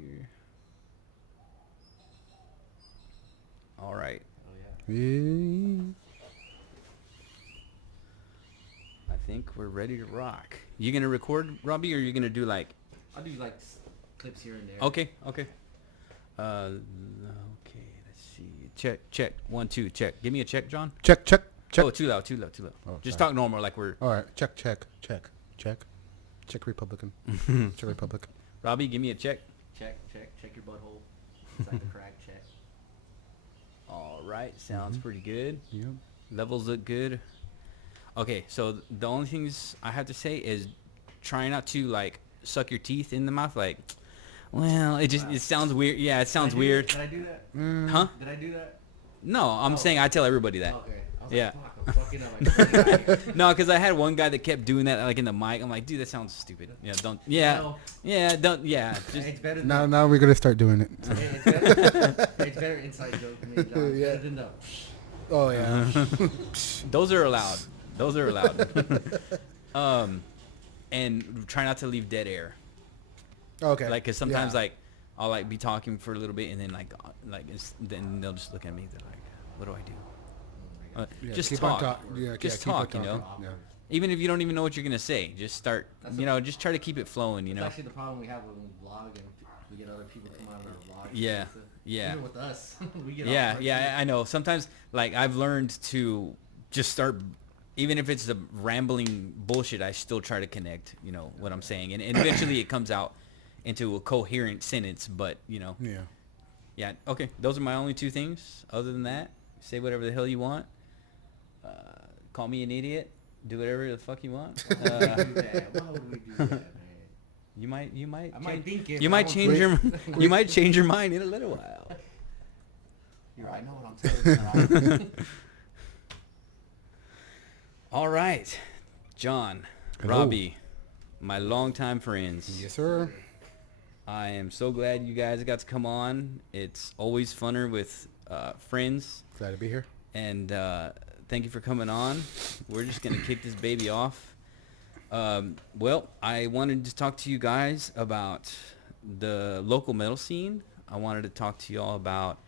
here. All right. Oh yeah. I think we're ready to rock. You gonna record, Robbie, or you gonna do like? I'll do like clips here and there. Okay. Okay. Okay. Let's see. Check. 1, 2. Check. Give me a check, John. Check. Oh, too loud. Oh, Just sorry. talk normal, like we're. All right. Check. Czech Republican. Czech Republic. Robbie, give me a check. Check your butthole. It's like the crack check. All right. Sounds pretty good. Yep. Levels look good. Okay, so the only things I have to say is try not to like suck your teeth in the mouth. Like, well, it sounds weird. Yeah, it sounds weird. Did I do that? Huh? Did I do that? No, I'm saying I tell everybody that. Okay. I was Yeah. like, fuck, I'm fucking up. Like, No, because I had one guy that kept doing that like in the mic. I'm like, dude, that sounds stupid. Yeah, don't. Yeah, No. yeah, don't. Yeah, just. it's better than Now we're gonna start doing it. it's better inside joke for me, John. Yeah. Better than the Oh yeah. Those are allowed. And try not to leave dead air. Okay. Like, cause sometimes Yeah. like I'll like be talking for a little bit and then then they'll just look at me. They're like, what do I do? Yeah, Just keep on talk. Yeah, Just keep on talk, you know? talking. Yeah. Even if you don't even know what you're gonna say, just start. Just try to keep it flowing. You It's know. actually the problem we have when we vlog and we get other people come on our vlog. Yeah, yeah. Even with us, we get Yeah, all yeah. I know. Sometimes like I've learned to just start. Even if it's the rambling bullshit, I still try to connect. You know what I'm saying, and eventually it comes out into a coherent sentence. But you know. Yeah. Yeah. Okay. Those are my only two things. Other than that, say whatever the hell you want. Call me an idiot. Do whatever the fuck you want. Why would we do that? Why would we do that, man? You might. I might think it. You might change your. You might change your mind in a little while. You're right. I know what I'm telling you. All right, John, Hello. Robbie, my longtime friends. Yes, sir. I am so glad you guys got to come on. It's always funner with friends, Glad to be here. and thank you for coming on. We're just gonna kick this baby off. Well, I wanted to talk to you guys about the local metal scene. I wanted to talk to you all about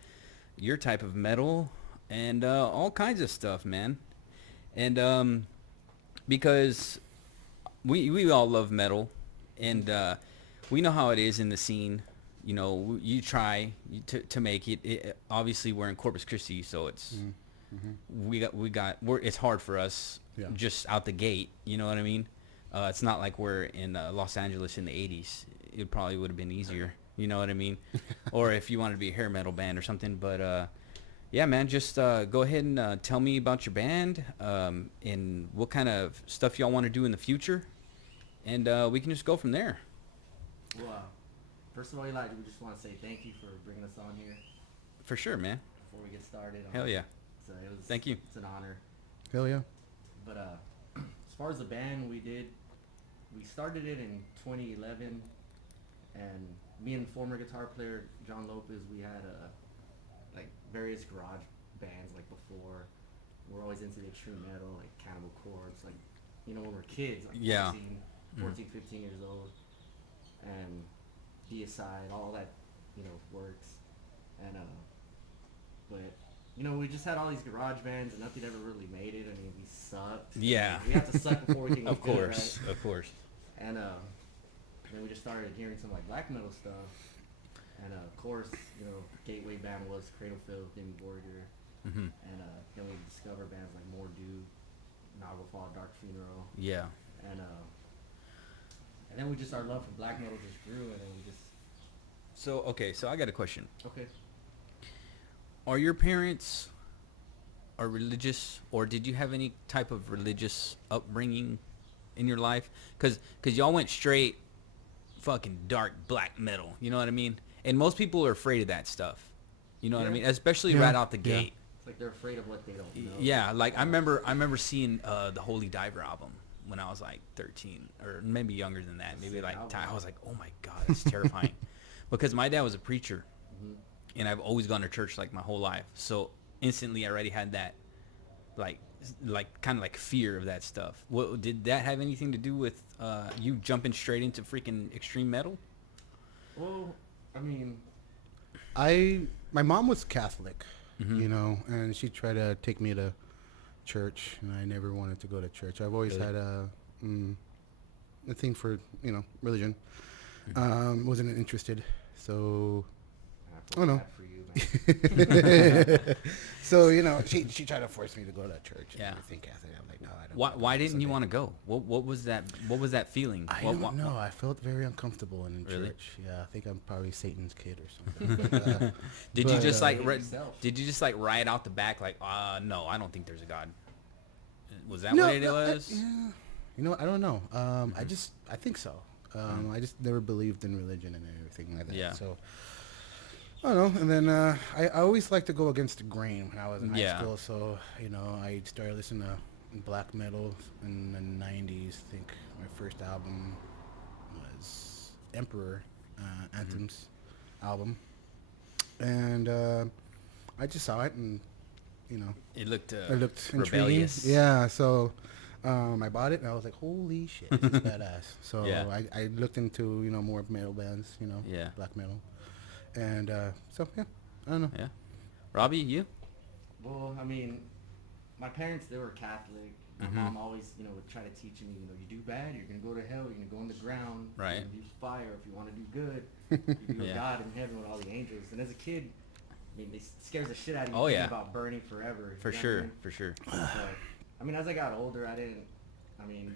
your type of metal and all kinds of stuff, man. And because we all love metal, and we know how it is in the scene. You know, you try to make it. Obviously, we're in Corpus Christi, so it's it's hard for us just out the gate. You know what I mean? It's not like we're in Los Angeles in the 80s. It probably would have been easier. You know what I mean? Or if you wanted to be a hair metal band or something. But yeah, man, just go ahead and tell me about your band and what kind of stuff y'all want to do in the future. And we can just go from there. Well, first of all, Eli, we just want to say thank you for bringing us on here For sure, man. before we get started. Hell yeah. So Thank you. It's an honor. Hell yeah. But as far as the band, we started it in 2011, and me and former guitar player John Lopez, we had like various garage bands like before. We're always into the extreme metal, like Cannibal Corpse, like when we're kids, like Yeah. 14, 15 years old, and Deicide, all that works, and but we just had all these garage bands and nothing ever really made it. I mean, we sucked. Yeah. We have to suck before we can Of get good, course, right? of course. And then we just started hearing some like black metal stuff, and of course, gateway band was Cradle Filth, Demi Borger, Hmm. and then we discovered bands like Mordu, Nagelfall, Dark Funeral, Yeah. and then we just our love for black metal just grew, and then we just So I got a question. okay. Are your parents religious, or did you have any type of religious upbringing in your life? Cause y'all went straight fucking dark black metal. You know what I mean? And most people are afraid of that stuff. You know what I Yeah. mean? Especially Yeah. right out the Yeah. gate. It's like they're afraid of what they don't know. Yeah, like I remember seeing the Holy Diver album when I was like 13 or maybe younger than that. Maybe Sick like album. I was like, oh my god, it's terrifying, because my dad was a preacher, Mhm. and I've always gone to church like my whole life. So instantly, I already had that like kind of like fear of that stuff. What did that have anything to do with you jumping straight into freaking extreme metal? Well, I mean, My mom was Catholic, Mhm. you know, and she tried to take me to church, and I never wanted to go to church. I've always Really? had a thing for, you know, religion. Mhm. Wasn't interested, so I oh feel no. bad for you, man. So you know, she tried to force me to go to church and Yeah. everything Catholic. I'm like, no, I don't. Why wanna why go didn't you Sunday. want to go? What was that? What was that feeling? I What, don't know. I felt very uncomfortable in Really? church. Yeah, I think I'm probably Satan's kid or something. But, Did you but, just Blame like yourself. did you just like write out the back like no, I don't think there's a God? Was that no, what it no, was? yeah. You know, I don't know. Mhm. I think so. Mhm. I just never believed in religion and everything like that. Yeah. So I don't know. And then I always liked to go against the grain when I was in high Yeah. school. So you know, I started listening to black metal in the '90s. I think my first album was Emperor Mhm. Anthems album, and I just saw it and you know It looked it looked intriguing. rebellious. Yeah, so I bought it and I was like, holy shit, this is badass. So Yeah. I looked into, you know, more metal bands, you know, Yeah. black metal. And so, yeah, I don't know. Yeah. Robbie, you? Well, I mean, my parents, they were Catholic. My Mhm. mom always, would try to teach me, you do bad, you're going to go to hell, you're going to go in the ground. Right. You're going to use fire. If you want to do good, you be Yeah. with God in heaven with all the angels. And as a kid, I mean, it scares the shit out of you Oh, thinking yeah. about burning forever. For you know what I sure. mean? For sure. But, I mean, as I got older,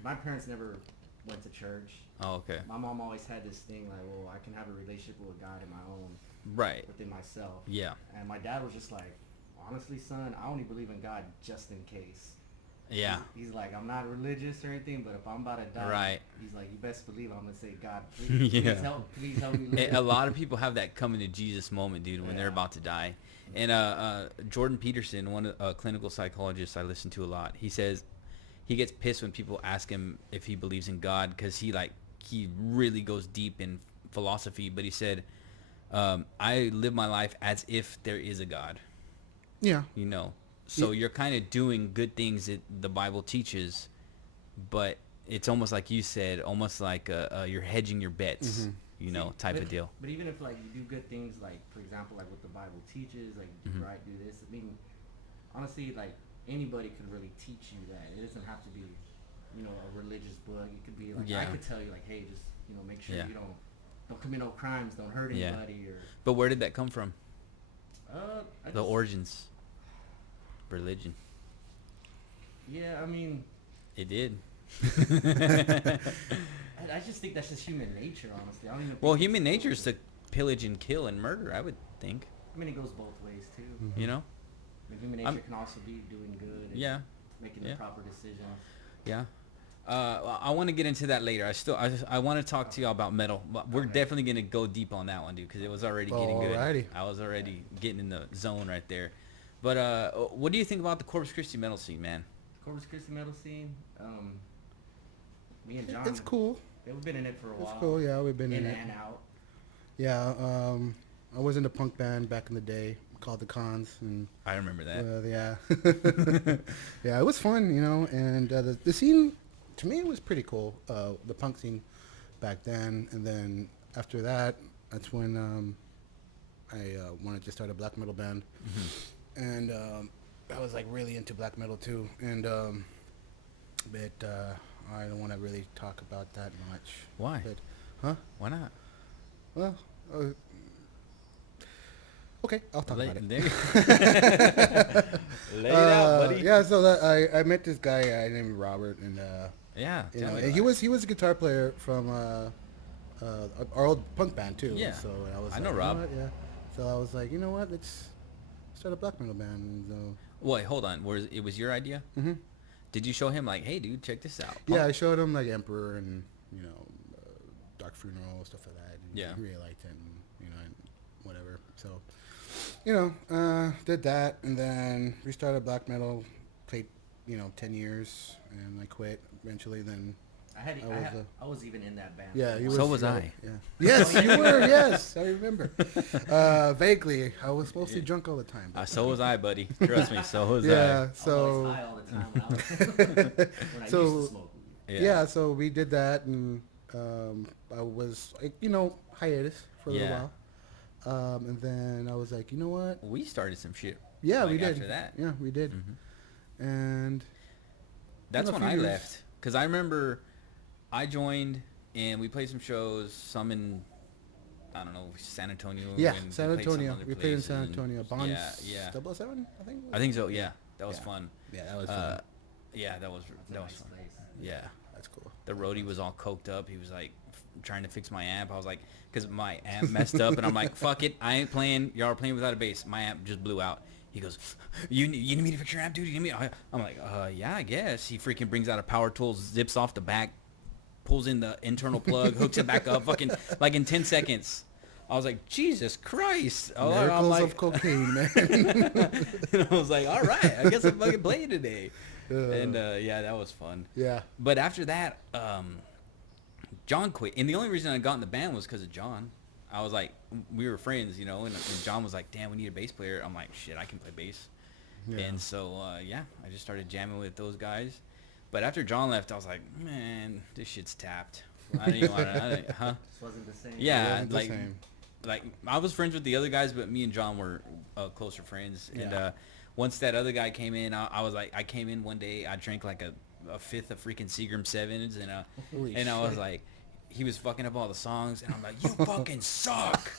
my parents never went to church. Oh, okay. My mom always had this thing like, well, I can have a relationship with God in my own, Right. within myself. Yeah. And my dad was just like, honestly, son, I only believe in God just in case. Yeah. He's like, I'm not religious or anything, but if I'm about to die, Right. he's like, you best believe I'm gonna say, God, please, Yeah. please help me live. A lot of people have that coming to Jesus moment, dude, when they're Yeah. about to die. And Jordan Peterson, one of clinical psychologists I listen to a lot, he says he gets pissed when people ask him if he believes in God because he really goes deep in philosophy. But he said, I live my life as if there is a God, Yeah. you know. So you're kind of doing good things that the Bible teaches, but it's almost like you said, almost like you're hedging your bets, Mhm. you know, type of deal. But even if like you do good things, like for example, like what the Bible teaches, like do Mhm. right, do this. I mean, honestly, like anybody could really teach you that. It doesn't have to be, a religious book. It could be like I Yeah. could tell you like, hey, just make sure Yeah. you don't commit no crimes, don't hurt Yeah. anybody, or But where did that come from? I The just- origins. Religion. Yeah, I mean, It did. I just think that's just human nature, honestly. I don't even. Well, think human it's- nature is to pillage and kill and murder, I would think. I mean, it goes both ways too. Mhm. You know? I mean, human I'm- nature can also be doing good. And Yeah. Making Yeah. the proper decisions. Yeah. I want to get into that later. I want to talk to y'all about metal. But we're Okay. definitely gonna go deep on that one, dude, because it was already getting good. Alrighty. I was already getting in the zone right there. But what do you think about the Corpus Christi metal scene, man? Corpus Christi metal scene. Me and John. It's cool. We've been in it for a It's while. cool. Yeah, we've been in in it. and out. Yeah. I was in a punk band back in the day called the Cons, and I remember that. yeah, yeah, it was fun, you know. And the scene, to me, it was pretty cool. The punk scene back then, and then after that, that's when I wanted to start a black metal band, and I was like really into black metal too. And but I don't want to really talk about that much. Why? But, huh? Why not? Well. Okay, I'll talk about it. Lay it out, buddy. Yeah, so I met this guy named Robert, and Yeah. you tell know, me and about he was a guitar player from our old punk band too. Yeah. So I was I like, know you Rob. what? Yeah. So I was like, you know what? Let's start a black metal band. And it. Wait, hold on. It was your idea? hmm Did you show him like, hey, dude, check this out? Yeah, I showed him like Emperor and Dark Funeral, stuff like that. And Yeah. he really liked it, and and whatever. So did that, and then restarted black metal. Played 10 years, and I quit eventually. Then I was even in that band. yeah, you So was was I. Yeah. Yes, you were. Yes, I remember. Vaguely, I was mostly drunk all the time. So was I, buddy. Trust me, so was yeah. I was So high all the time when I was when I So- used to smoke weed. I. yeah, so we did that, and I was like, hiatus for a little Yeah. while. And then I was like, you know what? We started some shit. Yeah, like, we did. After that. Yeah, we did. And That's a when few I years- left. Because I remember I joined and we played some shows, some in, I don't know, San Antonio. Yeah, and San we played some Antonio. other We played in places San and- Antonio. Bonds Yeah. 007, I think. I think so, yeah. That was Yeah. fun. Yeah, that was fun. Yeah, that was It's a that was nice fun. place. Yeah. That's cool. The roadie was all coked up. He was like trying to fix my amp. I was like, because my amp messed up, and I'm like, fuck it, I ain't playing. Y'all are playing without a bass. My amp just blew out. He goes, you need me to fix your amp, dude? You need me? I'm like, yeah, I guess. He freaking brings out a power tool, zips off the back, pulls in the internal plug, hooks it back up, fucking like in 10 seconds. I was like, Jesus Christ. Miracles I'm like, of cocaine, man. and I was like, all right, I guess I'm fucking playing today. And yeah, that was fun. Yeah. But after that, John quit, and the only reason I got in the band was because of John. I was like, we were friends, you know, and John was like, damn, we need a bass player. I'm like, shit, I can play bass. Yeah. And so, yeah, I just started jamming with those guys. But after John left, I was like, man, this shit's tapped. I didn't even want to, huh? Just wasn't the same. Yeah, wasn't the like, same. like I was friends with the other guys, but me and John were closer friends. And Yeah. once that other guy came in, I was like, I came in one day, I drank like a fifth of freaking Seagram 7s, Holy and I was shit. like, he was fucking up all the songs, and I'm like, you fucking suck,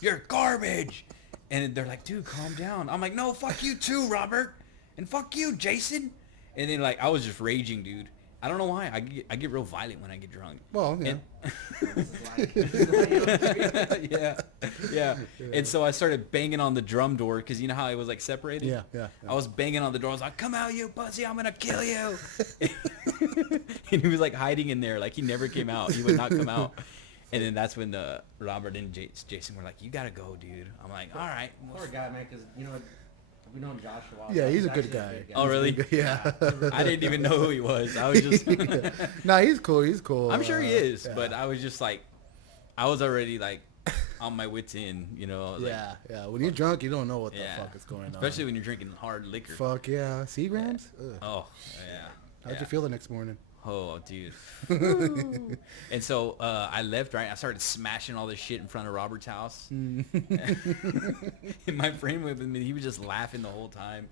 you're garbage. And they're like, dude, calm down. I'm like, no, fuck you too, Robert, and fuck you, Jason. And then like I was just raging, dude. I don't know why. I get real violent when I get drunk. Well, yeah. This is like Yeah. And so I started banging on the drum door because you know how it was like separated? Yeah. I was banging on the door. I was like, come out, you pussy. I'm going to kill you. And he was like hiding in there. Like he never came out. He would not come out. And then that's when the Robert and Jason were like, you got to go, dude. I'm like, all right. Poor guy, man, because, you know, we've known Josh a while. Yeah, he's a actually good guy. Oh, really? Yeah. I didn't even know who he was. I was just... Nah, he's cool. He's cool. I'm sure he is, yeah. but I was just like, I was already like on my wits end, you know. I was Yeah, yeah. When you're drunk, you don't know what the Yeah. fuck is going on. Especially when you're drinking hard liquor. Fuck yeah. Seagrams? Ugh. Oh, yeah. How'd yeah. you feel the next morning? Oh, dude. And so I left, right? I started smashing all this shit in front of Robert's house. And my friend with me, he was just laughing the whole time.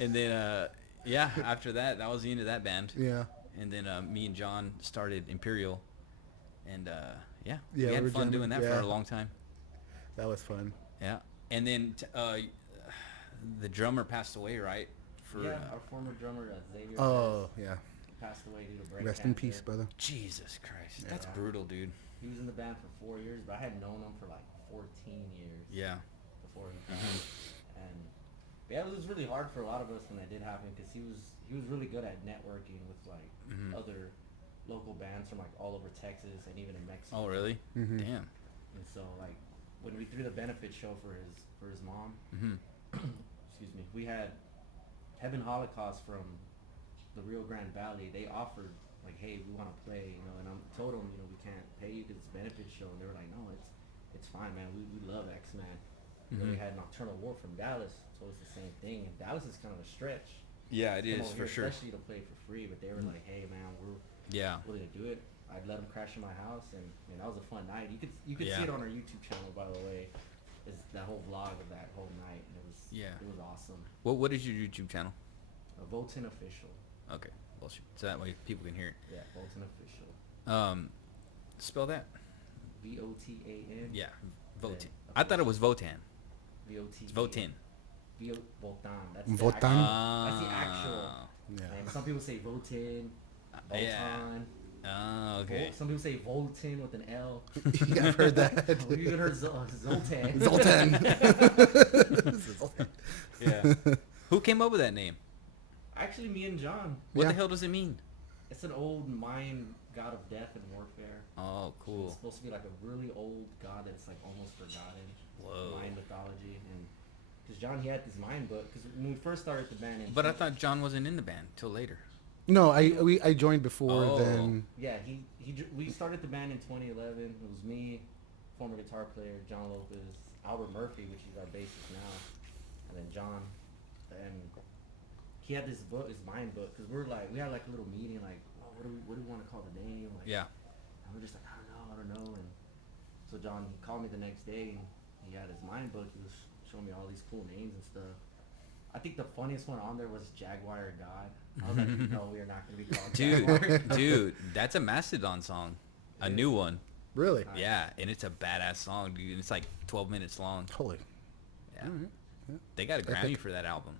And then, yeah, after that, that was the end of that band. Yeah. And then me and John started Imperial. And, yeah, Yeah, we we had were fun doing jamming. that for Yeah. a long time. That was fun. Yeah. And then the drummer passed away, right? For Yeah, our former drummer, Xavier, Oh, yeah. passed away due to breast Rest in cancer. peace, brother. Jesus Christ. That's Yeah. brutal, dude. He was in the band for 4 years, but I had known him for like 14 years Yeah. before he passed. And yeah, it was really hard for a lot of us when that did happen because he was really good at networking with like other local bands from like all over Texas and even in Mexico. Oh, really? Mhm. Damn. And so like when we threw the benefit show for his mom, excuse me, we had Heaven Holocaust from the Rio Grande Valley. They offered like, hey, we want to play, you know, and I told them, you know, we can't pay you because it's a benefit show, and they were like, no, it's fine, man. We love X-Man. They had Nocturnal War from Dallas, so it's the same thing. And Dallas is kind of a stretch. Yeah, it Come is over for here, sure. especially to play for free. But they were like, hey, man, we're Yeah. willing to do it. I'd let them crash in my house, and man, that was a fun night. You could Yeah. see it on our YouTube channel, by the way. Is that whole vlog of that whole night? And it was awesome. What is your YouTube channel? A Votan official. Okay. Well, so that way people can hear it. Yeah, Votan official. Spell that. VOTAN. Yeah. Votan. Yeah. I thought it was Votan. VOT. It's Votan. Votan. That's Votan? The actual, that's the actual Yeah. name. Some people say Votan. Votan. Yeah. Oh, okay. Some people say Voltan with an L. Yeah, I've heard that. We even heard Zoltan. Zoltan. Yeah. Who came up with that name? Actually, me and John. What Yeah. the hell does it mean? It's an old Mayan god of death and warfare. Oh, It's cool. supposed to be like a really old god that's like almost forgotten. Whoa. Mayan mythology, and because John, he had this Mayan book. Because when we first started the band, But I thought John wasn't in the band till later. No, I joined before Oh. then. yeah, we started the band in 2011. It was me, former guitar player John Lopez, Albert Murphy, which is our bassist now, and then John, and he had this book, his Mayan book, because we had like a little meeting, like, oh, what do we want to call the name? Like, Yeah. and we're just like, I don't know, and so John, he called me the next day, and he had his mind book. He was showing me all these cool names and stuff. I think the funniest one on there was Jaguar God. I was like, no, we are not going to be called Jaguar. Dude, that's a Mastodon song, a new one. Really? Nice. Yeah, and it's a badass song, dude. It's like 12 minutes long. Holy. Yeah. All right. Yeah. They got a Grammy Epic. for that album.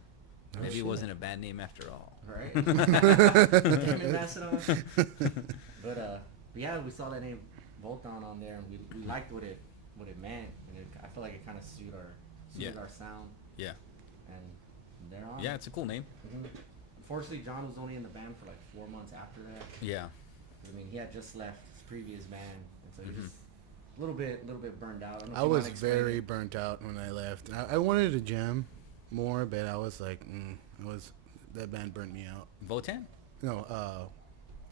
Oh, Maybe it shit. wasn't a bad name after all. Right? Damn it, Mastodon. But yeah, we saw that name Votan on there, and we liked what it meant, and I feel like it kind of suited our sound, Yeah. and they're on. Yeah, it's a cool name. Mhm. Unfortunately, John was only in the band for like 4 months after that. Yeah. I mean, he had just left his previous band, and so he Mhm. was a little bit burned out. don't know if I you was wanna explain very it. burnt out when I left. I wanted to jam more, but I was like, that band burnt me out. Votan? No,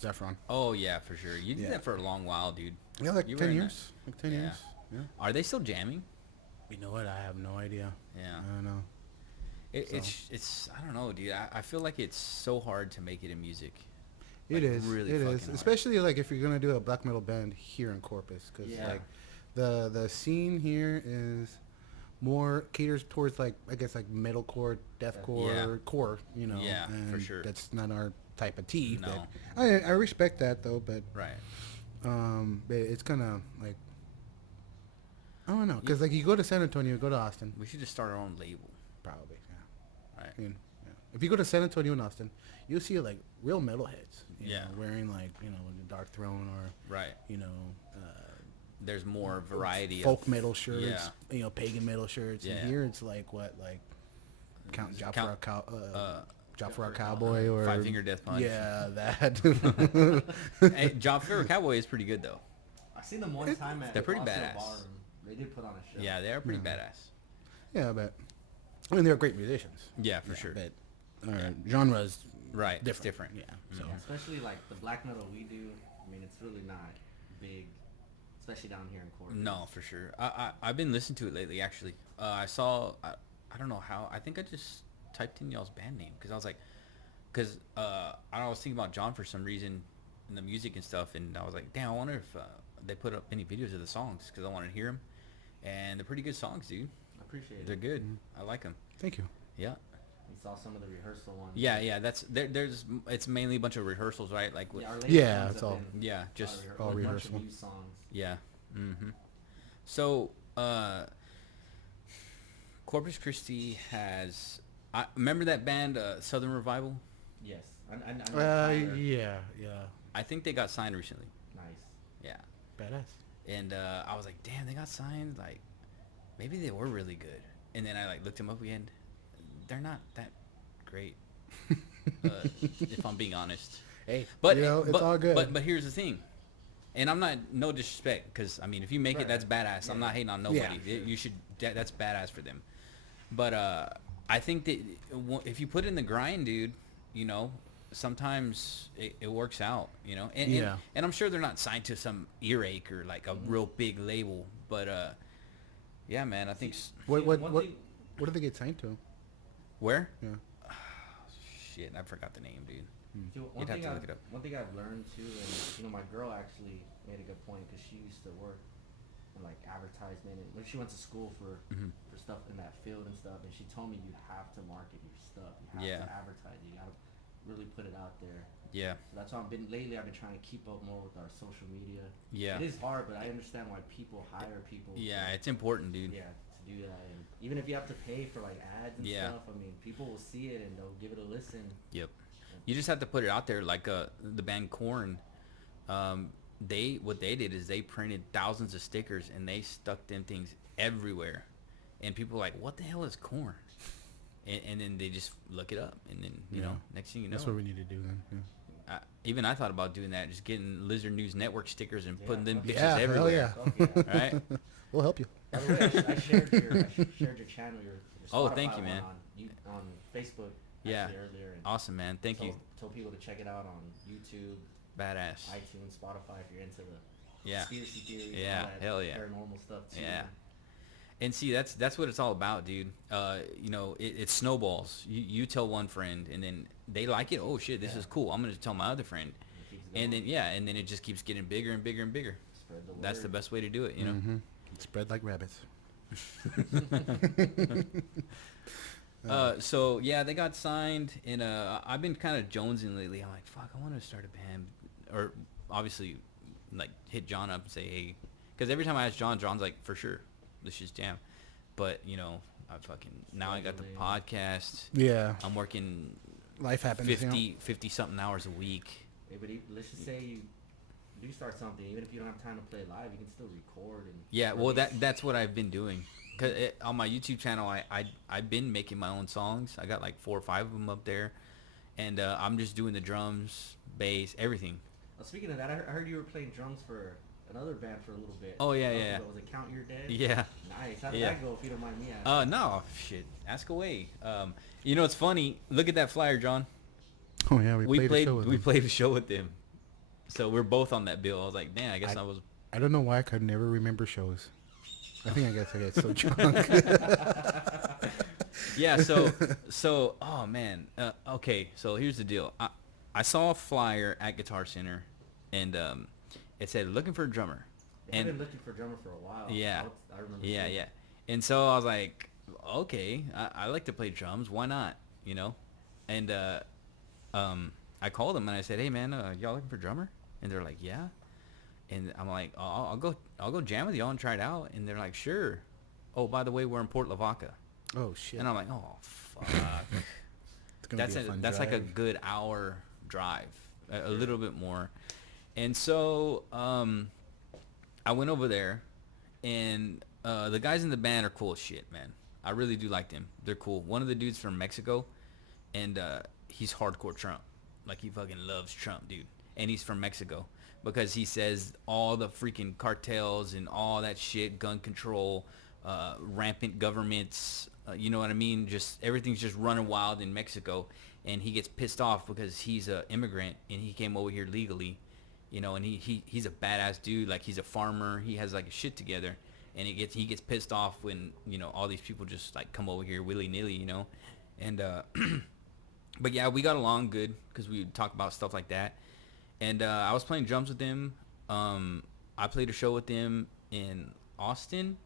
Zephron. Oh, yeah, for sure. You did Yeah. that for a long while, dude. Yeah, like You were 10 in years. Like 10 Yeah. years. Yeah. Are they still jamming? You know what? I have no idea. Yeah. I don't know. It's I don't know, dude. I feel like it's so hard to make it in music. It Like, is. really It fucking is. hard. Especially like if you're gonna do a black metal band here in Corpus, because Yeah. like the scene here is more caters towards like I guess like metalcore, deathcore, Yeah. core. You know. Yeah, for and sure. That's not our type of tea. No. But I respect that though, but Right. but it's gonna like I don't know, because like you go to San Antonio, go to Austin, We should just start our own label. probably. Yeah. Right. Yeah. If you go to San Antonio and Austin, you'll see like real metalheads. You Yeah. know, wearing like the Dark Throne or Right. There's more variety folk of metal shirts. Yeah. Pagan metal shirts. Yeah. And here it's like what Count Job Count- Job for a Cowboy or Five Finger Death Punch. Yeah, that. Hey, Job for a Cowboy is pretty good though. I seen them one time at They're pretty Boston badass. Ballroom. They did put on a show. Yeah, they are pretty Yeah. badass. Yeah, but I mean they're great musicians. Yeah, for sure. But genres Right. It's different. different. Yeah. So Yeah, especially like the black metal we do. I mean, it's really not big, especially down here in Corpus. No, for sure. I've been listening to it lately. Actually, I saw. I don't know how. I think I just typed in y'all's band name because I was like, I was thinking about John for some reason in the music and stuff, and I was like, damn, I wonder if they put up any videos of the songs because I wanted to hear them, and they're pretty good songs, dude. I appreciate it. They're good. Mhm. I like them. thank you. Yeah. We saw some of the rehearsal ones. Yeah. There's. It's mainly a bunch of rehearsals, right? Like. Yeah, our latest Yeah, ones it's have all- been Yeah, just all a bunch rehearsal. of new songs. Yeah. Mm-hmm. So, Corpus Christi has. I remember that band, Southern Revival. Yes, I know the fire. Yeah. I think they got signed recently. Nice. Yeah. Badass. And I was like, damn, they got signed. Like, maybe they were really good. And then I like looked them up again. They're not that great, if I'm being honest. Hey, But it's but, all good. But here's the thing, and I'm not no disrespect because I mean if you make Right. it that's badass. I'm Yeah. not hating on nobody. Yeah. You should that's badass for them. But I think that if you put in the grind, dude, sometimes it works out. Yeah. And I'm sure they're not signed to some earache or like a real big label. But yeah, man, I think what See, what one what thing- what did they get signed to? where Yeah. shit I forgot the name, dude. See, You'd have to look it up. One thing I've learned too, and my girl actually made a good point because she used to work in like advertisement, and when she went to school for stuff in that field and stuff, and she told me you have to market your stuff, you have Yeah. to advertise, you gotta really put it out there. Yeah. So that's why I've been trying to keep up more with our social media. Yeah. It is hard, but I understand why people hire people. Yeah, to, it's important, dude. yeah, to do that, and even if you have to pay for like ads and Yeah. stuff, I mean, people will see it and they'll give it a listen. Yep. You just have to put it out there. Like the band Korn, what they did is they printed thousands of stickers and they stuck them things everywhere, and people were like, "What the hell is Korn?" And then they just look it up, and then next thing you know, That's what we need to do then. Yeah. even I thought about doing that, just getting Lizard News Network stickers and Yeah, putting them fuck bitches yeah, hell everywhere. yeah. Fuck yeah. Right? We'll help you. By the way, I shared your channel, your Oh, Spotify thank you, man. one on Facebook. Yeah. Actually earlier. And Awesome, man. Thank you. Told people to check it out on YouTube, Badass. iTunes, Spotify if you're into the Yeah. conspiracy theories. Yeah, all that hell yeah. Paranormal stuff too. Yeah. And see, that's what it's all about, dude. It snowballs. You tell one friend, and then they like it. Oh shit, this Yeah. is cool. I'm gonna tell my other friend, It keeps and going. then it just keeps getting bigger and bigger and bigger. Spread the word. That's the best way to do it, you know. Mhm. Spread like rabbits. So yeah, they got signed, and I've been kind of jonesing lately. I'm like, fuck, I want to start a band, or obviously, like hit John up and say, hey, because every time I ask John, John's like, for sure, let's just jam. But you know, now I got the podcast. Yeah. I'm working Life happens. 50 something hours a week. Yeah, but let's just say you do start something, even if you don't have time to play it live, you can still record and. Yeah, well, release. that's what I've been doing. Cause on my YouTube channel, I've been making my own songs. I got like 4 or 5 of them up there, and I'm just doing the drums, bass, everything. Speaking of that, I heard you were playing drums for another band for a little bit. Oh yeah. Was it Count You're Dead? Yeah. Nice. How did that go? If you don't mind me asking. No, shit. Ask away. You know, it's funny. Look at that flyer, John. Oh yeah, we played a show with them. So we're both on that bill. I was like, man, I guess I was. I don't know why I could never remember shows. I guess I get so drunk. Yeah. So. Oh man. Okay. So here's the deal. I saw a flyer at Guitar Center, and it said looking for a drummer. I've been looking for a drummer for a while. Yeah. I remember. Yeah. And so I was like, okay, I like to play drums. Why not? You know. And I called them and I said, hey man, y'all looking for a drummer? And they're like, yeah. And I'm like, oh, I'll go jam with y'all and try it out. And they're like, sure. Oh, by the way, we're in Port Lavaca. Oh shit. And I'm like, oh fuck. That's like a good hour drive, a little bit more. And so I went over there, and the guys in the band are cool as shit, man. I really do like them. They're cool. One of the dudes from Mexico, and he's hardcore Trump. Like, he fucking loves Trump, dude. And he's from Mexico because he says all the freaking cartels and all that shit, gun control, rampant governments, you know what I mean? Just everything's just running wild in Mexico. And he gets pissed off because he's an immigrant and he came over here legally, you know, and he's a badass dude. Like, he's a farmer. He has like a shit together. And he gets pissed off when, you know, all these people just like come over here willy-nilly, you know. And but yeah, we got along good because we would talk about stuff like that. And I was playing drums with them. I played a show with them in Austin,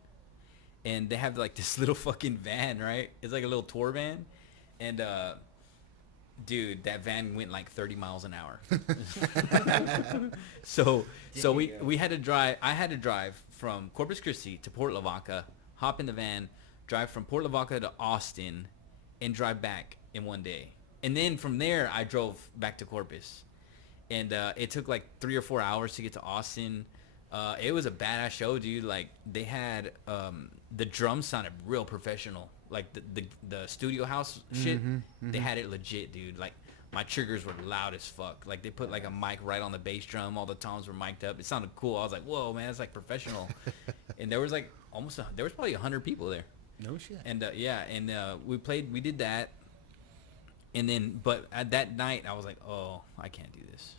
and they have like this little fucking van, right? It's like a little tour van, and dude, that van went like 30 miles an hour. so we had to drive. I had to drive from Corpus Christi to Port Lavaca, hop in the van, drive from Port Lavaca to Austin, and drive back in one day. And then from there, I drove back to Corpus. And it took like 3 or 4 hours to get to Austin. It was a badass show, dude. Like, they had the drums sounded real professional. Like the studio house shit, they had it legit, dude. Like, my triggers were loud as fuck. Like, they put like a mic right on the bass drum. All the toms were mic'd up. It sounded cool. I was like, whoa, man, it's like professional. And there was like there was probably 100 people there. No shit. And we did that. And then, but at that night, I was like, oh, I can't do this.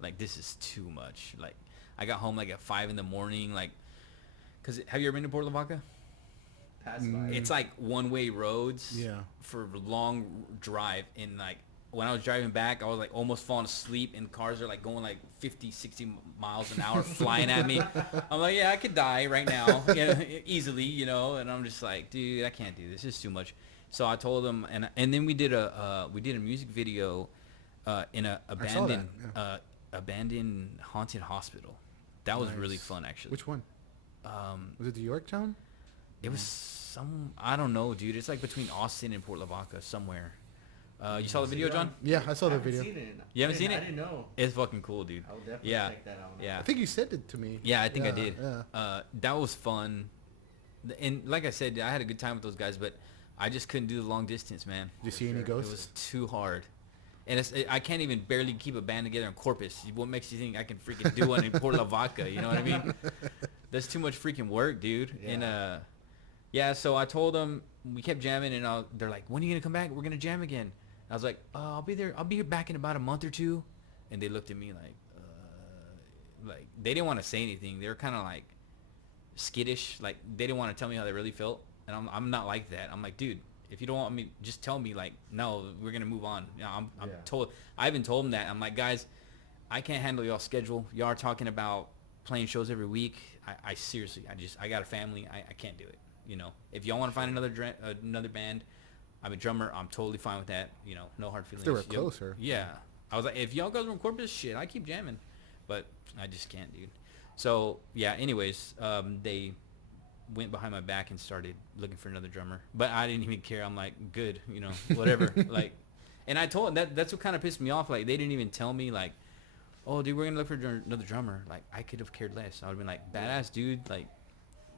Like, this is too much. Like, I got home like at 5 in the morning. Like, cause have you ever been to Port Lavaca? Pass by. It's like one-way roads. Yeah. For a long drive. And like, when I was driving back, I was like almost falling asleep, and cars are like going like 50, 60 miles an hour flying at me. I'm like, yeah, I could die right now, easily, you know. And I'm just like, dude, I can't do this. This is too much. So I told them, and then we did a music video in a abandoned haunted hospital. That was really fun, actually. Which one? Was it the Yorktown? It was I don't know, dude. It's like between Austin and Port Lavaca, somewhere. You saw the video, John? Yeah, I saw the video. You haven't seen it? I didn't know. It's fucking cool, dude. I will definitely check that out. Yeah. I think you sent it to me. Yeah, I think I did. Yeah. That was fun. And like I said, I had a good time with those guys, but I just couldn't do the long distance, man. Did you see any ghosts? It was too hard. And I can't even barely keep a band together in Corpus. What makes you think I can freaking do one in Port Lavaca? You know what I mean? That's too much freaking work, dude. Yeah. And so I told them, we kept jamming, and they're like, when are you going to come back? We're going to jam again. I was like, I'll be there. I'll be back in about a month or two. And they looked at me like they didn't want to say anything. They were kind of like skittish. Like, they didn't want to tell me how they really felt. And I'm not like that. I'm like, dude, if you don't want me, just tell me, like, no, we're going to move on. You know, I'm told. I even told them that. I'm like, guys, I can't handle y'all's schedule. Y'all are talking about playing shows every week. I seriously, I got a family. I can't do it. you know, if y'all want to find another band, I'm a drummer. I'm totally fine with that. You know, no hard feelings. If they were closer. Yeah. I was like, if y'all guys record this shit, I keep jamming. But I just can't, dude. So, yeah, anyways, they went behind my back and started looking for another drummer. But I didn't even care. I'm like, good, you know, whatever. Like, and I told them, that's what kind of pissed me off. Like, they didn't even tell me, like, oh, dude, we're going to look for another drummer. Like, I could have cared less. I would have been like, badass, dude. Like,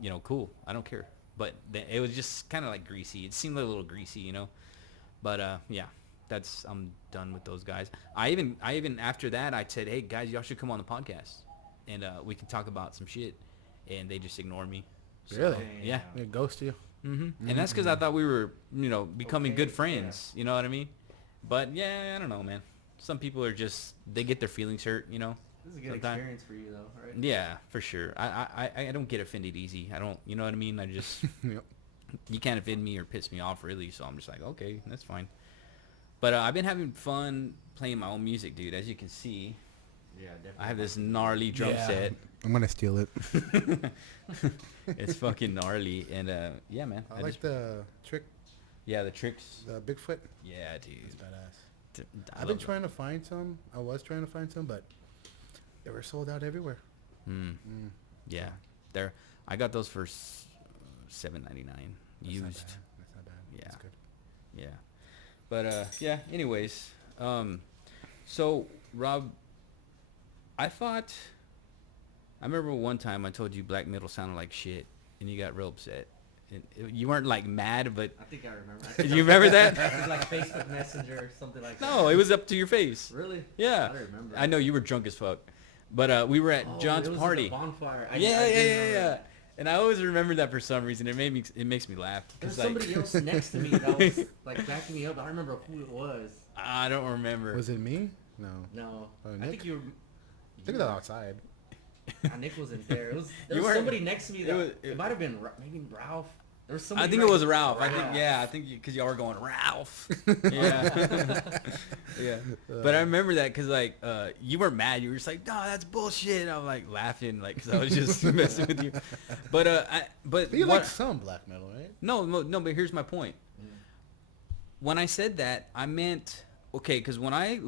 you know, cool. I don't care. But it was just kind of like greasy. It seemed a little greasy, you know. But, yeah, I'm done with those guys. I even after that, I said, hey, guys, y'all should come on the podcast. And we can talk about some shit. And they just ignored me. So, Really? Yeah. They ghost you. Mm-hmm. And that's because I thought we were, you know, becoming good friends. Yeah. You know what I mean? But, yeah, I don't know, man. Some people are just, they get their feelings hurt, you know? This is a good Sometimes. experience for you, though, right? Yeah, for sure. I don't get offended easy. I don't, you know what I mean? I just, Yep. you can't offend me or piss me off, really. So I'm just like, okay, that's fine. But I've been having fun playing my own music, dude. As you can see, Yeah, definitely. I have this gnarly drum set. I'm going to steal it. It's fucking gnarly. And, yeah, man. I like the trick, Yeah, the tricks. the Bigfoot. Yeah, dude. It's badass. I I've been love trying to find some. I was trying to find some, but they were sold out everywhere. Yeah, I got those for $7.99 used. That's not bad. Yeah. That's good. Yeah, but yeah. Anyways, so Rob, I remember one time I told you black metal sounded like shit, and you got real upset. And you weren't like mad, but I think I remember. do you remember that? It was like Facebook Messenger or something like that. No, it was up to your face. Really? Yeah, I don't remember. I know you were drunk as fuck, but we were at John's it was party. At the bonfire. Yeah. And I always remember that for some reason. It makes me laugh. There was 'Cause, like, somebody else next to me that was like backing me up. I don't remember who it was. I don't remember. Was it me? No. No, Oh, I Nick? think you were. I think that outside. Nick wasn't there. There You was weren't- somebody next to me. That, it- it might have been maybe Ralph. There was somebody. I think it was Ralph. Yeah. I think because y'all were going Ralph. Yeah. Yeah. But I remember that because like you weren't mad. You were just like, no, that's bullshit. I'm like laughing like because I was just messing with you. But But you like some black metal, right? No. But here's my point. When I said that, I meant okay because when I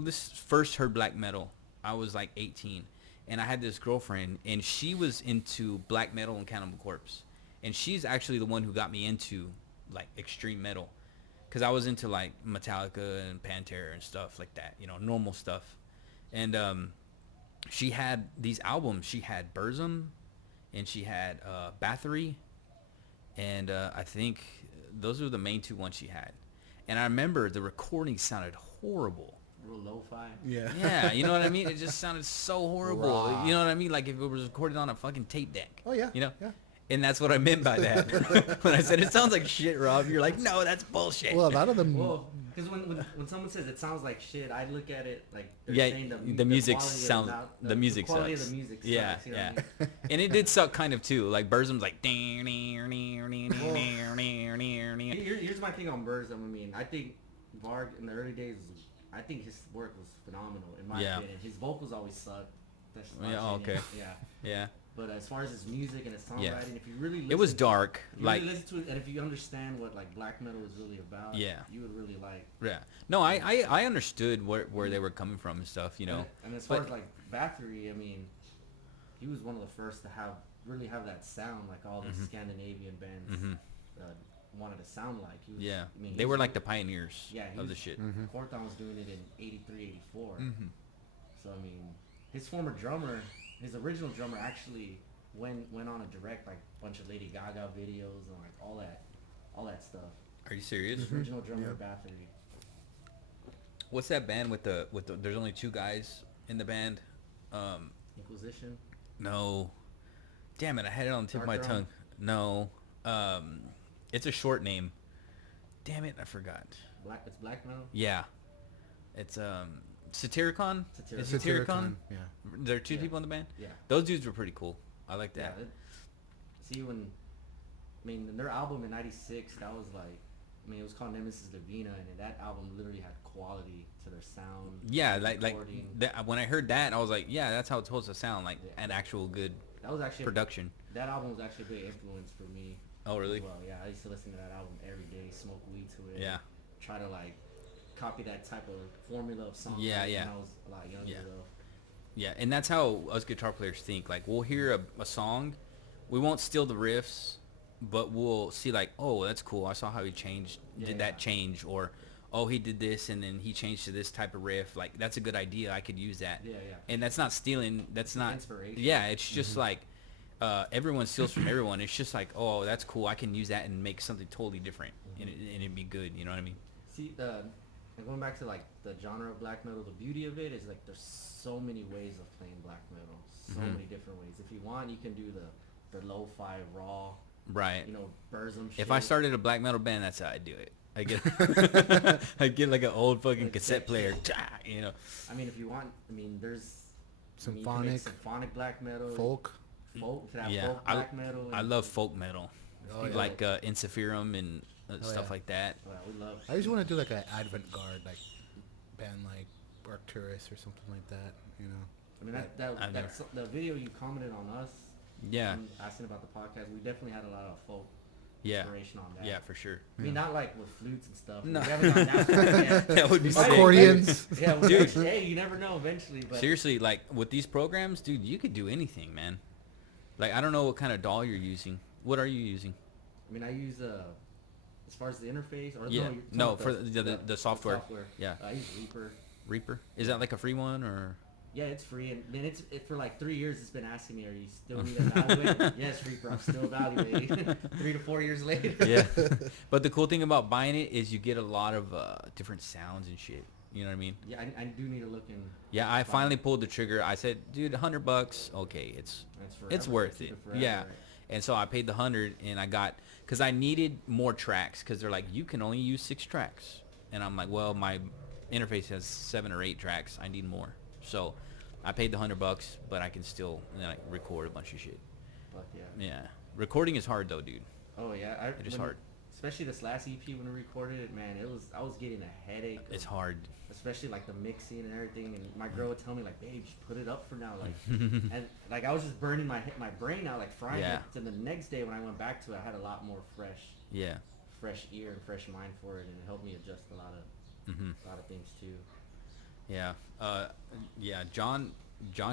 first heard black metal, I was like 18, and I had this girlfriend, and she was into black metal and Cannibal Corpse. And she's actually the one who got me into like extreme metal, because I was into like Metallica and Pantera and stuff like that, you know, normal stuff. And she had these albums. She had Burzum, and she had Bathory, and I think those were the main two ones she had. And I remember the recording sounded horrible. Real lo-fi. Yeah. Yeah, you know what I mean? It just sounded so horrible. Raw. You know what I mean? Like if it was recorded on a fucking tape deck. Oh, yeah. You know? Yeah. And that's what I meant by that. When I said it sounds like shit, Rob, you're like, no, that's bullshit. Well, a lot of them. Well, because when someone says it sounds like shit, I look at it like they're Yeah, saying the music quality of sounds. The music quality sucks. of the music sucks. Yeah, You know what yeah. I mean? And it did suck kind of too. Like Burzum's like. Here's my thing on Burzum. I mean, I think Varg in the early days, I think his work was phenomenal in my Yeah. opinion. His vocals always sucked. That's just my Yeah, opinion. okay. Yeah. Yeah. But as far as his music and his songwriting, Yeah. if you really listen, It was dark. if you Like. really listen to it, and if you understand what like black metal is really about, Yeah. you would really like. Yeah. No, I understood where they were coming from and stuff. You know. And as far But- as like Bathory, I mean, he was one of the first to really have that sound like all the Scandinavian bands wanted to sound like. He was, Yeah. I mean, They were like the pioneers he of the was- shit. Votan was doing it in 83, 84. So I mean, his former drummer, his original drummer, actually went on a direct like bunch of Lady Gaga videos and like all that stuff. Are you serious? His original drummer, Bathory. What's that band with the? There's only two guys in the band. Inquisition. No. Damn it! I had it on the tip of my Dark Throne? tongue. No. It's a short name. Damn it! I forgot. It's black metal. Yeah. It's Satyricon. Satyricon. Is Satyricon? Yeah. There are two Yeah. people in the band. Yeah. Those dudes were pretty cool. I like Yeah. that. I mean, their album in '96, that was like, I mean, it was called Nemesis Divina, and that album literally had quality to their sound. Yeah, like recording. when I heard that, I was like, yeah, that's how it's supposed to sound, like Yeah. an actual good That was actually production. That album was actually a big influence for me. Oh, really? Well, yeah, I used to listen to that album every day, smoke weed to it. Yeah. Try to like copy that type of formula of songwriting Yeah, yeah. when I was a lot younger Yeah. though. Yeah, and that's how us guitar players think. Like, we'll hear a song, we won't steal the riffs, but we'll see like, oh, that's cool. I saw how he did that change, or oh, he did this and then he changed to this type of riff. Like, that's a good idea. I could use that. Yeah, yeah. And that's not stealing. That's not inspiration. Yeah, it's just like everyone steals from everyone. It's just like, oh, that's cool. I can use that and make something totally different, and it'd be good. You know what I mean? See, and going back to like the genre of black metal, the beauty of it is like there's so many ways of playing black metal, so many different ways. If you want, you can do the lo-fi raw, Right. you know, Burzum shit. If I started a black metal band, that's how I do it. I get like an old fucking Like cassette that player, shit. you know. I mean, if you want, I mean, there's I mean, you can Symphonic, make symphonic black metal, folk. folk, you can have Yeah, folk black metal. I love folk metal, Oh, yeah. like Insiphirum and stuff yeah. like that. Oh, yeah, we love. I just want to do like an avant-garde like band like Arcturus or something like that. You know. I mean, that's the video you commented on us. Yeah, Asking about the podcast, we definitely had a lot of folk yeah, inspiration on that. yeah, for sure. I mean, not like with flutes and stuff. No. We haven't gone that far yet. That would be We sick. might- Accordions. Yeah, Dude. hey, you never know eventually. But Seriously, like with these programs, dude, you could do anything, man. Like, I don't know what kind of DAW you're using. What are you using? I mean, I use as far as the interface or Yeah. you're talking No, about for the software. Yeah. I use Reaper. Reaper? Is that like a free one or? Yeah, it's free, and then it for like 3 years. It's been asking me, "Are you still need to evaluate?" Yes, Reaper, I'm still evaluating. 3 to 4 years later. Yeah. But the cool thing about buying it is you get a lot of different sounds and shit. You know what I mean? Yeah, I do need to look in. Yeah, I finally pulled the trigger. I said, dude, $100. Okay, it's worth Keep it. forever, Yeah. right? And so I paid the 100, and I got, because I needed more tracks, because they're like, you can only use 6 tracks. And I'm like, well, my interface has 7 or 8 tracks. I need more. So I paid the $100, but I can still record a bunch of shit. Fuck yeah. Yeah. Recording is hard though, dude. Oh yeah, It is hard. Especially this last EP when we recorded it, man. I was getting a headache. It's hard. Especially like the mixing and everything, and my girl would tell me like, "Babe, just put it up for now." Like, and like I was just burning my brain out, like frying Yeah. it. And the next day when I went back to it, I had a lot more Yeah. fresh ear and fresh mind for it, and it helped me adjust a lot of things too. Yeah. Yeah. John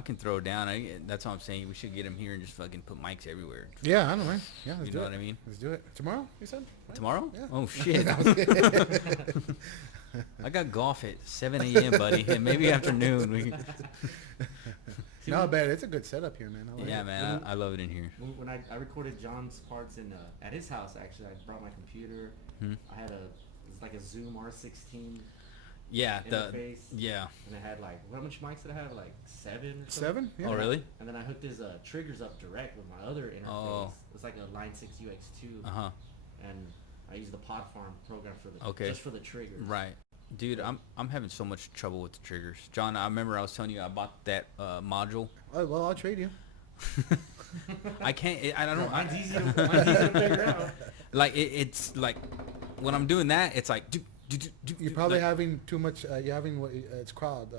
can throw down. That's what I'm saying. We should get him here and just fucking put mics everywhere. Yeah, I don't mind. Yeah, let's You do know it. what I mean? Let's do it tomorrow. You said right? Tomorrow? Yeah. Oh shit. I got golf at 7 a.m., buddy, and maybe afternoon. No, but it's a good setup here, man. I like Yeah, it. man, I love it in here. When I recorded John's parts in at his house, actually, I brought my computer. I had it's like a Zoom R16 Yeah, interface. yeah. And I had like, how much mics did I have? Like 7 or something? 7? Yeah. Oh, really? And then I hooked his triggers up direct with my other interface. Oh. It's like a Line 6 UX2. Uh-huh. And I used the Pod Farm program for Okay. just for the triggers. Right. Dude, I'm having so much trouble with the triggers. John, I remember I was telling you I bought that module. Oh, well, I'll trade you. I can't. I don't. Mine's easy to figure out. Like it's like when I'm doing that, it's like. You're probably like, having too much. You're having what it's called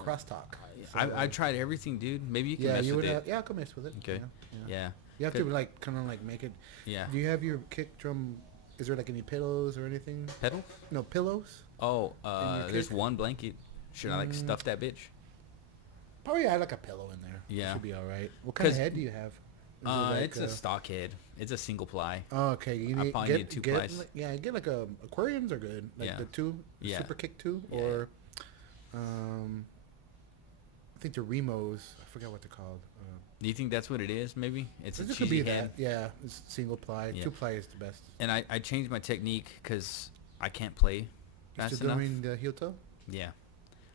crosstalk. I tried everything, dude. Maybe you can Yeah, mess you with would. it. Yeah, I could mess with it. Okay. Yeah. You have to like kind of like make it. Yeah. Do you have your kick drum? Is there like any pillows or anything? Pedal? No pillows. Oh, your there's kick? one blanket. Should I like stuff that bitch? Probably add like a pillow in there. Yeah. Should be all right. What kind of 'Cause, head do you have? Is it like, It's a stock head. It's a single ply. Oh, okay. You I need probably need 2 plies. get like a aquariums are good. Like Yeah. the 2 Yeah. super kick 2 Yeah. or I think the Remos. I forgot what they're called. Do you think that's what it is? Maybe it's a It could be cheesy head. that. Yeah, it's single ply. Yeah. 2 ply is the best. And I changed my technique because I can't play You fast still enough. doing the heel toe? Yeah,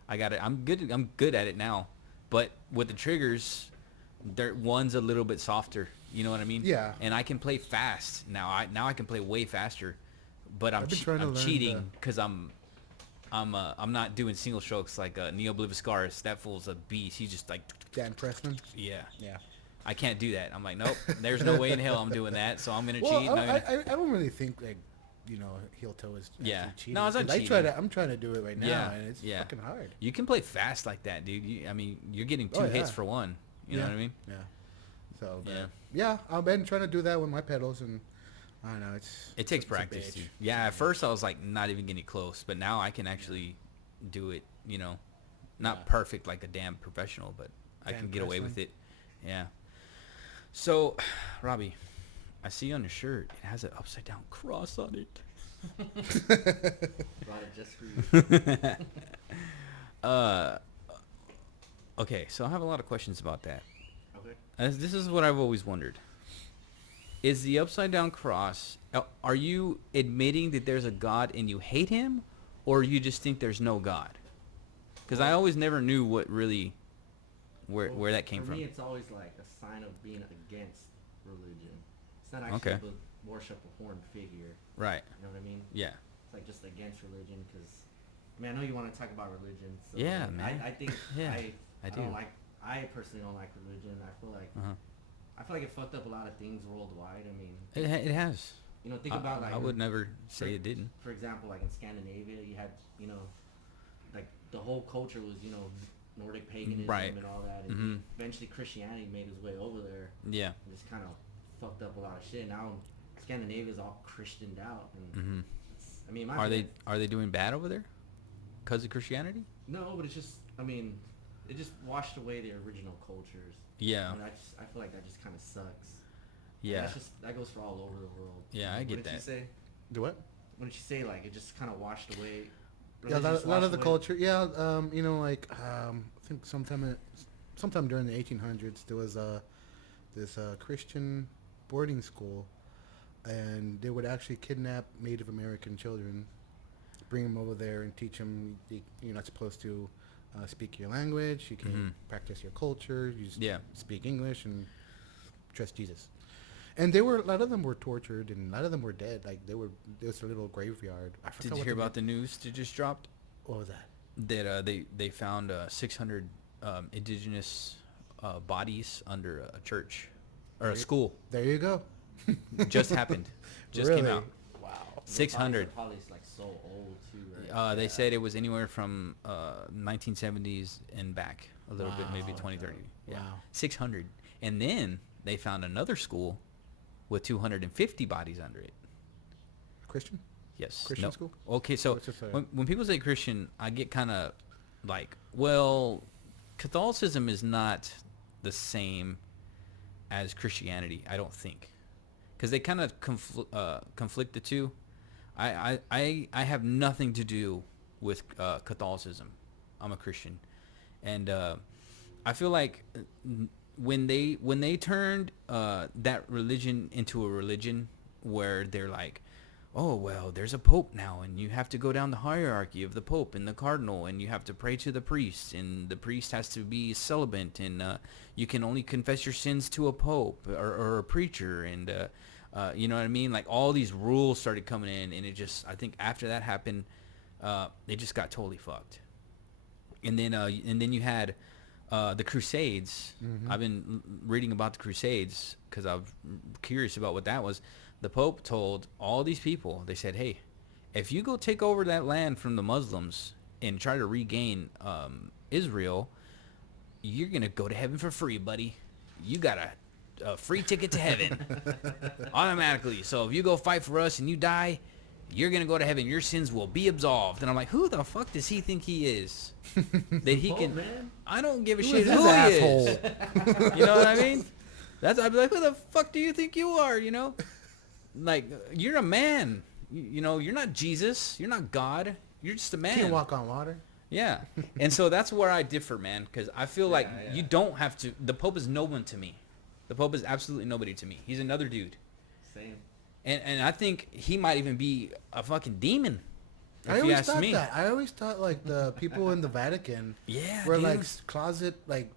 I got it. I'm good at it now, but with the triggers, one's a little bit softer. You know what I mean? Yeah. And I can play fast now. I can play way faster, but I've been trying to I'm learn cheating because I'm not doing single strokes like Neo Bliviscaris. That fool's a beast. He's just like Dan Pressman. yeah. Yeah. I can't do that. I'm like, nope. There's no way in hell I'm doing that. So I'm gonna Well, cheat. and I'm gonna- I don't really think like, heel toe is Yeah. actually cheating. No, it's not 'Cause cheating. I'm trying to do it right now, Yeah, and it's yeah. fucking hard. You can play fast like that, dude. I mean, you're getting 2 Oh, hits yeah. for one. You know what I mean? Yeah. So Yeah. yeah, I've been trying to do that with my pedals, and I don't know. It takes it's a practice. bitch. Dude. Yeah, at first I was like not even getting close, but now I can actually do it. You know, not perfect like a damn professional, but I can get away with it. Yeah. So, Robbie, I see on your shirt it has an upside down cross on it. Brought it just for you. Okay, so I have a lot of questions about that. Okay. This is what I've always wondered. Is the upside down cross, are you admitting that there's a God and you hate him, or you just think there's no God? Because I always never knew what really, where that came for from. For me, it's always like a sign of being against religion. It's not actually to worship a horned figure. Right. You know what I mean? Yeah. It's like just against religion because, I mean, I know you want to talk about religion. So Yeah, like, man. I think Yeah, I do. I personally don't like religion. I feel like it fucked up a lot of things worldwide. I mean, it has. You know, think about like I would never say it didn't. For example, like in Scandinavia, you had like the whole culture was Nordic paganism and all that, and eventually Christianity made its way over there. Yeah. And just kind of fucked up a lot of shit. Now Scandinavia's all Christianed out, and I mean, are they doing bad over there because of Christianity? No, but it's just, I mean, it just washed away the original cultures. Yeah. And I feel like that just kind of sucks. Yeah. And that goes for all over the world. Yeah, I get that. What did you say? Do what? What did you say? Like it just kind of washed away. Yeah, a lot of the culture. Yeah, I think sometime during the 1800s there was this Christian boarding school, and they would actually kidnap Native American children, bring them over there, and teach them you're not supposed to speak your language. You can practice your culture. You just speak English and trust Jesus. And a lot of them were tortured, and a lot of them were dead. Like there was a little graveyard. Did you hear about the news that just dropped? What was that? That they found 600 indigenous bodies under a church or a school. There you go. Just happened. Just really? came out. Wow. 600. Probably like so old too. Right? They said it was anywhere from 1970s and back a little bit, maybe 20, 30. Yeah. Wow. 600. And then they found another school with 250 bodies under it. Christian? Yes. Christian school? Okay, so when people say Christian, I get kind of like, well, Catholicism is not the same as Christianity, I don't think, because they kind of conflict the two. I have nothing to do with Catholicism. I'm a Christian, and I feel like when they turned that religion into a religion where they're like, oh, well, there's a pope now, and you have to go down the hierarchy of the pope and the cardinal, and you have to pray to the priest, and the priest has to be celibate, and you can only confess your sins to a pope or a preacher, and you know what I mean? Like, all these rules started coming in, and I think after that happened, it just got totally fucked. And then you had the Crusades. I've been reading about the Crusades because I'm curious about what that was. The Pope told all these people, they said, hey, if you go take over that land from the Muslims and try to regain Israel, you're going to go to heaven for free, buddy. You got a free ticket to heaven automatically. So if you go fight for us and you die, you're going to go to heaven. Your sins will be absolved. And I'm like, who the fuck does he think he is? That he can... Man. I don't give a shit who he is. You know what I mean? I'd be like, who the fuck do you think you are, you know? Like, you're a man. You know, you're not Jesus. You're not God. You're just a man. You can't walk on water. Yeah. And so that's where I differ, man, because I feel like you don't have to... The Pope is no one to me. The Pope is absolutely nobody to me. He's another dude. Same. And I think he might even be a fucking demon. I always thought that. I always thought like the people in the Vatican were like closet like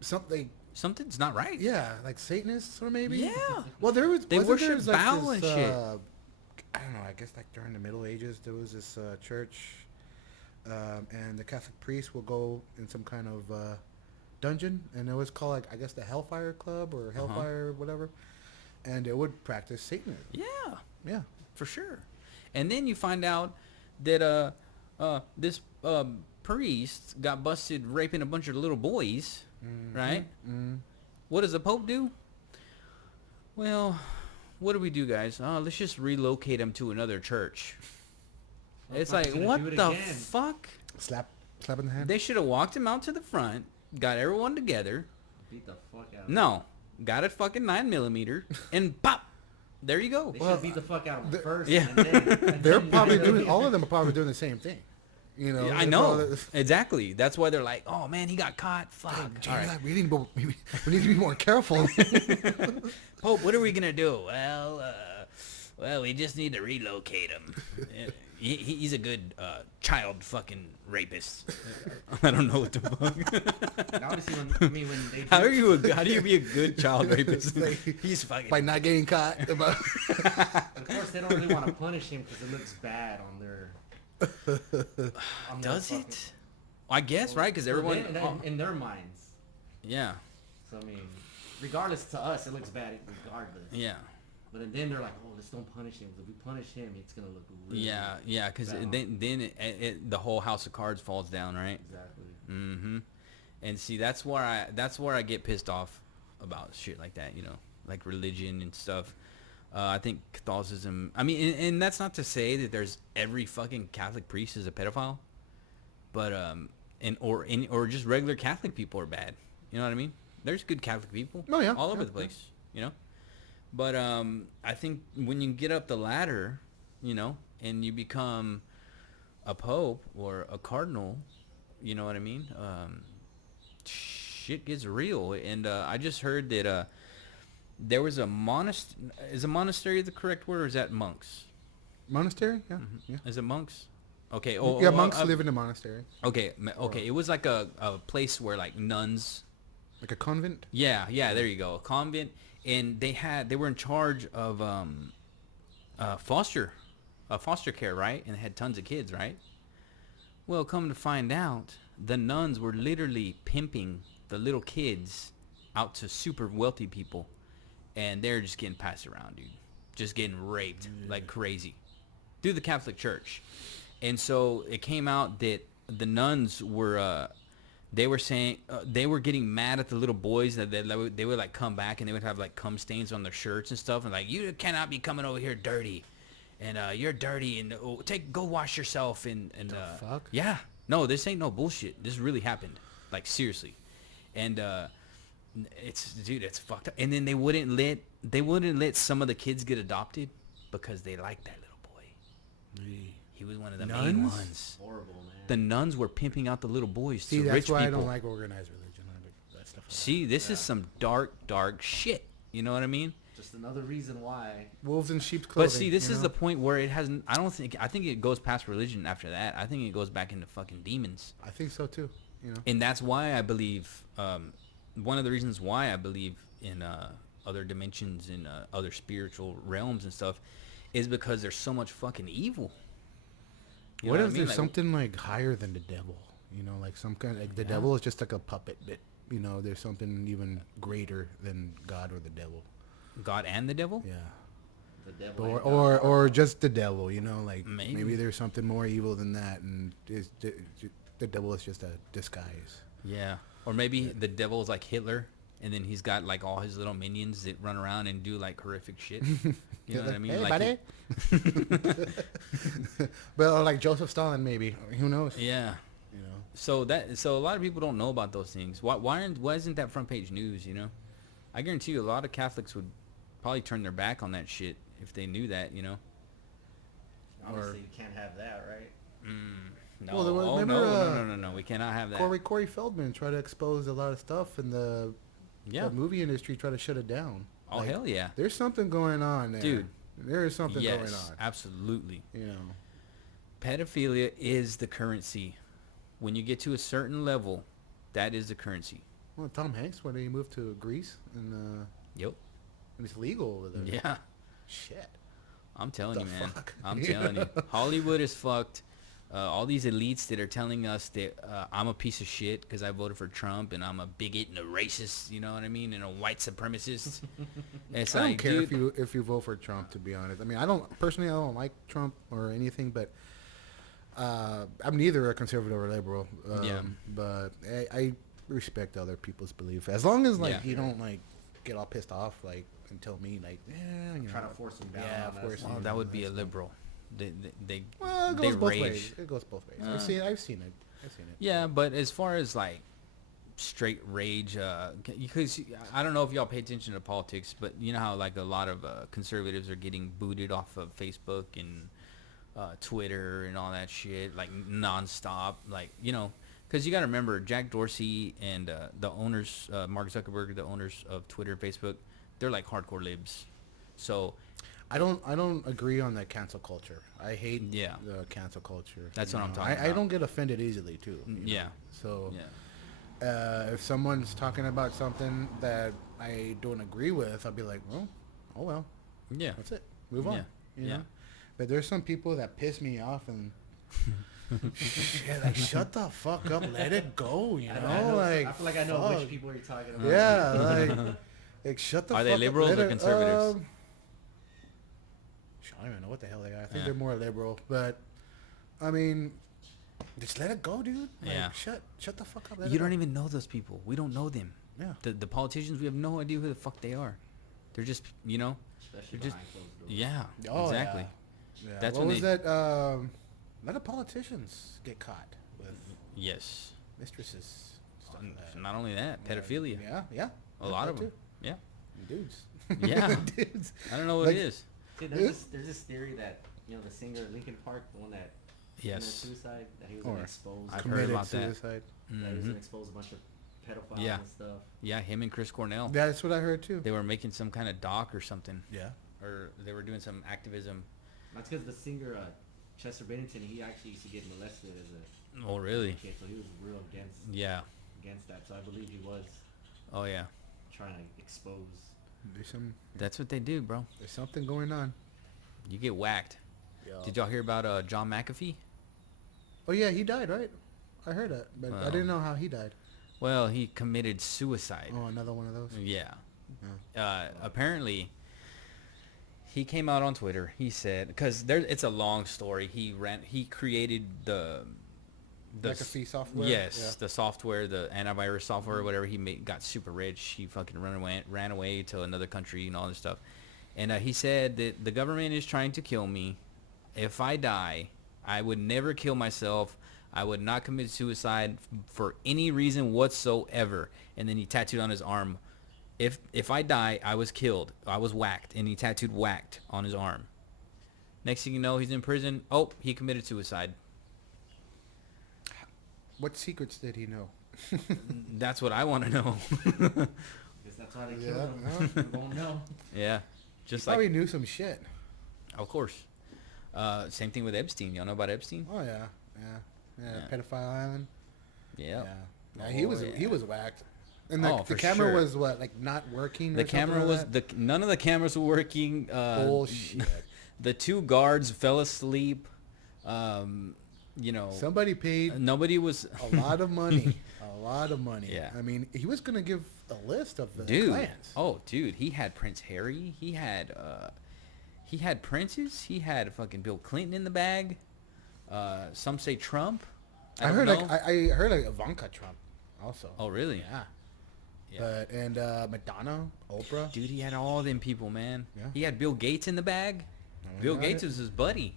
something's not right. Yeah, like Satanists or maybe. Yeah. Well, they worship Baal and shit. I don't know. I guess like during the Middle Ages there was this church, and the Catholic priest will go in some kind of dungeon, and it was called like I guess the Hellfire Club or Hellfire whatever. And it would practice Satanism. Yeah. Yeah. For sure. And then you find out that this priest got busted raping a bunch of little boys, right? Mm-hmm. What does the Pope do? Well, what do we do, guys? Oh, let's just relocate them to another church. It's Motherfuckers like, gonna what do it the again. fuck? Slap in the hand. They should have walked him out to the front, got everyone together. Beat the fuck out of No, got a fucking 9mm, and pop. There you go. They Well, should beat the fuck out of him first. yeah. And then, They're probably doing. All of them are probably doing the same thing. You know. I know. Exactly. That's why they're like, oh man, he got caught. Fuck. Jay, All you're right. not reading, but we need to be more careful. Pope, what are we gonna do? Well, we just need to relocate him. He's a good child fucking rapist. I don't know what the fuck. And obviously, when they How do you be a good child rapist? Like, He's fucking. by not getting caught. of course, they don't really want to punish him because it looks bad on their. On their Does fucking- it? I guess right because for everyone. them, in their minds. Yeah. So I mean, regardless to us, it looks bad regardless. Yeah. But then they're like, oh, let's don't punish him. 'Cause if we punish him, it's gonna look really. Yeah, because bad. then the whole house of cards falls down, right? Exactly. Mm-hmm. And see, that's where I get pissed off about shit like that, you know, like religion and stuff. I think Catholicism. I mean, and that's not to say that there's every fucking Catholic priest is a pedophile, but or just regular Catholic people are bad. You know what I mean? There's good Catholic people. Oh, yeah. all over Yeah, the place. You know. But I think when you get up the ladder, you know, and you become a pope or a cardinal, you know what I mean? Shit gets real. And I just heard that there was a monastery. Is a monastery the correct word, or is that monks? Monastery? Yeah. Yeah. Is it monks? Okay. Yeah, monks live in a monastery. Okay. Okay. It was like a place where like nuns. Like a convent? Yeah. There you go. A convent. And they were in charge of foster care, right? And they had tons of kids, right? Well, come to find out, the nuns were literally pimping the little kids out to super wealthy people, and they're just getting passed around, dude. Just getting raped like crazy through the Catholic Church. And so it came out that the nuns were they were saying they were getting mad at the little boys that they would like come back and they would have like cum stains on their shirts and stuff, and like, you cannot be coming over here dirty, and you're dirty, and go wash yourself, and The fuck? yeah, no, this ain't no bullshit. This really happened, like seriously, and it's fucked up. And then they wouldn't let some of the kids get adopted because they liked that little boy. He was one of the main Nuns? ones. Horrible, man. The nuns were pimping out the little boys See, to that's rich why people. I don't like organized religion. I like that stuff. See, this is some dark shit. You know what I mean? Just another reason why. Wolves in sheep's clothing. But see, this you is know? the point where it hasn't. I think it goes past religion after that. I think it goes back into fucking demons. I think so too. You know. And that's why I believe. One of the reasons why I believe in other dimensions and other spiritual realms and stuff is because there's so much fucking evil. You What know if I mean? there's Like, something like higher than the devil? You know, like some kind. Like the devil is just like a puppet, but you know, there's something even greater than God or the devil. God and the devil? Yeah. The devil. Or ain't or God. or just the devil. You know, like Maybe. maybe there's something more evil than that, and the devil is just a disguise. Yeah. Or maybe the devil is like Hitler, and then he's got like all his little minions that run around and do like horrific shit. You know what I mean? Hey, Like buddy. But like Joseph Stalin, maybe. Who knows? yeah. You know. So a lot of people don't know about those things. Why isn't that front page news? You know, I guarantee you a lot of Catholics would probably turn their back on that shit if they knew that. You know. Obviously, you can't have that, right? No. Well, there was- Oh, remember, no. We cannot have that. Corey Feldman tried to expose a lot of stuff, and the movie industry tried to shut it down. Oh, hell yeah. There's something going on there, Dude. There is something Yes, going on. absolutely. You know. Pedophilia is the currency. When you get to a certain level, that is the currency. Well, Tom Hanks when he moved to Greece and Yep. it's legal over there. Yeah. Shit. I'm telling The you, man. fuck? I'm telling you. Hollywood is fucked. All these elites that are telling us that I'm a piece of shit because I voted for Trump and I'm a bigot and a racist, you know what I mean, and a white supremacist. It's I don't like, care dude, if you vote for Trump. To be honest, I mean, I don't like Trump or anything, but I'm neither a conservative or liberal. Yeah. But I respect other people's belief as long as like Yeah. you don't like get all pissed off like and tell me like, yeah, you Try know, to force them down. yeah, on us. force Well, them. that would be a That's liberal. They well, it they goes both rage. ways. It goes both ways. I've seen it. Yeah, but as far as like straight rage, because I don't know if y'all pay attention to politics, but you know how like a lot of conservatives are getting booted off of Facebook and Twitter and all that shit, like nonstop, like, you know, because you got to remember Jack Dorsey and the owners, Mark Zuckerberg, the owners of Twitter and Facebook, they're like hardcore libs. So I don't agree on that cancel culture. I hate Yeah. the cancel culture. That's You what I'm know, talking I about. don't get offended easily too. you know. Yeah. So yeah, if someone's talking about something that I don't agree with, I'll be like, well, oh well, yeah, that's it. Move on. Yeah. You Yeah. know. But there's some people that piss me off and shit, like shut the fuck up, let it go. You know, like I feel like I know fuck. which people you're talking about. Yeah, like shut the Are fuck they up. liberals let or it- conservatives? I don't even know what the hell they are. I think Yeah. they're more liberal, but I mean, just let it go, dude. Like, Yeah. shut the fuck up. let you it don't go. even know those people. We don't know them. Yeah. The politicians, we have no idea who the fuck they are. They're just, you know, Especially They're just- behind closed doors. yeah, Oh, exactly. Yeah. That's what when was they- that? A lot of politicians get caught with Yes. mistresses. Stuff like that. Not only that, pedophilia. Yeah. A lot of That them. too. Yeah. Dudes. Yeah. Dudes. I don't know what Like- it is. See, there's this theory that, you know, the singer Linkin Park, the one that committed Yes. suicide, that he was Or gonna expose. I've heard Committed about that. suicide. That he was hmm gonna expose a bunch of pedophiles Yeah. and stuff. Yeah, him and Chris Cornell. Yeah, that's what I heard too. They were making some kind of doc or something, Yeah. or they were doing some activism. That's because the singer Chester Bennington, he actually used to get molested as a Oh, really? kid, so he was real Yeah. against that. So I believe he was Oh, yeah. trying to expose. That's what they do, bro. There's something going on. You get whacked. Yeah. Did y'all hear about John McAfee? Oh yeah, he died, right? I heard that, but I Well. didn't know how he died. Well, he committed suicide. Oh, another one of those. Yeah. Yeah. Apparently, he came out on Twitter. He said, because it's a long story. He created the McAfee software. Yes, the software, the antivirus software, or whatever. He got super rich. He fucking ran away to another country and all this stuff. And he said that the government is trying to kill me. If I die, I would never kill myself. I would not commit suicide for any reason whatsoever. And then he tattooed on his arm, if I die, I was killed. I was whacked. And he tattooed whacked on his arm. Next thing you know, he's in prison. Oh, he committed suicide. What secrets did he know? That's what I want to know. Guess that's why they killed Yeah, him. We won't know. Yeah. He Just like, probably knew some shit. of course. Same thing with Epstein. Y'all know about Epstein? Oh yeah. Yeah. Pedophile Island. Yeah. Yeah, Oh, he was yeah. whacked. And the, Oh, the for camera sure. was what, like not working? The or something camera like was that? none of the cameras were working. Bullshit. The two guards fell asleep. You know, Somebody paid nobody was. a lot of money. A lot of money. Yeah. I mean, he was gonna give a list of the Dude. clients. Oh, dude. He had Prince Harry. He had princes. He had fucking Bill Clinton in the bag. Some say Trump. I don't heard know. like I heard like Ivanka Trump also. Oh, really? Yeah. Yeah. But and Madonna, Oprah. Dude, he had all them people, man. Yeah. He had Bill Gates in the bag. Oh, Bill yeah. Gates was his buddy.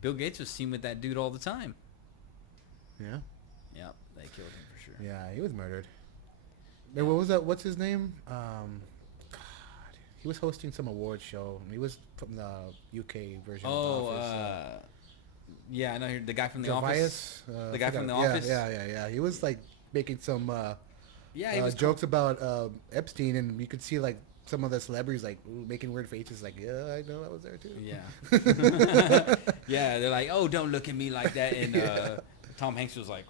Bill Gates was seen with that dude all the time. Yeah. Yep, they killed him for sure. Yeah, he was murdered. Hey, what was that? What's his name? God, he was hosting some award show. He was from the UK version. Oh, of the Office. yeah, I know the guy from the Tobias, office. The guy from The Office? Yeah. He was like making some Yeah, he was jokes about Epstein, and you could see like some of the celebrities like making weird faces, like, yeah, I know I was there too. Yeah. Yeah, they're like, oh, don't look at me like that. And Yeah. Tom Hanks was like,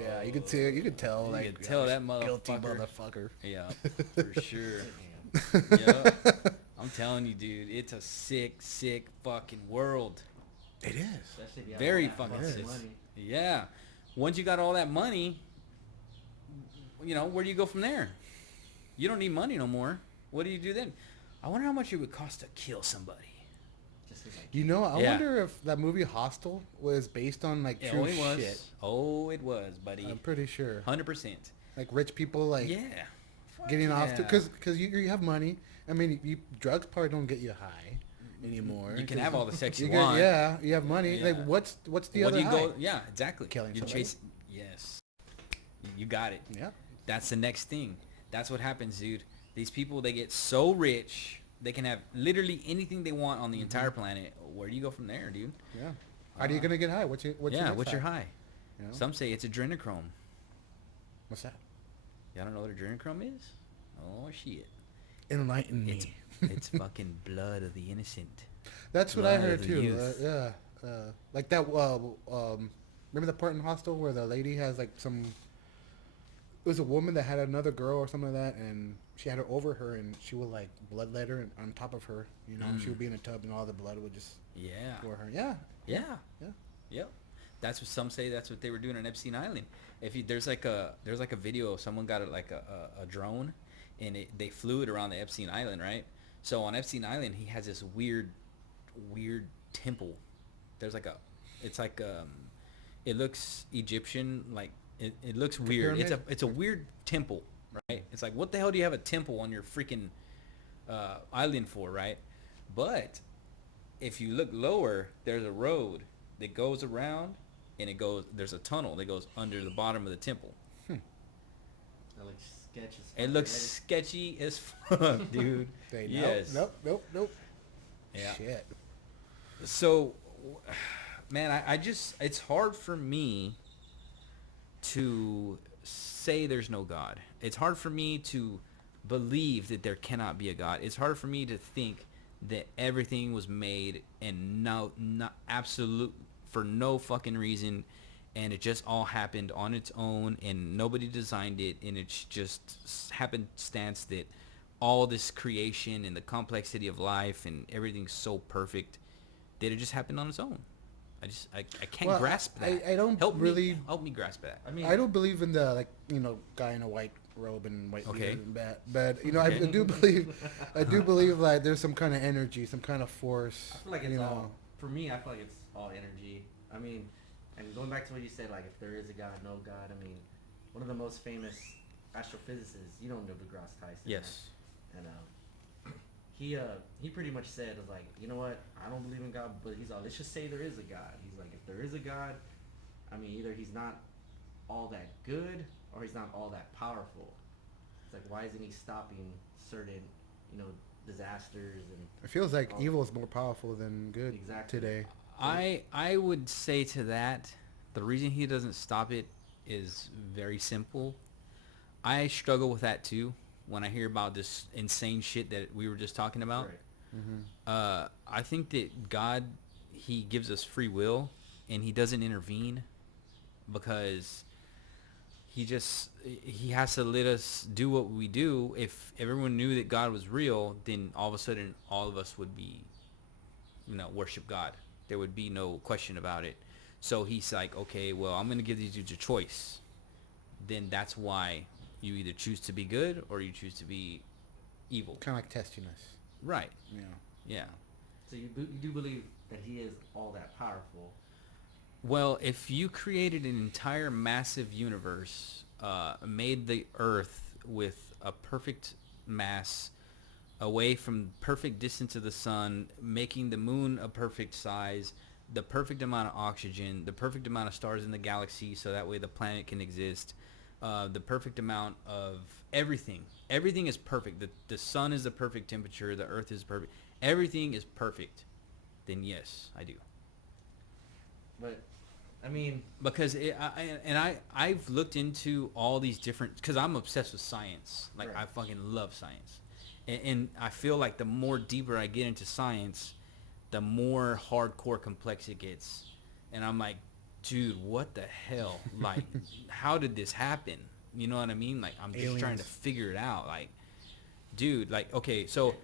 Yeah, you could tell. You could tell. You like, could tell that guilty motherfucker. motherfucker. yeah, for sure. Yeah, I'm telling you, dude, it's a sick, sick fucking world. It is. Especially if you have Very all that fucking Yes. sick. money. Yeah. Once you got all that money, you know, where do you go from there? You don't need money no more. What do you do then? I wonder how much it would cost to kill somebody. Just 'cause, like, You know, I Yeah. wonder if that movie Hostel was based on like true Oh, it was. shit. Oh, it was, buddy. I'm pretty sure. 100%. Like rich people, like Yeah. getting off Yeah. because you have money. I mean, drugs probably don't get you high anymore. You can have all the sex you get- want. Yeah, you have money. Yeah. Like what's the What other do you high? go? Yeah, exactly. Killing You somebody? chase. Yes. You got it. Yeah. That's the next thing. That's what happens, dude. These people, they get so rich, they can have literally anything they want on the entire planet. Where do you go from there, dude? Yeah. How are you gonna get high? What's your What's your high? high? You know? Some say it's adrenochrome. What's that? Y'all don't know what adrenochrome is? Oh shit! Enlighten It's me. it's fucking blood of the innocent. That's what I blood of heard the too. youth. Yeah. Like that. Remember the part in Hostel where the lady has like some. It was a woman that had another girl or something like that, and she had her over her, and she would like bloodlet her on top of her. You know, she would be in a tub, and all the blood would just Yeah. go her. Yeah. Yeah. Yeah. Yep. That's what some say. That's what they were doing on Epstein Island. If you, there's like a video of someone got a drone, and they flew it around the Epstein Island, right? So on Epstein Island, he has this weird temple. There's like it's like it looks Egyptian, like it looks weird. pyramid? It's a weird temple, right? It's like, what the hell do you have a temple on your freaking island for, right? But if you look lower, there's a road that goes around, and there's a tunnel that goes under the bottom of the temple. That looks sketchy. as fuck, It looks right? sketchy as fuck, dude. Yes. Nope. Yeah. Shit. So, man, I just, it's hard for me to say there's no God. It's hard for me to believe that there cannot be a God. It's hard for me to think that everything was made and not absolute for no fucking reason, and it just all happened on its own, and nobody designed it, and it's just happenstance that all this creation and the complexity of life and everything's so perfect that it just happened on its own. I can't grasp that. I don't help really. help me grasp that. I mean, I don't believe in the guy in a white robe and white Okay. beard and bat, but I Okay. do believe like there's some kind of energy, some kind of force. I feel like it's all, for me, I feel like it's all energy. I mean, and going back to what you said, like if there is a God, no God, I mean, one of the most famous astrophysicists, you know Neil deGrasse Tyson. Yes. And he pretty much said, was like, you know what, I don't believe in God, but he's all, let's just say there is a God. He's like, if there is a God, I mean, either he's not all that good or he's not all that powerful. It's like, why isn't he stopping certain, disasters and It feels like all- evil is more powerful than good Exactly. today. I would say to that, the reason he doesn't stop it is very simple. I struggle with that too when I hear about this insane shit that we were just talking about. Right. I think that God, he gives us free will, and he doesn't intervene because he has to let us do what we do. If everyone knew that God was real, then all of a sudden all of us would be, worship God. There would be no question about it. So he's like, okay, well, I'm going to give these dudes a choice. Then that's why you either choose to be good or you choose to be evil. Kind of like testing us. Right. Yeah. Yeah. So you do believe that he is all that powerful. Well, if you created an entire massive universe, made the Earth with a perfect mass, away from perfect distance of the sun, making the moon a perfect size, the perfect amount of oxygen, the perfect amount of stars in the galaxy, so that way the planet can exist, the perfect amount of everything. Everything is perfect. The sun is the perfect temperature. The Earth is perfect. Everything is perfect. Then yes, I do. But, I mean, Because I've looked into all these different, because I'm obsessed with science. Like, Right. I fucking love science. And I feel like the more deeper I get into science, the more hardcore complex it gets. And I'm like, dude, what the hell? Like, how did this happen? You know what I mean? Like, I'm just trying to Aliens. figure it out. Like, dude, like, okay, so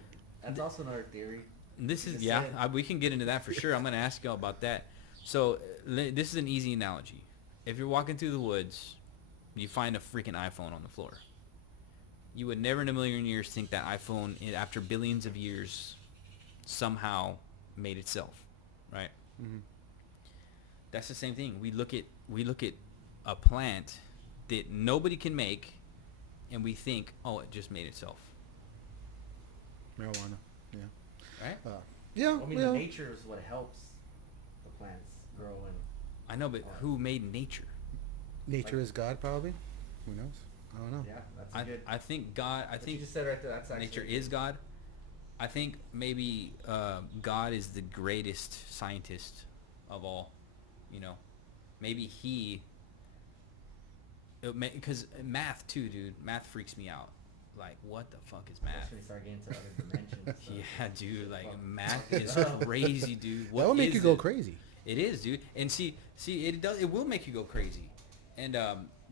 that's also another theory. this is, Just yeah, saying. we can get into that for sure. I'm going to ask y'all about that. So this is an easy analogy. If you're walking through the woods, you find a freaking iPhone on the floor. You would never in a million years think that iPhone, after billions of years, somehow made itself, right? Mm-hmm. That's the same thing. We look at a plant that nobody can make, and we think, oh, it just made itself. Marijuana. Yeah. Right? Yeah. I mean, well, the nature is what helps the plants grow and. I know, but who made nature? nature is God, probably. Who knows? I don't know. Yeah, that's a good. I think God. I What think you just said right there. That's actually nature is God. I think maybe God is the greatest scientist of all. You know, maybe he. Because math too, dude. Math freaks me out. Like, what the fuck is math? When you start getting to other dimensions. So. Yeah, dude. Like, math is crazy, dude. That will make is you go it? crazy. It is, dude. And see, it does. It will make you go crazy, and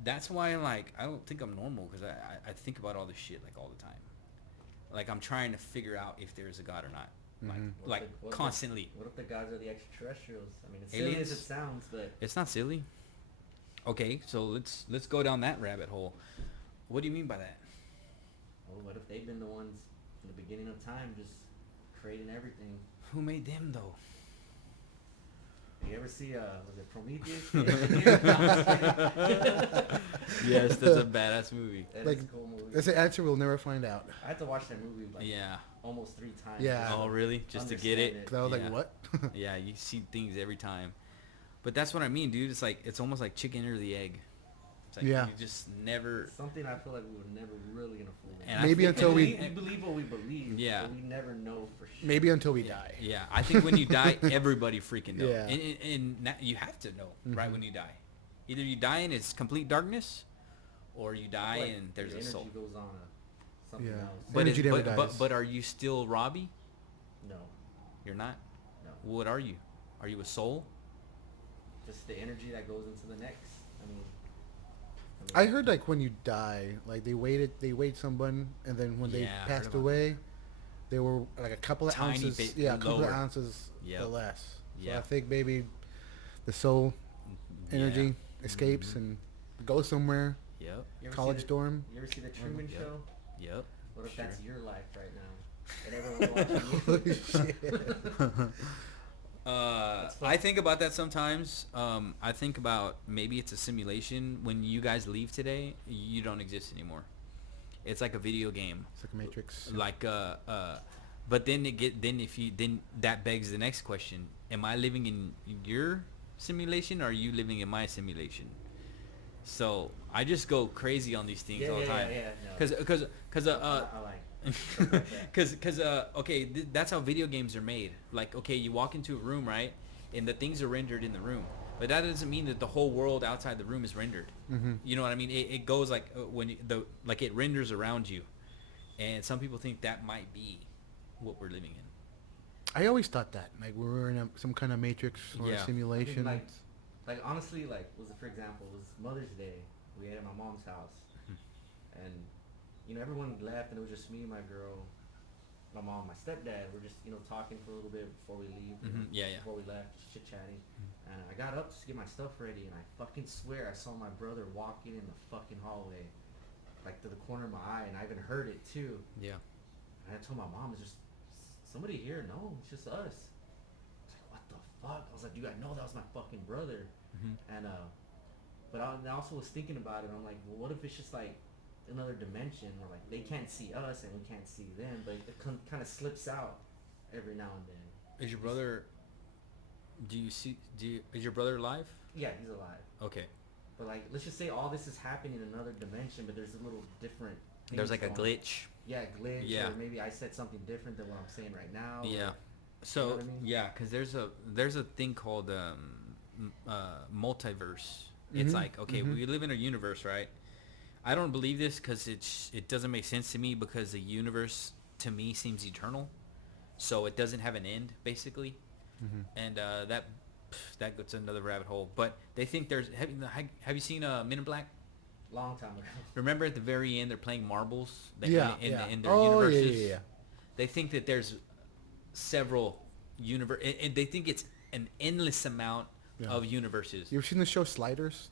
that's why, like, I don't think I'm normal because I think about all this shit like all the time. Like, I'm trying to figure out if there is a God or not, like constantly. What if the gods are the extraterrestrials? I mean, it's Aliens? silly as it sounds, but It's not silly. Okay, so let's go down that rabbit hole. What do you mean by that? well, what if they've been the ones in the beginning of time just creating everything? Who made them though? You ever see was it Prometheus? Yes, that's a badass movie. That Like, is a cool movie. That's the answer we'll never find out. I had to watch that movie like Yeah. almost 3 times. Yeah. just Oh, to really? Just to get understand it? Cause I was Yeah. like, what? Yeah, you see things every time. But that's what I mean, dude. It's like, it's almost like chicken or the egg. It's like Yeah. you just never. Something I feel like we were never really gonna fool. And Maybe I think, until we believe what we believe. Yeah. But we never know for sure. Maybe until we die. Yeah, I think when you die, everybody freaking knows. Yeah. And you have to know right when you die. Either you die and it's complete darkness, or you die Like, and there's the a soul. energy goes on something Yeah. else. But, Energy never dies. but are you still Robby? No, You're not. no. What are you? Are you a soul? Just the energy that goes into the next. I heard like when you die, like they weighed someone, and then when Yeah, I they heard passed about away, they were like a couple of Tiny ounces. bit Yeah, a couple of lower. ounces Yep. less. So Yeah. I think maybe the soul energy escapes and goes somewhere. Yep. You ever College see dorm. You ever see the Truman Yep. Show? Yep. What if Sure. that's your life right now? And everyone's watching you. Holy shit. I think about that sometimes. I think about maybe it's a simulation. When you guys leave today, you don't exist anymore. It's like a video game. It's like a Matrix. Like but then then that begs the next question: am I living in your simulation, or are you living in my simulation? So I just go crazy on these things all the time. No. Cause I like. Cause okay, that's how video games are made. Like, okay, you walk into a room, right, and the things are rendered in the room, but that doesn't mean that the whole world outside the room is rendered. Mm-hmm. You know what I mean? It goes like like it renders around you, and some people think that might be what we're living in. I always thought that like we were in some kind of Matrix or Yeah. a simulation. Like honestly, like for example, it was Mother's Day. We ate at my mom's house, and everyone left, and it was just me, my girl, my mom, my stepdad. We're just talking for a little bit before we leave. Yeah. Before we left, just chit chatting, and I got up to get my stuff ready, and I fucking swear I saw my brother walking in the fucking hallway, like to the corner of my eye, and I even heard it too. Yeah. And I told my mom, "Is just somebody here?" No, it's just us. I was like, "What the fuck?" I was like, "Dude, I know that was my fucking brother." And but I also was thinking about it. I'm like, well, what if it's just like another dimension where like they can't see us and we can't see them, but it kind of slips out every now and then. Is your brother? Is your brother alive? Yeah, he's alive. Okay. But like, let's just say all this is happening in another dimension, but there's a little different. There's like a things going on. glitch. Yeah, glitch. Yeah. Or maybe I said something different than what I'm saying right now. Yeah. or- So You know what I mean? yeah, because there's a thing called multiverse. It's Mhm. like, okay, we live in a universe, right? I don't believe this because it doesn't make sense to me, because the universe to me seems eternal, so it doesn't have an end basically, and that goes to another rabbit hole. But they think there's have you seen Men in Black? Long time ago. Remember at the very end they're playing marbles in yeah. their Oh universes. yeah. They think that there's several universe, and they think it's an endless amount of universes. You ever seen the show Sliders?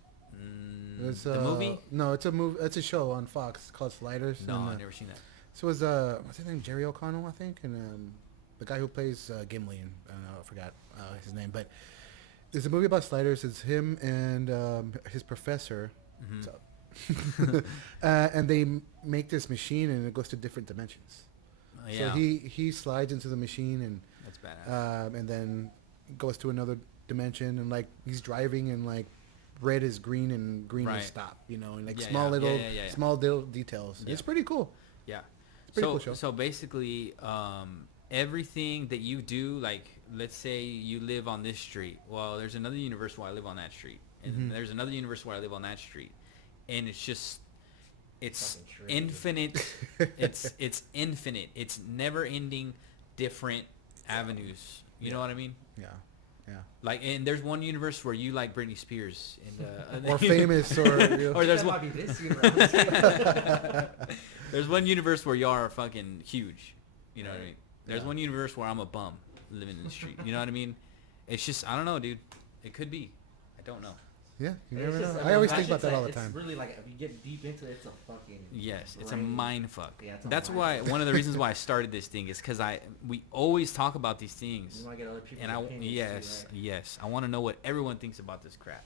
It's, The movie? No, it's a movie. It's a show on Fox called Sliders. No, and, I've never seen that. So it was what's his name? Jerry O'Connell, I think, and the guy who plays Gimli, and I forgot his name, but there's a movie about sliders. It's him and his professor. So And they make this machine, and it goes to different dimensions. Yeah. So he slides into the machine, and That's badass. and then goes to another dimension, and like he's driving, and like red is green and green Right. is stop, you know, and like Yeah, small yeah. little Yeah. small little details. Yeah. It's pretty cool. Yeah. Pretty cool show. So basically, everything that you do, like let's say you live on this street. Well, there's another universe where I live on that street, and Mhm. there's another universe where I live on that street, and it's Fucking true. infinite. it's infinite. It's never ending, different avenues. You know what I mean? Yeah, yeah. Like, and there's one universe where you like Britney Spears, and Or famous, or you know. or there's That one. might be this universe. There's one universe where you are fucking huge. You know what I mean? There's Yeah. one universe where I'm a bum living in the street. You know what I mean? It's just, I don't know, dude. It could be. I don't know. Yeah, you It's never just- know. mean, I always that think about shit's that like- all the it's time. really like, if you get deep into it, it's a fucking Yes, it's a brain- mind fuck. Yeah, it's a That's mind why fuck. one of the reasons why I started this thing is because we always talk about these things, You want to get other people's and opinions too, right? yes, I want to know what everyone thinks about this crap,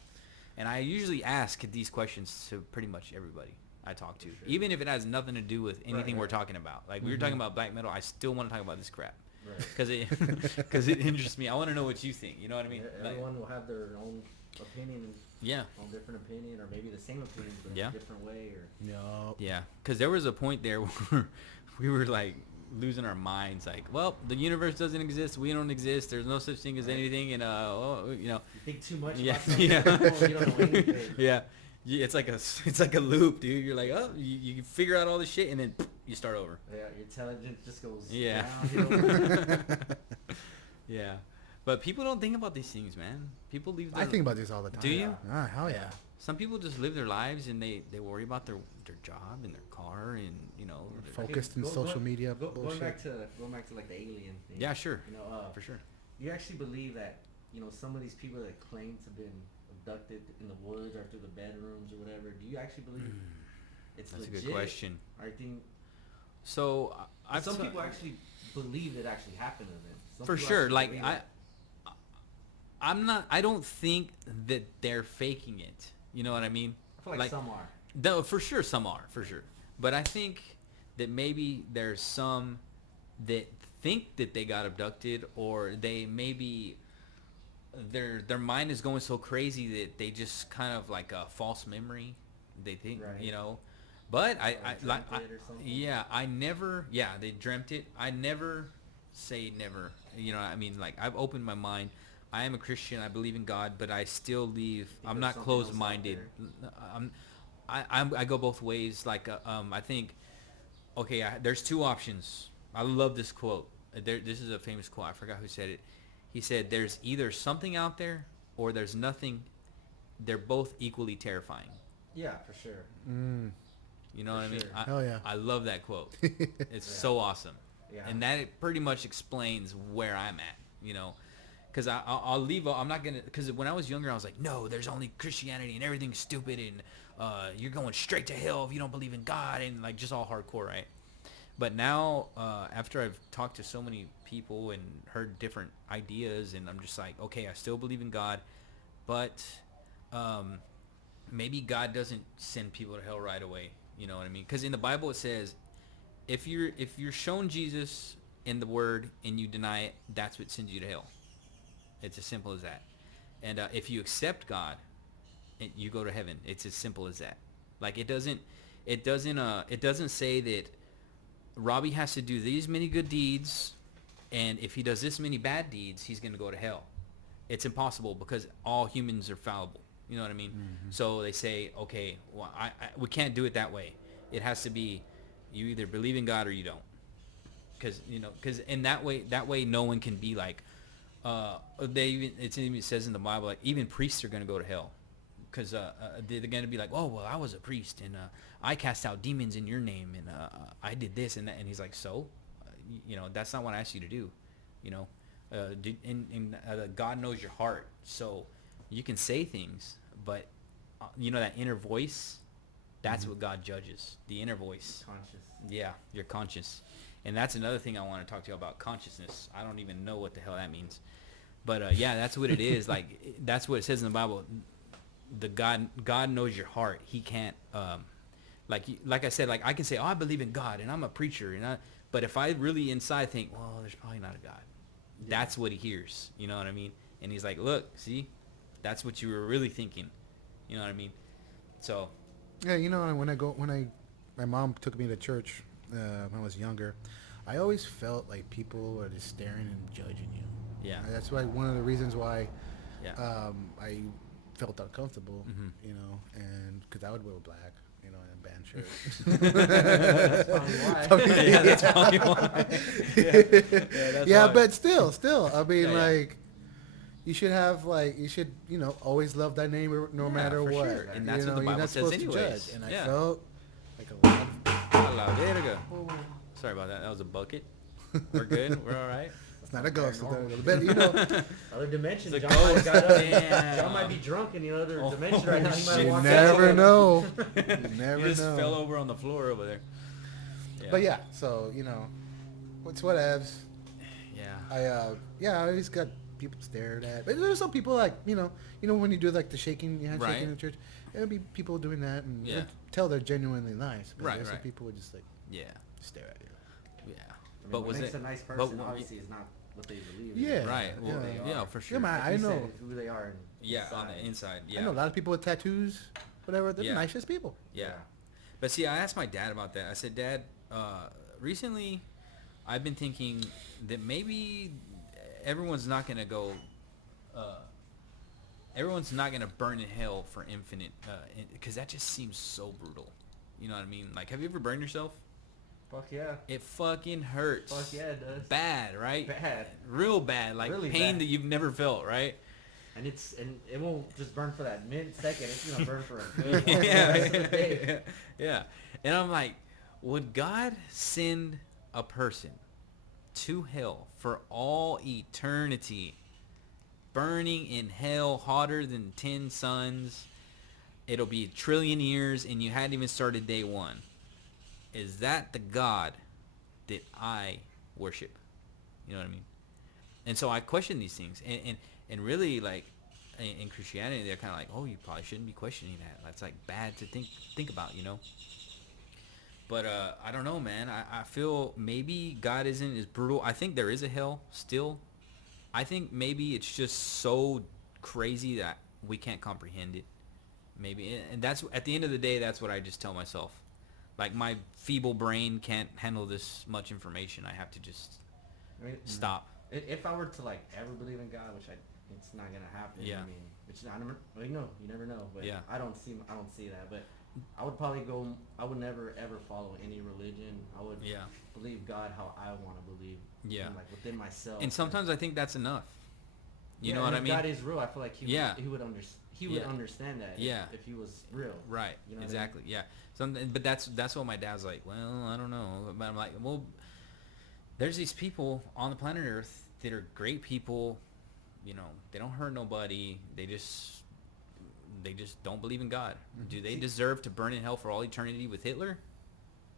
and I usually ask these questions to pretty much everybody I talk to, For sure. even if it has nothing to do with anything we're right. talking about. Like we were Mhm. talking about black metal, I still want to talk about this crap Right. because it interests me. I want to know what you think. You know what I mean? Like, Everyone will have their own opinion, yeah. own different opinion, or maybe the same opinion, but Yeah. in a different way. Or No. Yeah, because there was a point there where we were like losing our minds. Like, well, the universe doesn't exist. We don't exist. There's no such thing as Right. anything. And you know, you think too much Yeah, about something, yeah. you don't know anything. yeah, it's like a loop, dude. You're like, oh, you figure out all this shit, and then you start over. Yeah, your intelligence just goes Yeah. downhill. Yeah, but people don't think about these things, man. People leave. I think about this all the time. Do you? Ah, hell yeah. Some people just live their lives and they worry about their job and their car and you know. their- Focused in Go- social go- media Going bullshit. back to like the alien thing. Yeah, sure, You know, for sure. you actually believe that, you know, some of these people that claim to have been abducted in the woods or through the bedrooms or whatever, do you actually believe it's That's a legit? good question. Or you think So I've some t- people actually believe it actually happened to them? Some for people sure. actually Like believe I, it. I don't think that they're faking it. You know what I mean? I feel like some are. Though for sure some are, for sure. But I think that maybe there's some that think that they got abducted, or they maybe their mind is going so crazy that they just kind of like a false memory. They think, Right. you know. But I like dreamt it or something. they dreamt it. I never say never. You know, I mean, like I've opened my mind. I am a Christian. I believe in God, but I still leave. I'm there's not something else out closed-minded. I go both ways. Like I think, okay, there's two options. I love this quote. This is a famous quote. I forgot who said it. He said, "There's either something out there or there's nothing. They're both equally terrifying." Yeah, for sure. Mm. You know For what I mean? sure. Hell yeah. I love that quote. It's so awesome. Yeah. And that it pretty much explains where I'm at, you know, because I'll leave. I'm not gonna, because when I was younger, I was like, no, there's only Christianity and everything's stupid, and you're going straight to hell if you don't believe in God, and like just all hardcore, right? But now, after I've talked to so many people and heard different ideas, and I'm just like, okay, I still believe in God, but maybe God doesn't send people to hell right away. You know what I mean? Because in the Bible it says, if you're shown Jesus in the Word and you deny it, that's what sends you to hell. It's as simple as that. And if you accept God, you go to heaven. It's as simple as that. Like it doesn't say that Robby has to do these many good deeds, and if he does this many bad deeds, he's going to go to hell. It's impossible because all humans are fallible. You know what I mean? Mm-hmm. So they say, okay, well, we can't do it that way. It has to be you either believe in God or you don't. Because in that way no one can be like, it even says in the Bible, like even priests are going to go to hell. Because they're going to be like, oh, well, I was a priest, and I cast out demons in your name, and I did this and that. And he's like, so? That's not what I asked you to do. God knows your heart. So you can say things, but, that inner voice, that's what God judges. The inner voice. Conscious. Yeah, your conscious. And that's another thing I want to talk to you about, consciousness. I don't even know what the hell that means. But, yeah, that's what it is. Like, that's what it says in the Bible. God knows your heart. He can't like I said, like I can say, oh, I believe in God and I'm a preacher, but if I really inside think, well, there's probably not a God. Yeah. That's what he hears. You know what I mean? And he's like, look, see, that's what you were really thinking. You know what I mean? So. Yeah, my mom took me to church when I was younger. I always felt like people were just staring and judging you. Yeah. And that's why one of the reasons why Yeah. I felt uncomfortable, and because I would wear black, and band shirt. That's probably why. Yeah, that's probably why. Yeah, why. But still, I mean, Yeah. you should always love thy neighbor no matter what. Sure. And that's what the Bible says anyways. To judge. And I Yeah. felt like a lot of... La verga. Sorry about that. That was a bucket. We're good. We're all right. It's not a ghost. Other dimension. It's a John might ghost. got up. Damn. John might be drunk in the other dimension right now. He might You walk never out. know. You never You just know. fell over on the floor over there. Yeah. But yeah, so it's whatevs. Yeah. I always got people stared at. But there's some people when you do like the shaking, your hand shaking in church, there'll be people doing that and you tell they're genuinely nice. But there's some people who just stare at you. Yeah. I mean, But what was makes it a nice person obviously is not what they believe. Yeah. Right. Well, who they are. for sure. Yeah, man, Like I you know. said, who they are. On the inside. Yeah. I know a lot of people with tattoos, whatever. They're the nicest people. Yeah. But see, I asked my dad about that. I said, Dad, recently I've been thinking that maybe everyone's not going to go, everyone's not going to burn in hell for infinite, because that just seems so brutal. You know what I mean? Like, have you ever burned yourself? Fuck yeah. It fucking hurts. Fuck yeah, it does. Bad, right? Bad. Real bad. Like Really pain bad. that you've never felt, right? And it won't just burn for that second. It's gonna burn for a good Yeah. rest of the day. Yeah. And I'm like, would God send a person to hell for all eternity, burning in hell hotter than 10 suns? It'll be a trillion years and you hadn't even started day one. Is that the God that I worship? You know what I mean? And so I question these things. And really, like, in Christianity, they're kind of like, oh, you probably shouldn't be questioning that. That's, like, bad to think about, But I don't know, man. I feel maybe God isn't as brutal. I think there is a hell still. I think maybe it's just so crazy that we can't comprehend it. Maybe. And that's, at the end of the day, that's what I just tell myself. Like, my feeble brain can't handle this much information. I have to just stop. If I were to ever believe in God, which it's not gonna happen. Yeah. I mean, it's not. You never know. But Yeah. I don't see that. But I would probably go. I would never ever follow any religion. I would believe God how I want to believe. Yeah. Within myself. And sometimes I think that's enough. You know what I mean? If God is real, I feel like he would understand that. Yeah. If he was real. Right. You know exactly. Yeah. But that's what my dad's like. Well, I don't know. But I'm like, well, there's these people on the planet Earth that are great people. They don't hurt nobody. They just don't believe in God. Do they deserve to burn in hell for all eternity with Hitler?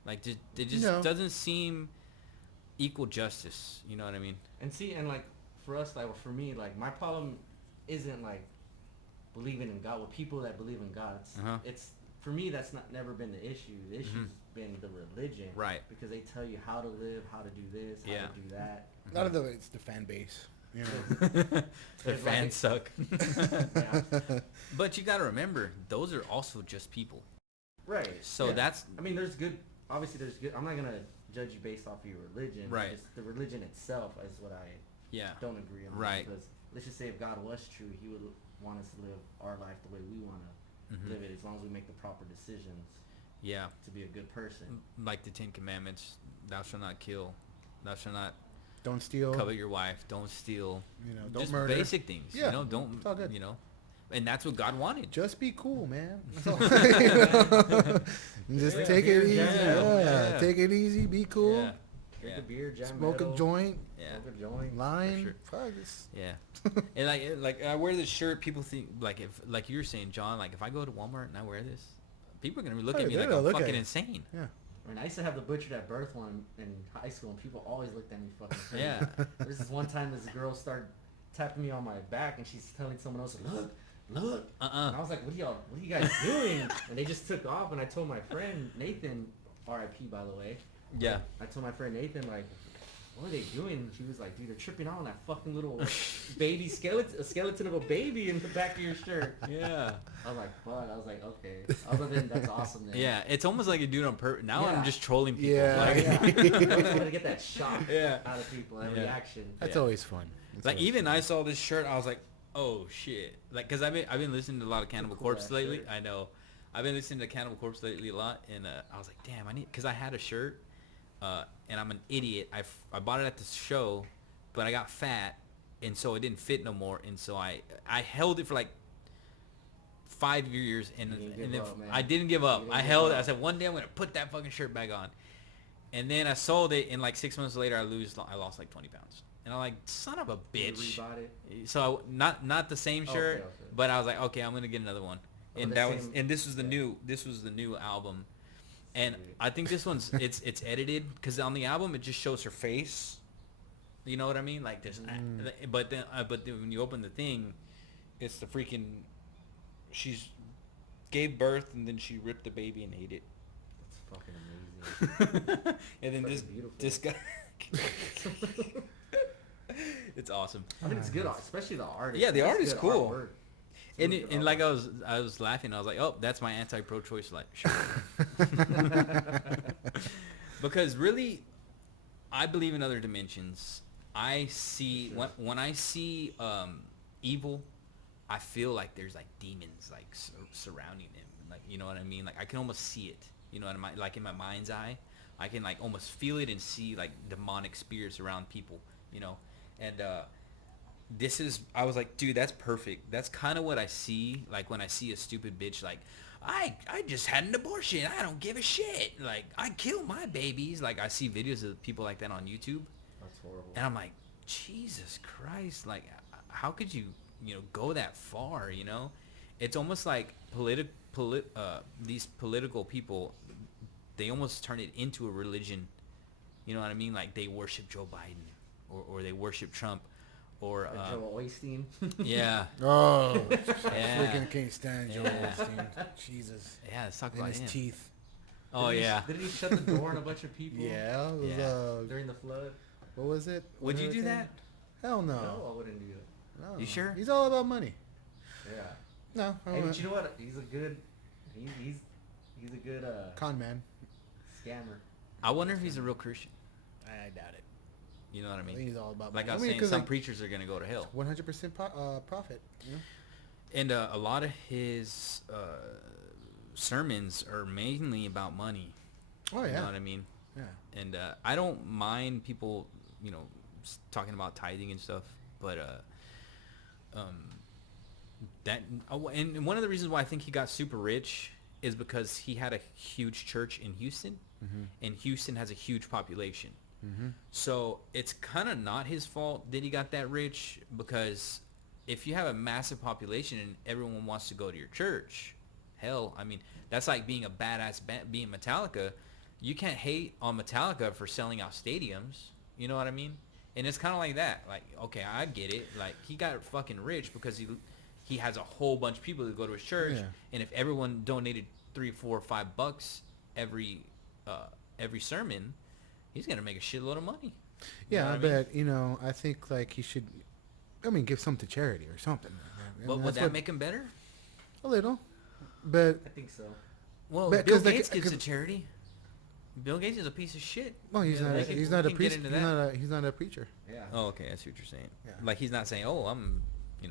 Like, it just doesn't seem equal justice. You know what I mean? And for us, for me, my problem isn't believing in God. With people that believe in God, it's for me that's never been the issue. The issue's been the religion, right? Because they tell you how to live, how to do this, how to do that. A lot of it's the fan base. Their fans suck. But you got to remember, those are also just people. Right. So that's... I mean, there's good... Obviously, there's good... I'm not going to judge you based off of your religion. Right. Just the religion itself is what I don't agree on. Right. Because let's just say if God was true, he would want us to live our life the way we want to live it, as long as we make the proper decisions. Yeah. To be a good person. Like the 10 Commandments. Thou shalt not kill. Thou shalt not... Don't steal. Covet your wife. Don't steal. Don't just murder. Basic things. Yeah. Don't. It's all good. And that's what God wanted. Just be cool, man. Just take it easy. Yeah. Take it easy. Be cool. Yeah. Drink a beer, jam Smoke metal, a joint. Yeah. Smoke a joint. Line. Sure. Fuck this. Yeah. And like I wear this shirt. People think if you were saying, John, if I go to Walmart and I wear this, people are gonna look at me like I'm fucking insane. Yeah. I mean, I used to have the butchered at birth one in high school, and people always looked at me fucking crazy. Yeah. There's this one time this girl started tapping me on my back, and she's telling someone else, look. And I was like, what are you guys doing? And they just took off, and I told my friend Nathan, R.I.P. by the way. Yeah. I told my friend Nathan, like, what are they doing? And she was like, dude, they're tripping out on that fucking little baby skeleton of a baby in the back of your shirt. Yeah. I was like, fuck. I was like, okay. Other than that's awesome then. Yeah, it's almost like you do it on purpose. Now Yeah. I'm just trolling people. Yeah. Like, I just wanted to get that shock Yeah. out of people, that Yeah. reaction. That's Yeah. always fun. That's like always even fun. I saw this shirt, I was like, oh shit. Like, cause I've been listening to a lot of Cannibal cool Corpse ass lately. shirt. I know. I've been listening to Cannibal Corpse lately a lot, and I was like, damn, cause I had a shirt, and I'm an idiot. I bought it at the show, but I got fat, and so it didn't fit no more, and so I held it for like 5 years, and You didn't and give if up, man. I didn't give up. You didn't I give held it. up. I said one day I'm gonna put that fucking shirt back on, and then I sold it, and like 6 months later I lost like 20 pounds, and I'm like, son of a You bitch. rebought it? So not the same Okay, shirt, okay. but I was like, okay, I'm gonna get another one, Oh, and the that was same- and this was the yeah. new album, and Sweet. I think this one's it's edited because on the album it just shows her face, you know what I mean, like this, but then when you open the thing, it's the freaking, she's gave birth and then she ripped the baby and ate it, That's fucking amazing. and then Fucking this beautiful. guy. It's awesome. I mean, it's good, especially the art. Yeah, the It's art is good cool. artwork. It's And, really good and like artwork. I was laughing. I was like, oh, that's my anti-pro-choice life shirt. Because really, I believe in other dimensions. I see Sure. when I see evil, I feel like there's like demons like surrounding him. Like, you know what I mean? Like I can almost see it. You know, like in my mind's eye, I can like almost feel it and see like demonic spirits around people. You know, and I was like, dude, that's perfect. That's kind of what I see. Like when I see a stupid bitch, like, I just had an abortion. I don't give a shit. Like, I kill my babies. Like, I see videos of people like that on YouTube. That's horrible. And I'm like, Jesus Christ. Like, how could you, go that far, It's almost like these political people, they almost turn it into a religion. You know what I mean? Like, they worship Joe Biden or they worship Trump. Or Joel Osteen. yeah, Oh, Yeah. freaking can't stand Joel Yeah. Osteen. Jesus. yeah. Let's talk In about his him. teeth. Oh yeah. Did he shut the door on a bunch of people? Yeah. It was, Yeah. During the flood? what was it? Would you do Hurricane? that? Hell no. No, I wouldn't do that. No. You sure? He's all about money. Yeah. No. I Hey, but wouldn't. you know what? He's a good. He's a good Con man. scammer. I wonder if he's a real Christian. I doubt it. You know what I I think mean? he's all about Like money. I was mean, saying, 'cause, some like, preachers are gonna go to hell, 100% profit. You know? and a lot of his sermons are mainly about money. Oh You yeah. know what I mean? Yeah. And I don't mind people, talking about tithing and stuff, but and one of the reasons why I think he got super rich is because he had a huge church in Houston, and Houston has a huge population. So it's kind of not his fault that he got that rich, because if you have a massive population and everyone wants to go to your church, hell, I mean, that's like being a badass being Metallica. You can't hate on Metallica for selling out stadiums. You know what I mean? And it's kind of like that. Like, okay, I get it. Like, he got fucking rich because he has a whole bunch of people that go to his church, Yeah. and if everyone donated $3, $4, $5 every sermon, he's gonna make a shitload of money. You Yeah, know I what mean? bet. I think like he should. Give some to charity or something. But would That's that what- make him better? a little? But I think so. Well, But Bill 'cause, like, Gates gives to 'cause- charity. Bill Gates is a piece of shit. well, he's Yeah, not. we can- He's we not a can get priest. into He's that. not a preacher. Yeah. Oh, okay, that's what you're saying. Yeah. Like, he's not saying, "Oh, I'm,"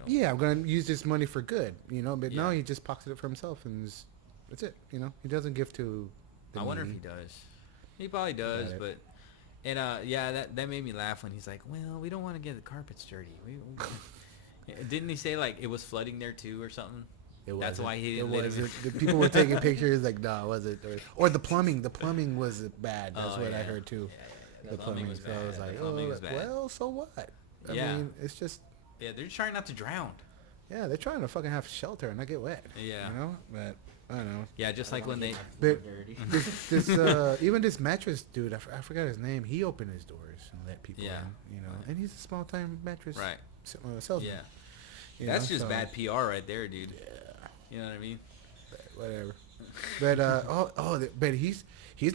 Yeah, I'm gonna use this money for good. But no, Yeah. he just pockets it for himself, and that's it. He doesn't give to. The I wonder if needy. he does. He probably does, Got it. but yeah, that made me laugh when he's like, "Well, we don't want to get the carpets dirty." Didn't he say like it was flooding there too or something? It That's wasn't. why he It didn't let him. wasn't. The people were taking pictures like, no, it wasn't. Or the plumbing. The plumbing was bad. That's Oh, what I yeah. heard too. Yeah, The plumbing was So bad. I was like, The plumbing was bad. well, so what? I Yeah. mean, it's just. Yeah, they're trying not to drown. Yeah, they're trying to fucking have shelter and not get wet. Yeah. But I don't know. Yeah, just I like don't when wanna they. get my floor dirty. This even this mattress dude, I forgot his name. He opened his doors and let people Yeah. in. And he's a small time mattress Right. salesman. Yeah. That's just bad PR right there, dude. Yeah. You know what I mean? Whatever. But he's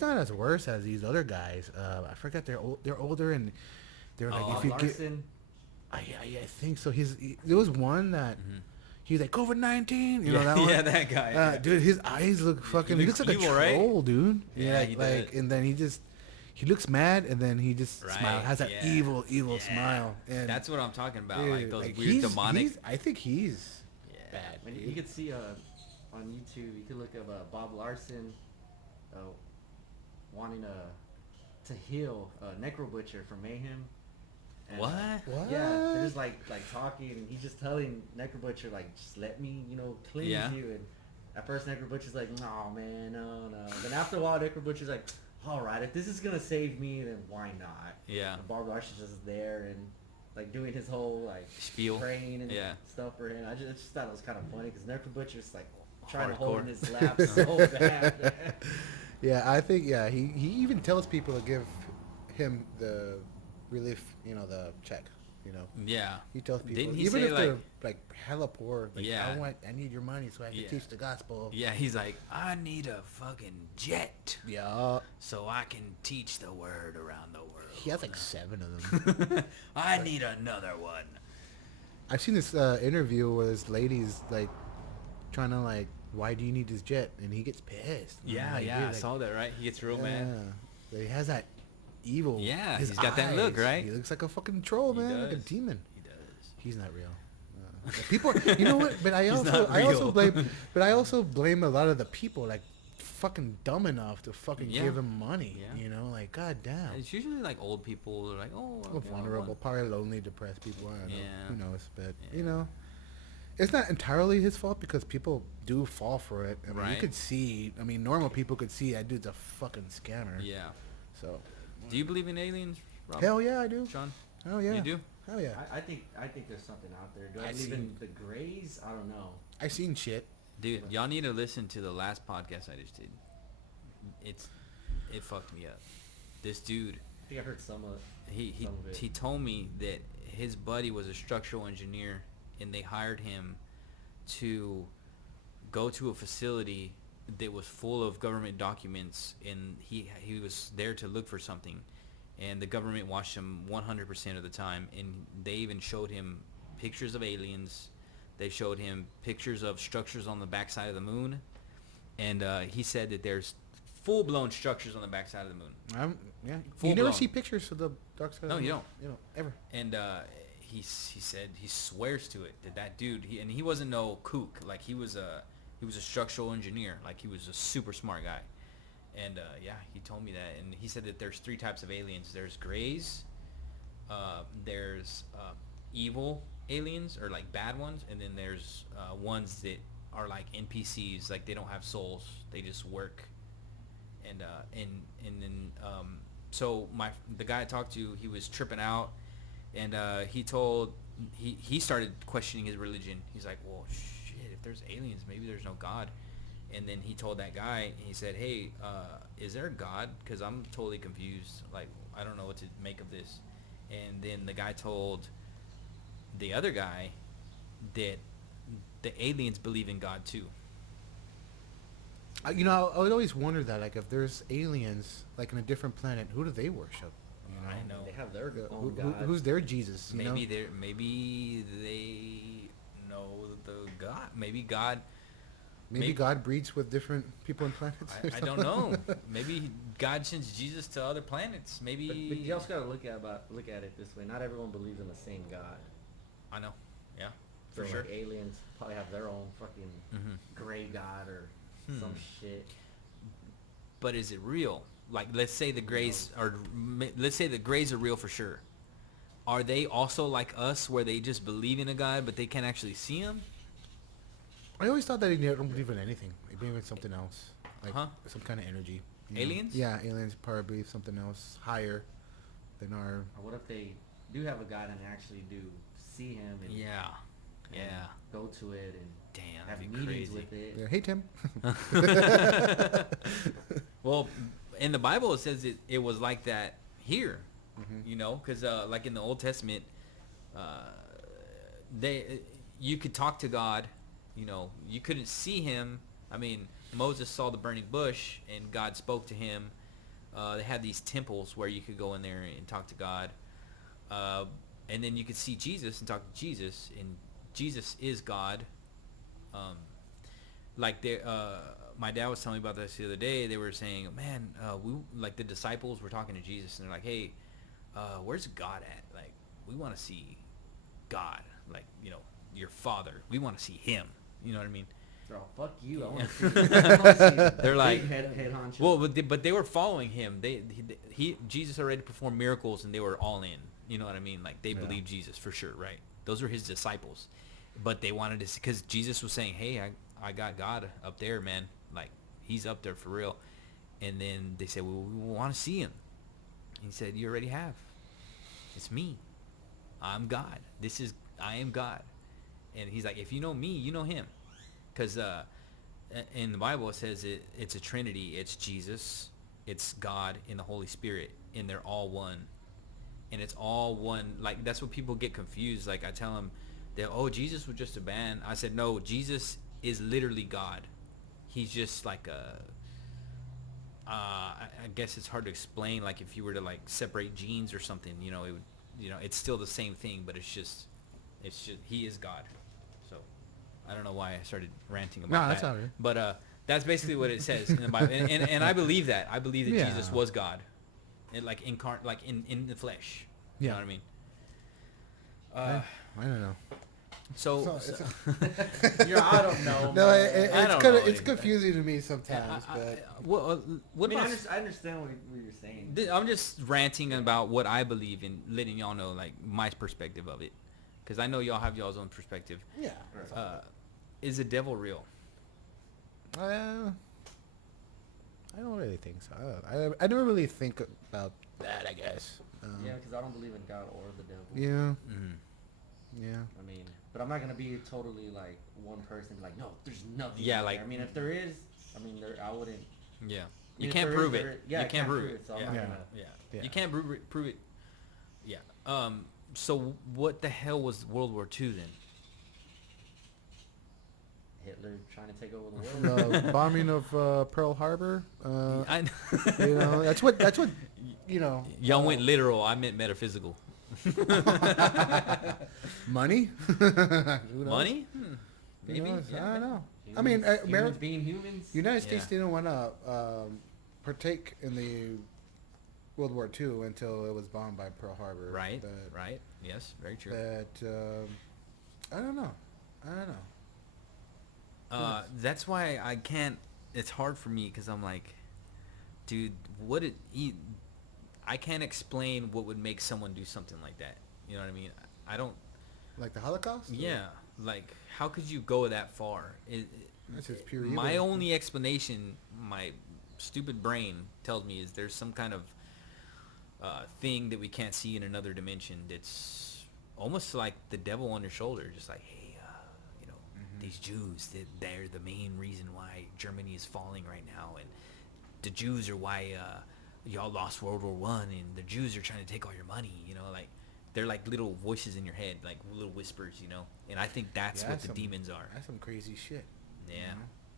not as worse as these other guys. I forgot they're older and they're like Bob if you Larson. I think so. There was one that he's like COVID-19. You know that one? Yeah, that guy. Dude, his eyes look fucking. He looks like evil, a troll, dude. Yeah, he like, does. and then he looks mad, and then he just smiles. Has that yeah. evil Yeah. smile. And That's what I'm talking about. dude, Like those weird demonic. I think he's Yeah. bad. And you could see on YouTube, you could look up Bob Larson wanting to heal Necro Butcher from Mayhem. And, What? What? Yeah, they're just like talking, and he's just telling Necro Butcher like, just let me, cleanse Yeah. you. And at first Necro Butcher's like, no man, no. Then after a while, Necro Butcher's like, all right, if this is gonna save me, then why not? Yeah. And Bob Larson's just there and like doing his whole like Spiel. praying and Yeah. stuff for him. I just thought it was kind of funny because Necro Butcher's like trying to Hardcore. hold in his lap so bad. Man. Yeah, I think he even tells people to give him the relief, the check. Yeah. He tells people Didn't he even say, if they're like hella poor, like Yeah. I need your money so I can Yeah. teach the gospel. Yeah, he's like, I need a fucking jet Yeah. so I can teach the word around the world. He has like 7 of them. I need another one. I've seen this interview where this lady's like trying to like, why do you need this jet? And he gets pissed. And I'm Yeah, like, yeah, dude, I like, saw that, right? He gets real mad. Yeah. He has that evil. Yeah, his he's got that look, eyes. right? He looks like a fucking troll, He man, like a does. demon. He does. He's not real. People, you know what? But I He's also, not I also real. blame, but I also blame a lot of the people, like, fucking dumb enough to fucking Yeah. give him money. Yeah. Like, goddamn. It's usually like old people. They're like, oh, Well, vulnerable, probably lonely, depressed people. I don't know. Yeah. Who knows? But Yeah. it's not entirely his fault because people do fall for it. I mean, you Right. could see. I mean, normal people could see that dude's a fucking scammer. Yeah. So. Do you believe in aliens, Rob? Hell yeah, I do. Sean? Hell yeah. You do? Hell yeah. I think there's something out there. Do I I believe in seen- the Greys? I don't know. I seen shit. Dude, y'all need to listen to the last podcast I just did. It fucked me up. This dude, I think I heard some of it. he Some of it. he told me that his buddy was a structural engineer and they hired him to go to a facility that was full of government documents, and he was there to look for something, and the government watched him 100% of the time, and they even showed him pictures of aliens. They showed him pictures of structures on the backside of the moon, and he said that there's full-blown structures on the backside of the moon. Yeah. Full You never blown. see pictures of the dark side. No, of the you moon. You don't ever. And he said he swears to it that dude, he wasn't no kook. Like he was a structural engineer. Like he was a super smart guy. And yeah, he told me that. And he said that there's 3 types of aliens. There's grays, there's evil aliens, or like bad ones, and then there's ones that are like NPCs, like they don't have souls, they just work. And then so the guy I talked to, he was tripping out, and he started questioning his religion. He's like, well, shit, if there's aliens, maybe there's no God. And then he told that guy, he said, hey, is there a God? Because I'm totally confused. Like, I don't know what to make of this. And then the guy told the other guy that the aliens believe in God too. I would always wonder that, like, if there's aliens, like, in a different planet, who do they worship? I know. They have their Who- own who- God. who's their Jesus? You Maybe know? maybe they know the God. Maybe God. Maybe God breeds with different people and planets. or I don't something. know. Maybe God sends Jesus to other planets. Maybe. But you also gotta look at it this way. Not everyone believes in the same God. I know. Yeah. So For sure. like aliens probably have their own fucking Mhm. gray God or some shit. But is it real? Like, let's say the Greys are. Let's say the Greys are real for sure. Are they also like us, where they just believe in a God, but they can't actually see him? I always thought that they don't believe in anything. They believe in something else, like some kind of energy. you know? Aliens? Yeah, aliens probably believe something else higher than our. Or what if they do have a God and actually do see him and, Yeah. and Yeah. go to it and Damn, have that'd be meetings crazy. with it? Yeah, hey Tim. Well, in the Bible it says it was like that here, Mhm. you know, because like in the Old Testament, they you could talk to God. You know, you couldn't see him. I mean, Moses saw the burning bush, and God spoke to him. They had these temples where you could go in there and talk to God. And then you could see Jesus and talk to Jesus, and Jesus is God. Like my dad was telling me about this the other day. They were saying, man, we like the disciples were talking to Jesus, and they're like, hey, where's God at? Like, we want to see God, like, you know, your Father. We want to see him. You know what I mean? They're all, fuck you. I want to see They're like, head honcho. well, but they were following him. Jesus already performed miracles, and they were all in. You know what I mean? Like, they believed Jesus for sure, right? Those were his disciples. But they wanted to see, because Jesus was saying, hey, I got God up there, man. Like, he's up there for real. And then they said, well, we want to see him. He said, you already have. It's me. I'm God. I am God. And he's like, if you know me, you know him. Because in the Bible it says it's a Trinity. It's Jesus, it's God, and the Holy Spirit. And they're all one. And it's all one. Like, that's what people get confused. Like, I tell them, Jesus was just a man. I said, no, Jesus is literally God. He's just like I guess it's hard to explain. Like, if you were to like separate genes or something, you know, it would, you know, it's still the same thing, but it's just he is God. So I don't know why I started ranting about that. No, that's all right. But that's basically what it says in the Bible, and I believe that. I believe that Jesus was God, and like incarnate, like in the flesh. You know what I mean? I don't know. So I don't know. No, man. it's confusing to me sometimes. what I mean, about? I understand what you're saying. I'm just ranting about what I believe and letting y'all know, like, my perspective of it, because I know y'all have y'all's own perspective. Yeah. Is the devil real? I don't really think so. I never really think about that, I guess. Yeah, because I don't believe in God or the devil. Yeah. Mm-hmm. Yeah. I mean, but I'm not gonna be totally like one person. Like, no, there's nothing. Yeah, out like. there. I mean, if there is, I mean, I wouldn't. Yeah. I You mean, can't if there prove is, it. there is. Yeah, You I can't prove it. So I'm Yeah. not gonna. Yeah. You can't prove it. Yeah. So what the hell was World War II then? Hitler trying to take over the world. The bombing of Pearl Harbor. I You know, that's what you know. Y'all went literal. I meant metaphysical. Money. Who knows? Money? Who Maybe. knows? Yeah, I don't know. Humans, I mean, humans being humans. United States Yeah. didn't want to partake in the World War II until it was bombed by Pearl Harbor. Right. Right. Yes. Very true. But I don't know. That's why I can't. It's hard for me because I'm like, dude, I can't explain what would make someone do something like that. You know what I mean? I don't. Like the Holocaust? Yeah. Like, how could you go that far? That's just pure evil. My only explanation, my stupid brain tells me, is there's some kind of thing that we can't see in another dimension that's almost like the devil on your shoulder, just like, hey, you know, these Jews, they're the main reason why Germany is falling right now, and the Jews are why y'all lost World War One, and the Jews are trying to take all your money, you know, like, they're like little voices in your head, like little whispers, you know, and I think that's what the demons are. That's some crazy shit. Yeah,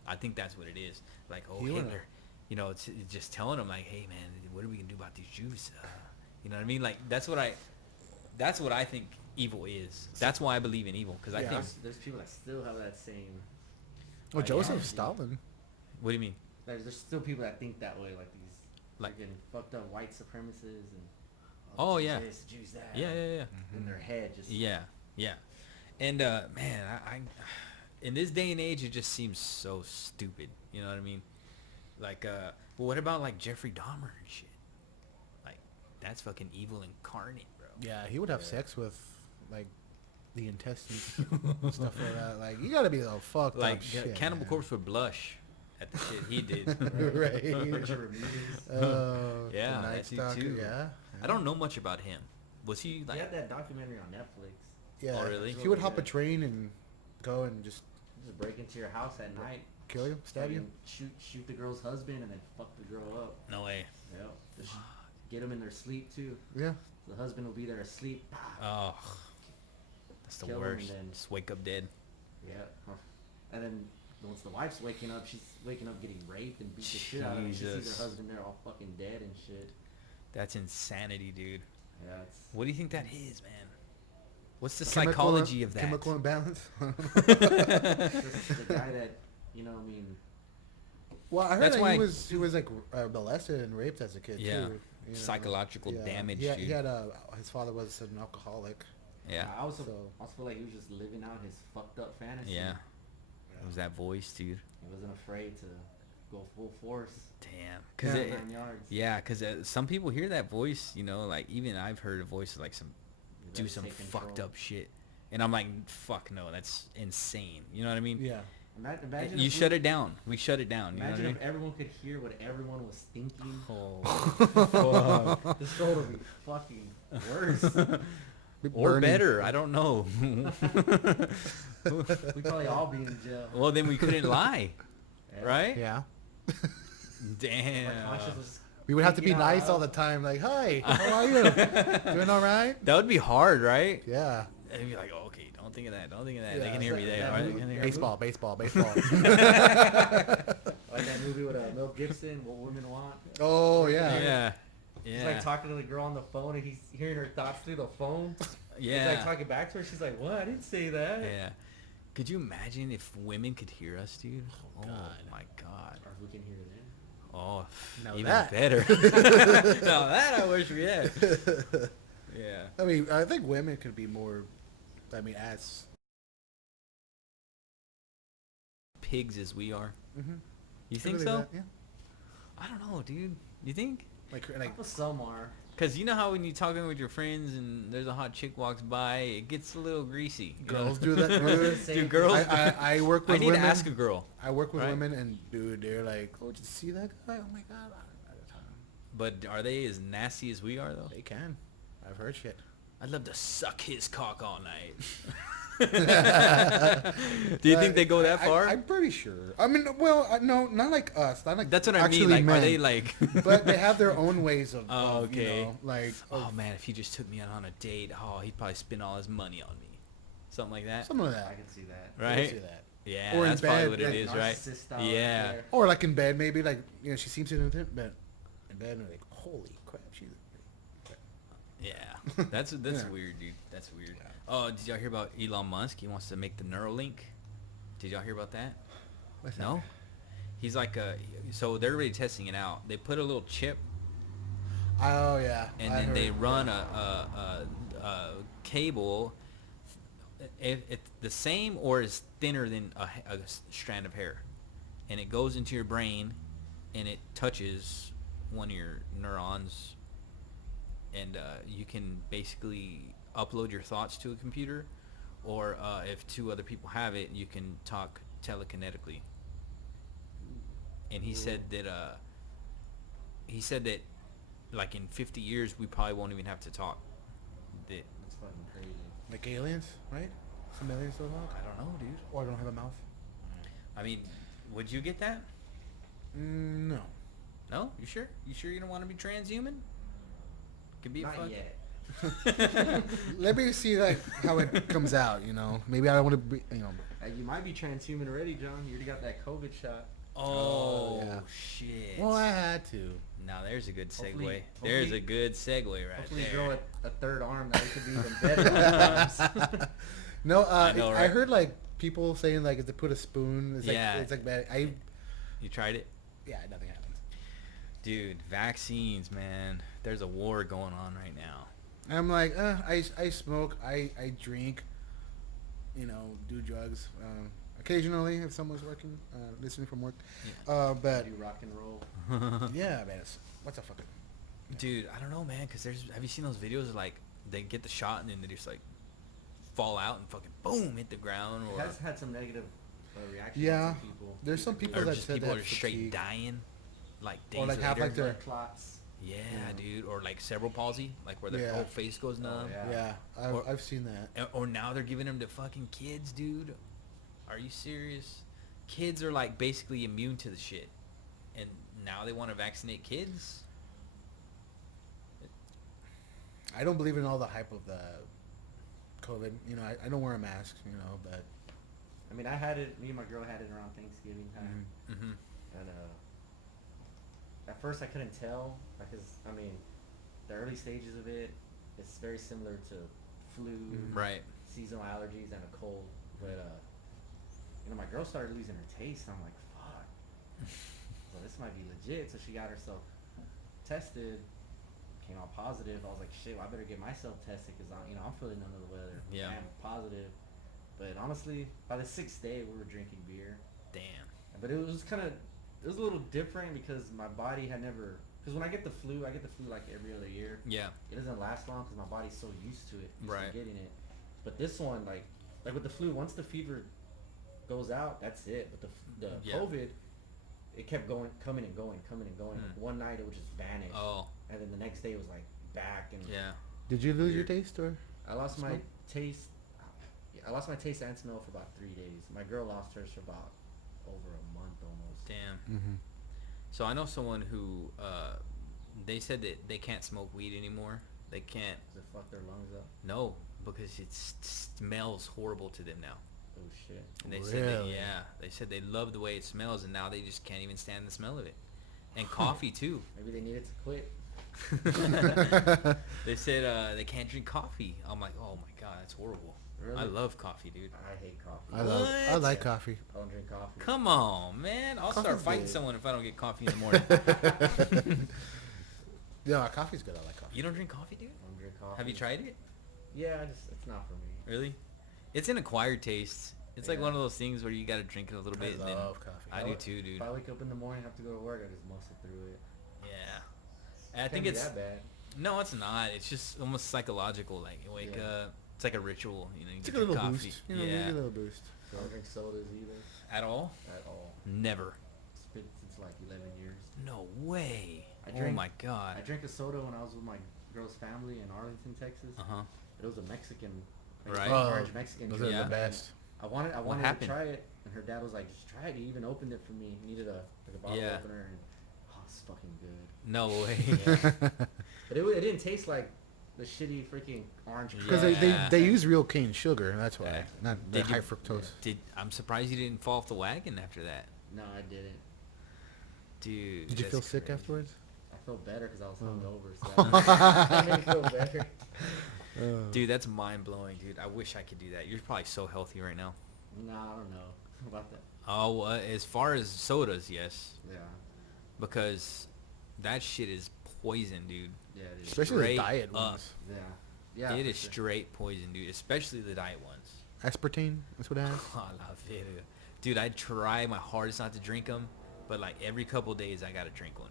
I think that's what it is. Like, oh, You wanna- Hitler, you know, it's just telling them like, hey man, what are we gonna do about these Jews? You know what I mean? Like, that's what I think evil is. That's why I believe in evil, because I think. There's people that still have that same. Well, Joseph ideology. Stalin. What do you mean? There's still people that think that way, like these Like- freaking fucked up white supremacists and. Oh, Jews yeah. this, Jews that. Yeah. In their head, just. Yeah. And man, I in this day and age, it just seems so stupid. You know what I mean? Like, well, what about like Jeffrey Dahmer and shit? Like, that's fucking evil incarnate, bro. Yeah, he would have sex with like the intestines, stuff like that. Like, you gotta be a fucked Like, up shit. Cannibal man. Corpse would blush at the shit he did. Right. Richard Ramirez. Oh, Yeah, the Night that's he Stalker, too. Yeah. I don't know much about him. Was he He like? had that documentary on Netflix. Yeah. Oh, really? He would hop a train and go and just Just break into your house at night, kill you, stab you. shoot the girl's husband, and then fuck the girl up. No way. Yep. Just get them in their sleep too. Yeah. The husband will be there asleep. Oh, That's the kill him, worst. and then Just wake up dead. yeah, and then once the wife's waking up, she's waking up getting raped and beat the shit out of her. She sees Jesus. her husband there all fucking dead and shit. That's insanity, dude. Yeah, it's What do you think that is, man? What's the Chemical- psychology of that? Chemical imbalance. just the guy that, you know, I mean, Well, I heard That's that why he was like molested and raped as a kid Yeah. too. You know? Psychological damage, He dude. had his father was an alcoholic. Yeah. I also So- feel like he was just living out his fucked up fantasy. Yeah. It was that voice, dude. He wasn't afraid to go full force. Damn. Yeah. 'Cause 9 yards. yeah, because some people hear that voice, you know, like even I've heard a voice like some You do gotta some take fucked control. up shit, and I'm like, fuck no, that's insane. You know what I mean? Yeah. Imagine You if shut it down. We shut it down. You know what I Imagine mean? if everyone could hear what everyone was thinking. Oh, fuck. This world would be fucking worse. Or Burning. better. I don't know. We'd probably all be in jail. Well, then we couldn't lie, Yeah. right? Yeah. Damn. My conscience was We would have to be thinking out nice all loud. the time. Like, hi, how are you? Doing all right? That would be hard, right? Yeah. And you'd be like, oh, okay, don't think of that. Don't think of that. Yeah, They can it's hear me like there. that All right? They movie- can hear me. Baseball. like that movie with Mel Gibson, What Women Want. Oh yeah. Yeah. He's Yeah. like talking to the girl on the phone, and he's hearing her thoughts through the phone. He's like Yeah. talking back to her. She's like, "What? I didn't say that." Yeah. Could you imagine if women could hear us, dude? Oh, God. my God. Or we can hear them. Oh, Now even that. better. Now that I wish we had. Yeah. I mean, I think women could be more. I mean, as. Pigs as we are. Mm-hmm. You think so? Yeah. I don't know, dude. You think? Like Some are. Because you know how when you're talking with your friends and there's a hot chick walks by, it gets a little greasy. you know? girls do that. Dude. Do girls? I work with I need women. to ask a girl. I work with right? women, and dude, they're like, "Oh, did you see that guy? Oh my god!" But are they as nasty as we are, though? They can. I've heard shit. I'd love to suck his cock all night. Do you think they go that far? I'm pretty sure. I mean, well, no, not like us. Not like That's what I actually mean. Like, men. are they like? But they have their own ways of. Oh, of, you okay. know, like. Oh of man, if he just took me out on a date, oh, he'd probably spend all his money on me. Something like that, Some of I that. can see that. I can right? see that. Yeah, Or in that's probably bed, what it like is, right? Narcissist style Yeah. right there. Or like in bed, maybe like she seems to in bed, and like, holy crap, she's. Yeah, that's Yeah. weird, dude. That's weird. Yeah. Oh, did y'all hear about Elon Musk? He wants to make the Neuralink. Did y'all hear about that? What's that? No. He's like so they're already testing it out. They put a little chip Oh yeah. and I then they heard, run yeah. a cable. It's the same or is thinner than a strand of hair, and it goes into your brain, and it touches one of your neurons, and you can basically upload your thoughts to a computer, or if two other people have it, you can talk telekinetically. And he said that like in 50 years we probably won't even have to talk. That That's fucking crazy. Like aliens, right? Some aliens don't talk. I don't know, dude. Or don't have a mouth. I mean, would you get that? No. No? You sure? You sure you don't want to be transhuman? Could be a Not fuck. yet. Let me see like how it comes out. You know, maybe I don't want to be. You know. You might be transhuman already, John. You already got that COVID shot. Oh, yeah. shit. Well, I had to. Now there's a good segue. Hopefully- There's hopefully- a good segue right Hopefully, there. you grow a third arm that it could be even better. No, I know, I right? heard like people saying like if they put a spoon, it's Yeah. like it's like bad. You tried it? Yeah, nothing happens. Dude, vaccines, man. There's a war going on right now. And I'm like, I smoke, I drink, you know, do drugs. Occasionally, if someone's working, listening from work. Yeah. But Do rock and roll. yeah, man, what's a fucking. Dude, I don't know, man, because have you seen those videos of like they get the shot and then they just like fall out and fucking boom hit the ground, It or has had some negative reactions Yeah. from people. There's some people or that just said people that are straight fatigue. dying, like days Or, like, have, later. like, their- Blood clots. Yeah, Yeah. dude, or like cerebral palsy, like where their Yeah. whole face goes numb. yeah. Yeah, Or- I've seen that. Or now they're giving them to fucking kids, dude. Are you serious? Kids are like basically immune to the shit, and now they want to vaccinate kids. I don't believe in all the hype of the COVID. You know, I don't wear a mask. You know, but I mean, I had it. Me and my girl had it around Thanksgiving time, Mm-hmm. and at first I couldn't tell because I mean, the early stages of it, it's very similar to flu, Right. seasonal allergies, and a cold. But you know, my girl started losing her taste. I'm like, fuck. Well, this might be legit. So she got herself tested. Came out positive. I was like, shit, well, I better get myself tested because I'm feeling under the weather. Yeah. I'm positive. But honestly, by the 6th day, we were drinking beer. Damn. But it was a little different because my body had never. Because when I get the flu like every other year. Yeah. It doesn't last long because my body's so used to it, Right. to getting it. But this one, like with the flu, once the fever goes out, that's it. But the Yeah. COVID, it kept coming and going. Like one night it would just vanish. Oh. And then the next day it was like back and. Yeah. did you lose your Weird. taste or? I lost my Smell? taste. I lost my taste and smell for about 3 days. My girl lost hers for about over a month almost. Damn. Mm-hmm. So I know someone who they said that they can't smoke weed anymore. They can't. Does it fuck their lungs up? No, because it smells horrible to them now. Oh shit. And they said that, Really? they said they love the way it smells, and now they just can't even stand the smell of it. And coffee too. Maybe they needed to quit. They said they can't drink coffee. I'm like, oh my god, that's horrible. Really? I love coffee, dude. I hate coffee. I What? like coffee. I don't drink coffee. Come on, man. I'll start Coffee's fighting good. someone if I don't get coffee in the morning. Yeah, coffee's good. I like coffee. You don't drink coffee, dude? I don't drink coffee. Have you tried it? Yeah, it's not for me. Really? It's an acquired taste. It's like Yeah. one of those things where you gotta drink it a little I bit. and then love coffee. I do too, dude. If I wake up in the morning and have to go to work, I just muscle through it. Yeah. And I Can't think be it's that bad. no, it's not. It's just almost psychological. Like you wake Yeah. up, it's like a ritual. You know, you It's get like a your little coffee. boost. You know, Yeah. a little boost. I don't drink sodas either At all? at all. Never. It's been since like 11 years. No way. I Oh drink- my god. I drank a soda when I was with my girl's family in Arlington, Texas. Uh huh. It was a Mexican, like Right. orange Mexican Those drink. are Yeah. the best. I wanted to happened? try it, and her dad was like, "Just try it." He even opened it for me. He needed a bottle Yeah. opener, and it's fucking good. No way. But it didn't taste like the shitty freaking orange. Because Yeah. they use real cane sugar. That's why. Yeah. Not the Did you- high fructose. I'm surprised you didn't fall off the wagon after that, No, I didn't. dude. Did you that's feel sick crazy. afterwards? I felt better because I was Oh. hungover. So that made me feel better. Dude, that's mind blowing, dude. I wish I could do that. You're probably so healthy right now. No, I don't know about that. Oh, as far as sodas, yes, Yeah, because that shit is poison, dude. yeah, it is. Especially the Straight diet up. ones. Yeah, yeah. It for is sure. straight poison, dude. Especially the diet ones. Aspartame. That's what it has. Oh, la verga. Dude, I try my hardest not to drink them, but like every couple days I gotta drink one.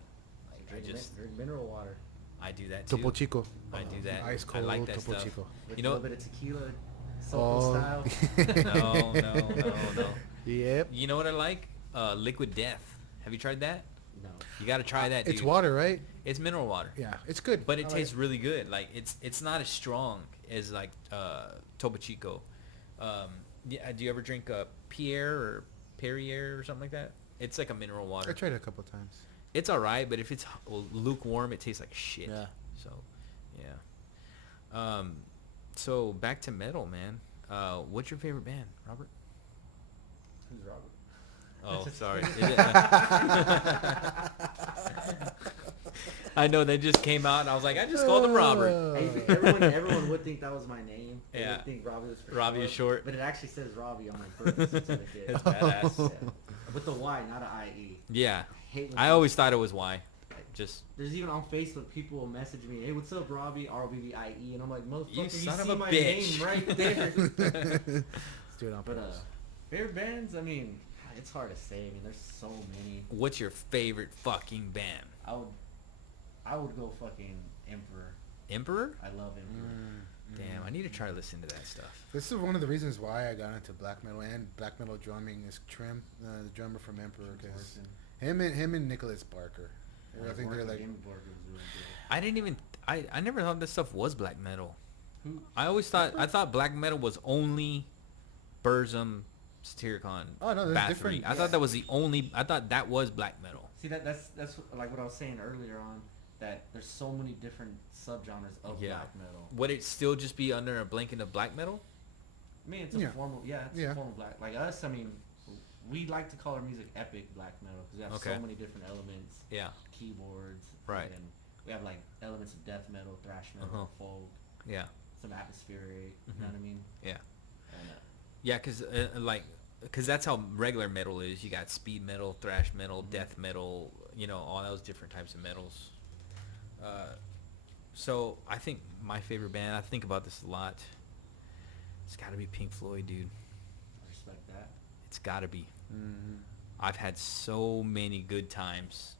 Like, Drink mineral water I do that too. Topo Chico. I do that. Ice I cold like that Topo stuff. Chico. with You a know- little bit of tequila, Oh. Soco style. No. Yep. You know what I like? Liquid Death. Have you tried that? No. You gotta try that, dude. It's water, right? It's mineral water. Yeah, it's good. But it I like tastes really good. Like it's not as strong as like Topo Chico. Yeah, do you ever drink Pierre or Perrier or something like that? It's like a mineral I water. tried it a couple times. It's all right, but if it's lukewarm, it tastes like shit. Yeah. So, yeah. So back to metal, man. What's your favorite band, Robert? Who's Robert? Oh, sorry. Is it, I know they just came out, and I was like, I just called him Robert. Everyone would think that was my name. They Yeah. would think Robbie was for Robbie is short. But it actually says Robbie on my birth certificate. It's badass. Yeah. With the Y, not an IE. Yeah. Hate when I people- always thought it was Y. Just There's even on Facebook, people will message me, "Hey, what's up, Robbie? ROBBIE," and I'm like, "Motherfucker, you son see of a my bitch." name right there." Let's do it on But purpose. favorite bands, I mean, it's hard to say. I mean, there's so many. what's your favorite fucking band? I would go fucking Emperor. Emperor? I love Emperor. Damn, I need to try to listen to that stuff. This is one of the reasons why I got into black metal and black metal drumming is Trim, the drummer from Emperor, because him and Nicholas Barker. I think they're like. I didn't even. I never thought this stuff was black metal. Who? I always thought. I thought black metal was only Burzum, Satyricon, Oh, no, there's Bathory. different- I thought that was the only. I thought that was black metal. See, that's like what I was saying earlier on, that there's so many different subgenres of Yeah. black metal. Would it still just be under a blanket of black metal? I mean, it's a Yeah. formal, it's Yeah. a formal black. Like us, I mean, we like to call our music epic black metal because we have Okay. so many different elements, Yeah. keyboards, Right. and we have like elements of death metal, thrash metal, Uh-huh. folk, Yeah. some atmospheric. You know Mhm. what I mean? Yeah. And, Yeah, cause that's how regular metal is. You got speed metal, thrash metal, Mhm. death metal. You know, all those different types of metals. So I think my favorite band. I think about this a lot. It's got to be Pink Floyd, dude. I respect that. It's got to be. Mm-hmm. I've had so many good times,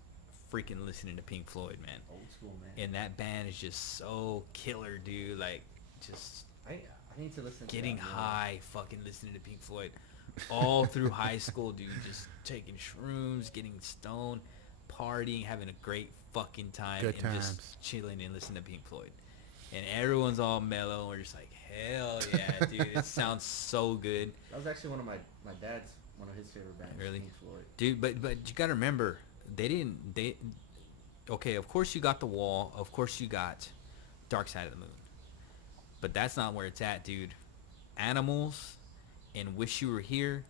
freaking listening to Pink Floyd, man. Old school, man. And that band is just so killer, dude. Like, just I need to listen. getting to that more. high, fucking listening to Pink Floyd, all through high school, dude. Just taking shrooms, getting stoned, partying, having a great fucking time, Good and times. just chilling and listening to Pink Floyd. And everyone's all mellow, and we're just like, hell yeah, dude. It sounds so good, That was actually one of my dad's one of his favorite bands. Really? Pink Floyd. dude. But you gotta remember, okay, of course you got The Wall, of course you got Dark Side of the Moon, but that's not where it's at, dude. Animals and Wish You Were Here,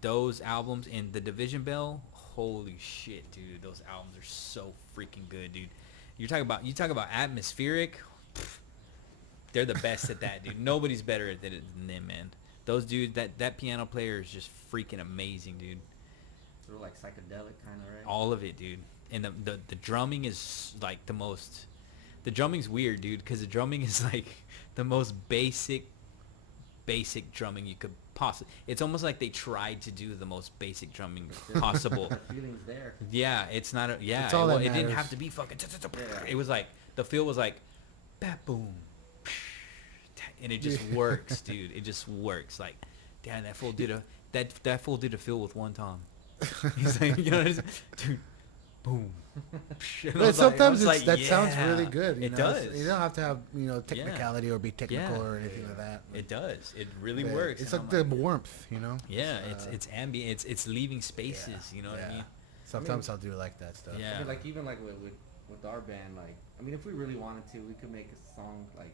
those albums, and The Division Bell, holy shit, dude. Those albums are so freaking good, dude. You talk about atmospheric, they're the best at that, dude. Nobody's better at it than them, man. Those dudes, that piano player is just freaking amazing, dude. Sort of like psychedelic kind of, right? All of it, dude. And the drumming is like the most. The drumming's weird, dude, because the drumming is like the most basic drumming you could possibly. It's almost like they tried to do the most basic drumming possible. The feeling's there. Yeah, it's not. It's all that it didn't matters. have to be fucking. Yeah. It was like the feel was like, bat boom, and it just works, dude. It just works. Like, damn, that fool did that fool did a fill with one tom. He's like, you know, dude, boom. And I But was like- I sometimes was like, that sounds yeah, really good. It know? does. You don't have to have technicality or be technical Yeah. or anything like that. It does. It really But works. It's And like I'm the warmth, you know. yeah, it's ambient. It's leaving spaces. Yeah, You know what I yeah. mean? Sometimes I'll do like that stuff. Yeah. I mean, like even like with our band, like I mean, if we really wanted to, we could make a song like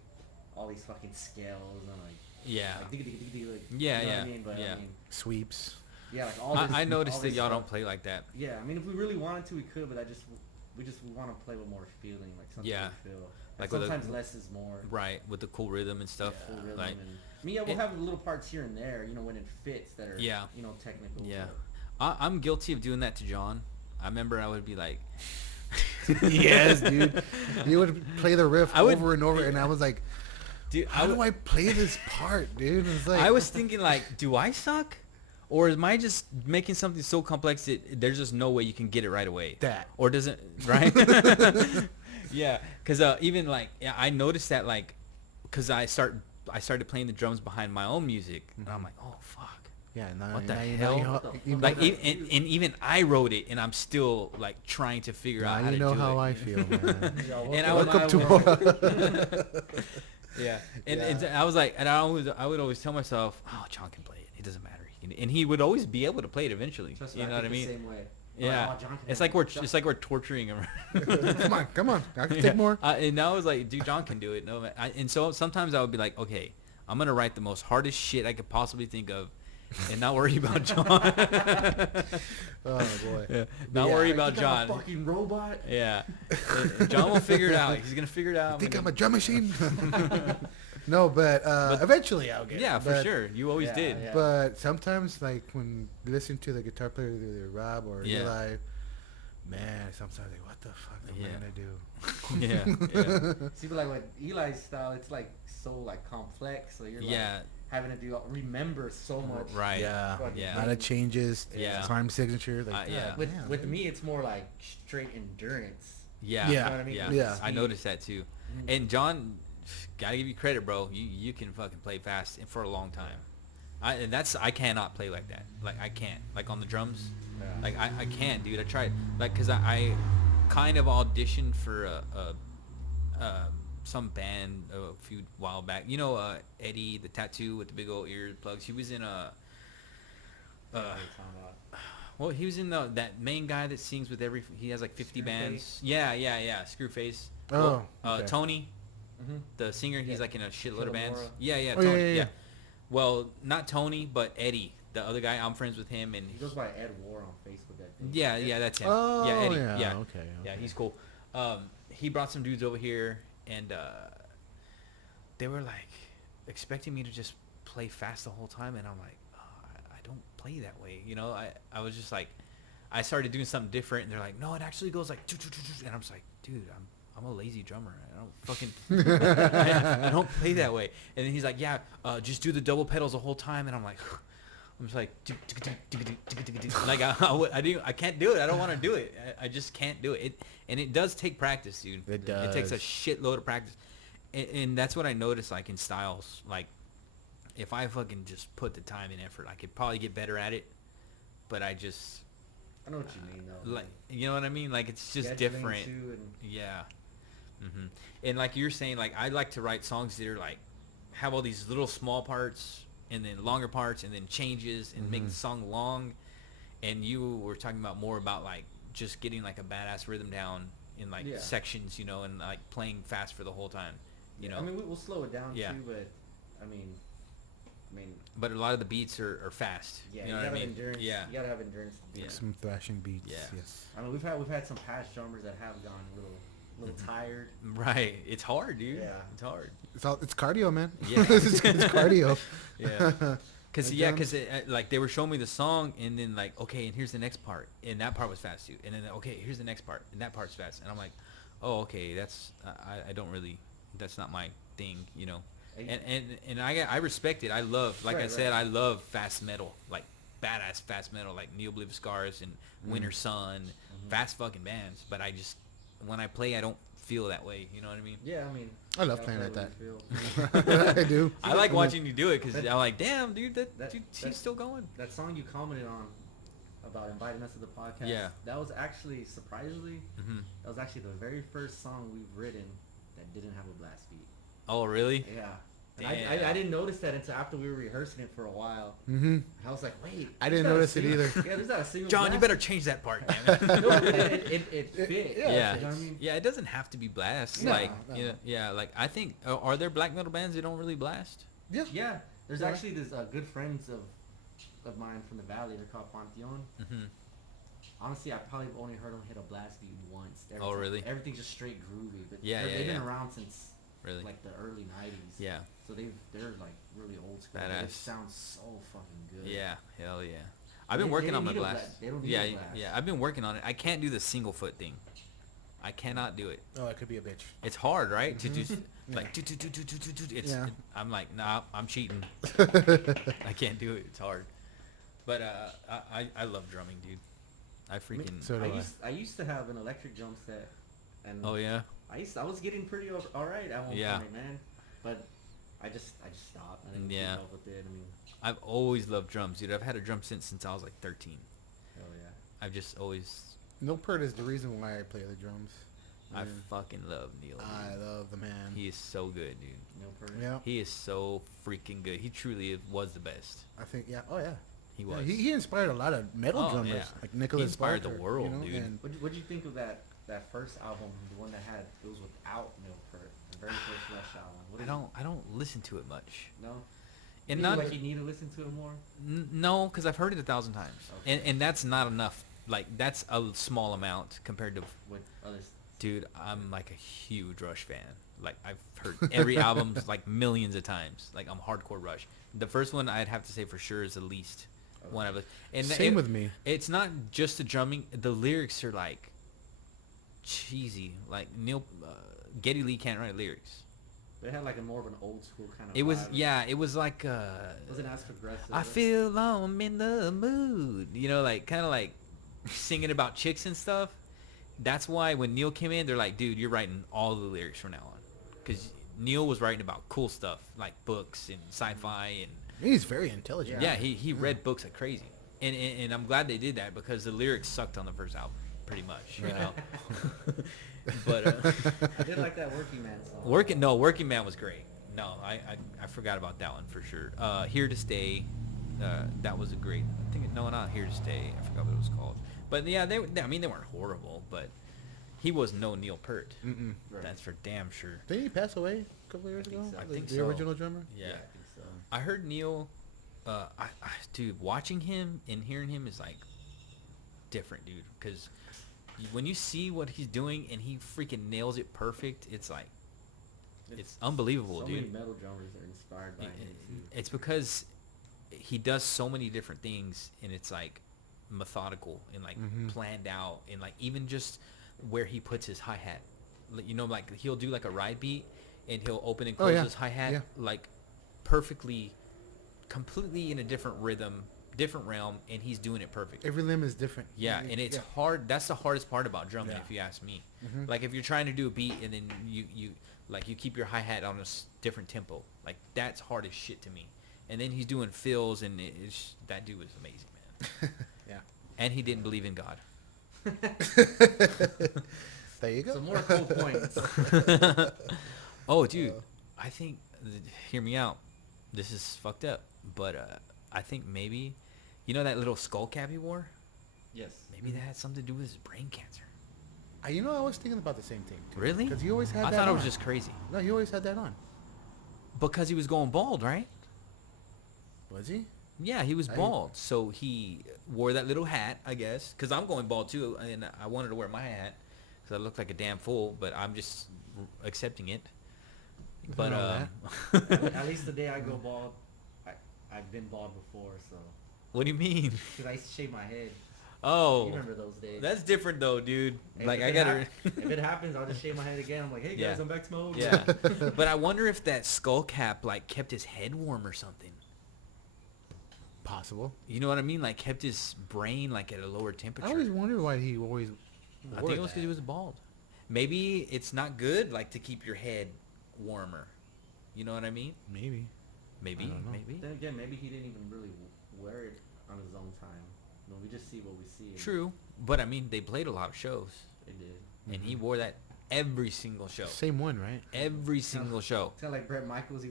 all these fucking scales and like Yeah. like Yeah, you know yeah, what I mean? But yeah. I mean, Sweeps. yeah, like all this. I all noticed that this y'all stuff. don't play like that. Yeah, I mean, if we really wanted to, we could, but we want to play with more feeling, like something Yeah. we feel. Like Like with a- sometimes less is more. Right, with the cool rhythm and stuff. Full rhythm Like, and I mean, yeah, we'll it- have little parts here and there, you know, when it fits that are, Yeah. you know, technical. yeah. but- I'm guilty of doing that to John. I remember I would be like, Yes, dude. You would play the riff I would- over and over, and I was like, dude, how do I play this part, dude? It's like I was thinking like, do I suck? Or am I just making something so complex that there's just no way you can get it right away? that. Or doesn't, right? Yeah, because even like, yeah, I noticed that like, because I started playing the drums behind my own music, and I'm like, oh fuck. Yeah. Now, What the now you hell? know What the you fuck? know, Like, and even I wrote it, and I'm still like trying to figure out now how you to know do how it. I feel, man. Yeah, And I Welcome would- to Yeah, and Yeah. I was like, and I would always tell myself, oh, John can play it. It doesn't matter. And he would always be able to play it eventually. Trust me, You know what I think mean? the Same way. Yeah, Like, oh, John can it's do like it. it's like we're torturing him. come on. I can Yeah. take more. And now I was like, dude, John can do it. No, man. And so sometimes I would be like, okay, I'm gonna write the most hardest shit I could possibly think of, and not worry about John. Oh boy. Yeah, not Yeah. worry Like, about you got a John. fucking robot. Yeah, And John will figure it out. He's gonna figure it out. Think I'm a drum machine? No, but eventually I'll get Yeah, it. for But- sure. You always Yeah, did. yeah. But sometimes, like when you listen to the guitar player, either Rob or Yeah. Eli, man, sometimes like, what the fuck am Yeah. I gonna do? Yeah. See, but like with Eli's style, it's like so like complex. So you're Yeah. like having to do remember so much. Right. Yeah, Fucking Yeah. a lot of changes. Yeah. Time signature. Like, Yeah. God With damn, with dude. me, it's more like straight endurance. Yeah. Yeah. You know what I mean? Yeah. Yeah. I noticed that too. Mhm. And John, gotta give you credit, bro. You can fucking play fast and for a long time. I cannot play like that. Like I can't. Like on the drums. Yeah. Like I can't, dude. I tried. Like cause I kind of auditioned for some band a few while back. You know Eddie, the tattoo with the big old ear plugs. He was in I know what you're talking about. well, he was in that main guy that sings with he has like 50 Screwface? bands. Yeah, Screwface. Oh, Well, okay. Tony, Mm-hmm. the singer, he's Yeah. like in a shitload of bands. Philomora. Yeah, Oh, Tony. yeah. Well, not Tony, but Eddie, the other guy. I'm friends with him, and He goes by Ed War on Facebook, I think. yeah, that's him. Oh, yeah, Eddie. yeah, Yeah, okay, yeah, okay. he's cool. He brought some dudes over here, and they were like expecting me to just play fast the whole time, and I'm like, oh, I don't play that way, you know. I was just like, I started doing something different, and they're like, no, it actually goes like, and I'm just like, dude, I'm a lazy drummer. I don't fucking, I don't play that way. And then he's like, yeah, just do the double pedals the whole time, and I'm like. I'm just like, like I can't do it. I don't want to do it. I just can't do it. And it does take practice, dude. It does. It takes a shitload of practice, and that's what I noticed. Like in styles, like if I fucking just put the time and effort, I could probably get better at it. But I just I know what you mean, though. like, you know what I mean? Like it's just Scheduling different. too, and Yeah. And like you're saying, like I like to write songs that are like have all these little small parts and then longer parts and then changes and make the song long. And you were talking about more about like just getting like a badass rhythm down in like Yeah. sections, you know, and like playing fast for the whole time, you know. I mean, we'll slow it down Yeah. too, but I mean, But a lot of the beats are fast. yeah, you know what I gotta mean? have endurance. Yeah. You gotta have endurance. To do Yeah. it. Some thrashing beats. Yeah. Yes. I mean, we've had some past drummers that have gone a little tired. Right. It's hard, dude. Yeah. It's hard. It's cardio, man. Yeah. it's cardio. Yeah. Cause Like yeah, drums. cause like they were showing me the song, and then like, okay, and here's the next part, and that part was fast too, and then okay, here's the next part, and that part's fast, and I'm like, oh, okay, that's I don't really, that's not my thing, you know, and I respect it. I love, like I Right, said, right. I love fast metal, like badass fast metal, like Neil Oblivious Scars and Winter Sun, fast fucking bands. But I just when I play, I don't feel that way. You know what I mean? Yeah, I mean, I love gotta playing play like what you feel. I do. I like watching you do it because That- I'm like, damn, dude, dude, that- she's still going. That song you commented on about inviting us to the podcast. Yeah. That was actually surprisingly, Hmm. that was actually the very first song we've written that didn't have a blast beat. Oh, really? Yeah. And Damn. I didn't notice that until after we were rehearsing it for a while. Mm-hmm. I was like, wait. I there's didn't not a notice it single- either. Yeah, there's not a single John, you blast better change that part, damn it. No, but it fit. Yeah. Yeah. You know what I mean? Yeah, it doesn't have to be blast. No, like, no. you know, yeah, like I think are there black metal bands that don't really blast? Yeah. Yeah. There's Yeah. actually this good friends of mine from the valley. They're called Pantheon. Hmm. Honestly, I probably only heard them hit a blast beat once. Oh, really? Everything's just straight groovy. But Yeah, they've been yeah. around since Really? like the early '90s. Yeah. So they're like really old school. But Badass. it sounds so fucking good. Yeah. Hell yeah. I've been They working don't on my need a blast. They don't need Yeah, a blast. yeah. I've been working on it. I can't do the single foot thing. I cannot do it. Oh, it could be a bitch. It's hard, right? To just Yeah. like do. It's. Yeah. I'm like, nah, I'm cheating. I can't do it. It's hard. But I love drumming, dude. I freaking. So do I. I used to have an electric drum set, and Oh yeah. I was getting pretty all right at one Yeah. point, man. But I just stopped. I didn't Yeah. keep up with it. I mean, I've always loved drums, dude. I've had a drum since I was like 13. hell yeah. I've just always. No Pert is the reason why I play the drums. I Yeah. fucking love Neil. I dude. love the man. He is so good, dude. No person. Yeah. He is so freaking good. He truly was the best. I think. Yeah. Oh yeah. He Yeah, was. he inspired a lot of metal Oh, drummers, yeah. like Nicholas. inspired the Barker, world, you know, dude. and What'd you think of that first album, the one that had it was without Neil Peart, the very first Rush album? What did I don't listen to it much. you, no. And You feel not like you need to listen to it more. no, because I've heard it 1,000 times, Okay. and that's not enough. Like that's a small amount compared to. With others. Dude, I'm like a huge Rush fan. Like I've heard every album like millions of times. Like I'm hardcore Rush. The first one I'd have to say for sure is the least one of it. And same with me. It's not just the drumming. The lyrics are like cheesy. Like Geddy Lee can't write lyrics. They had like a more of an old school kind of. It was vibe. It was like It wasn't as progressive. I feel I'm in the mood. You know, like kind of like singing about chicks and stuff. That's why when Neil came in, they're like, dude, you're writing all the lyrics from now on. Because Neil was writing about cool stuff like books and sci-fi and He's very intelligent. yeah, he read books like crazy. And I'm glad they did that because the lyrics sucked on the first album pretty much, you know. But I did like that Working Man song. Working Man was great. No, I forgot about that one for sure. Here to Stay, that was a great. I think not Here to Stay. I forgot what it was called. But yeah, they weren't horrible, but he was no Neil Peart. Mm-mm. Right. That's for damn sure. Didn't he pass away a couple of years ago? so. I The- think the so. original drummer. Yeah. I think so. I heard Neil. Dude, watching him and hearing him is like different, dude. Because when you see what he's doing and he freaking nails it perfect, it's like it's unbelievable, so dude. many metal drummers are inspired by him too. It's because he does so many different things, and it's like methodical and like planned out, and like even just where he puts his hi-hat. You know, like he'll do like a ride beat, and he'll open and close his hi-hat like perfectly, completely in a different rhythm, different realm, and he's doing it perfect. Every limb is different. Yeah, and it's hard. That's the hardest part about drumming, if you ask me. Like if you're trying to do a beat and then you like you keep your hi-hat on a different tempo, like that's hard as shit to me. And then he's doing fills, and that dude was amazing, man. Yeah. And he didn't believe in God. There you go. Some more cool points. Oh, dude, I think, hear me out. This is fucked up, but I think maybe, you know that little skull cap he wore? Yes. Maybe that had something to do with his brain cancer. You know, I was thinking about the same thing. Too. Really? Because he always had I that thought it on. was just crazy. No, he always had that on. Because he was going bald, right? Was he? Yeah, he was bald, so he wore that little hat, I guess. Because I'm going bald too, and I wanted to wear my hat because I look like a damn fool, but I'm just accepting it. But At least the day I go bald, I've been bald before, so. What do you mean? Because I used to shave my head. Oh, You remember those days? that's different though, dude. Hey, like if I it gotta. if it happens, I'll just shave my head again. I'm like, hey guys, Yeah. I'm back to my old. Yeah, but I wonder if that skull cap like kept his head warm or something. Possible. You know what I mean? Like kept his brain like at a lower temperature. I always wondered why he always. I think it was because he was bald. Maybe it's not good like to keep your head warmer. You know what I mean? Maybe. Maybe. I don't know. Maybe. Then again, maybe he didn't even really wear it on his own time. No, we just see what we see. and True, but I mean they played a lot of shows, They did. and he wore that every single show. Same one, right? Every single show. It's kind of like Bret Michaels. He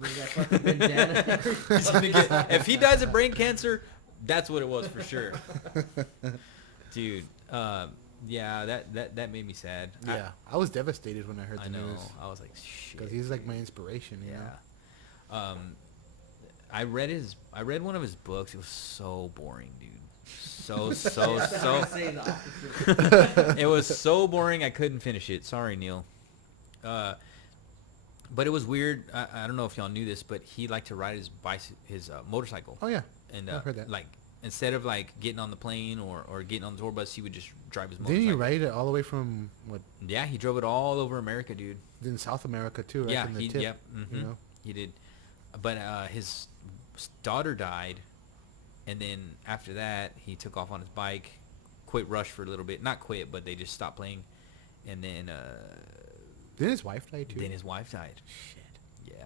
wears that fucking bandana. He's gonna get, if he dies of brain cancer, that's what it was for sure. Dude, yeah, that made me sad. Yeah. I was devastated when I heard I the know. news. I was like, shit. Because he's like my inspiration, you know? Yeah. I read one of his books. It was so boring, dude. So. I say the opposite. It was so boring I couldn't finish it. Sorry, Neil. But it was weird. I don't know if y'all knew this, but he liked to ride his motorcycle. Oh, yeah. And I've heard that. like instead of like getting on the plane or getting on the tour bus, he would just drive his motorcycle. Didn't you ride it all the way from, what, Yeah, he drove it all over America, dude. in South America, too, right? Yeah, From the he tip, yep, you know? he did. But his daughter died, and then after that, he took off on his bike, quit Rush for a little bit. Not quit, but they just stopped playing. And then Didn't his wife die, too? then his wife died. Shit. Yeah.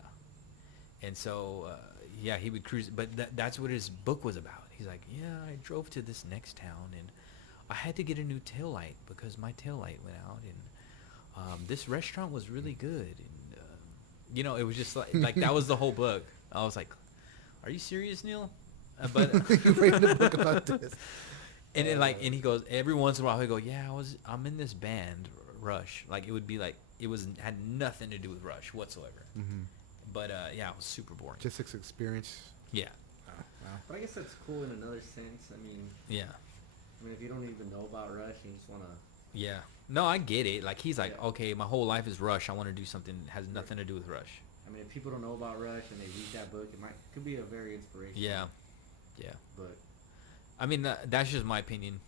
And so, yeah, he would cruise. But that's what his book was about. He's like, yeah, I drove to this next town, and I had to get a new taillight because my taillight went out. And this restaurant was really good. And, you know, it was just like that was the whole book. I was like, are you serious, Neil? But You writing a book about this. and then and he goes, every once in a while, he go, yeah, I'm in this band, Rush. Like, it would be like, had nothing to do with Rush whatsoever. Mm-hmm. But, yeah, it was super boring. Just his experience. Yeah. But I guess that's cool in another sense. I mean, Yeah. if you don't even know about Rush, and you just want to. Yeah. No, I get it. Like, he's like, Yeah. okay, my whole life is Rush. I want to do something that has nothing to do with Rush. I mean, if people don't know about Rush and they read that book, could be a very inspirational. Yeah. Yeah. But I mean, that's just my opinion.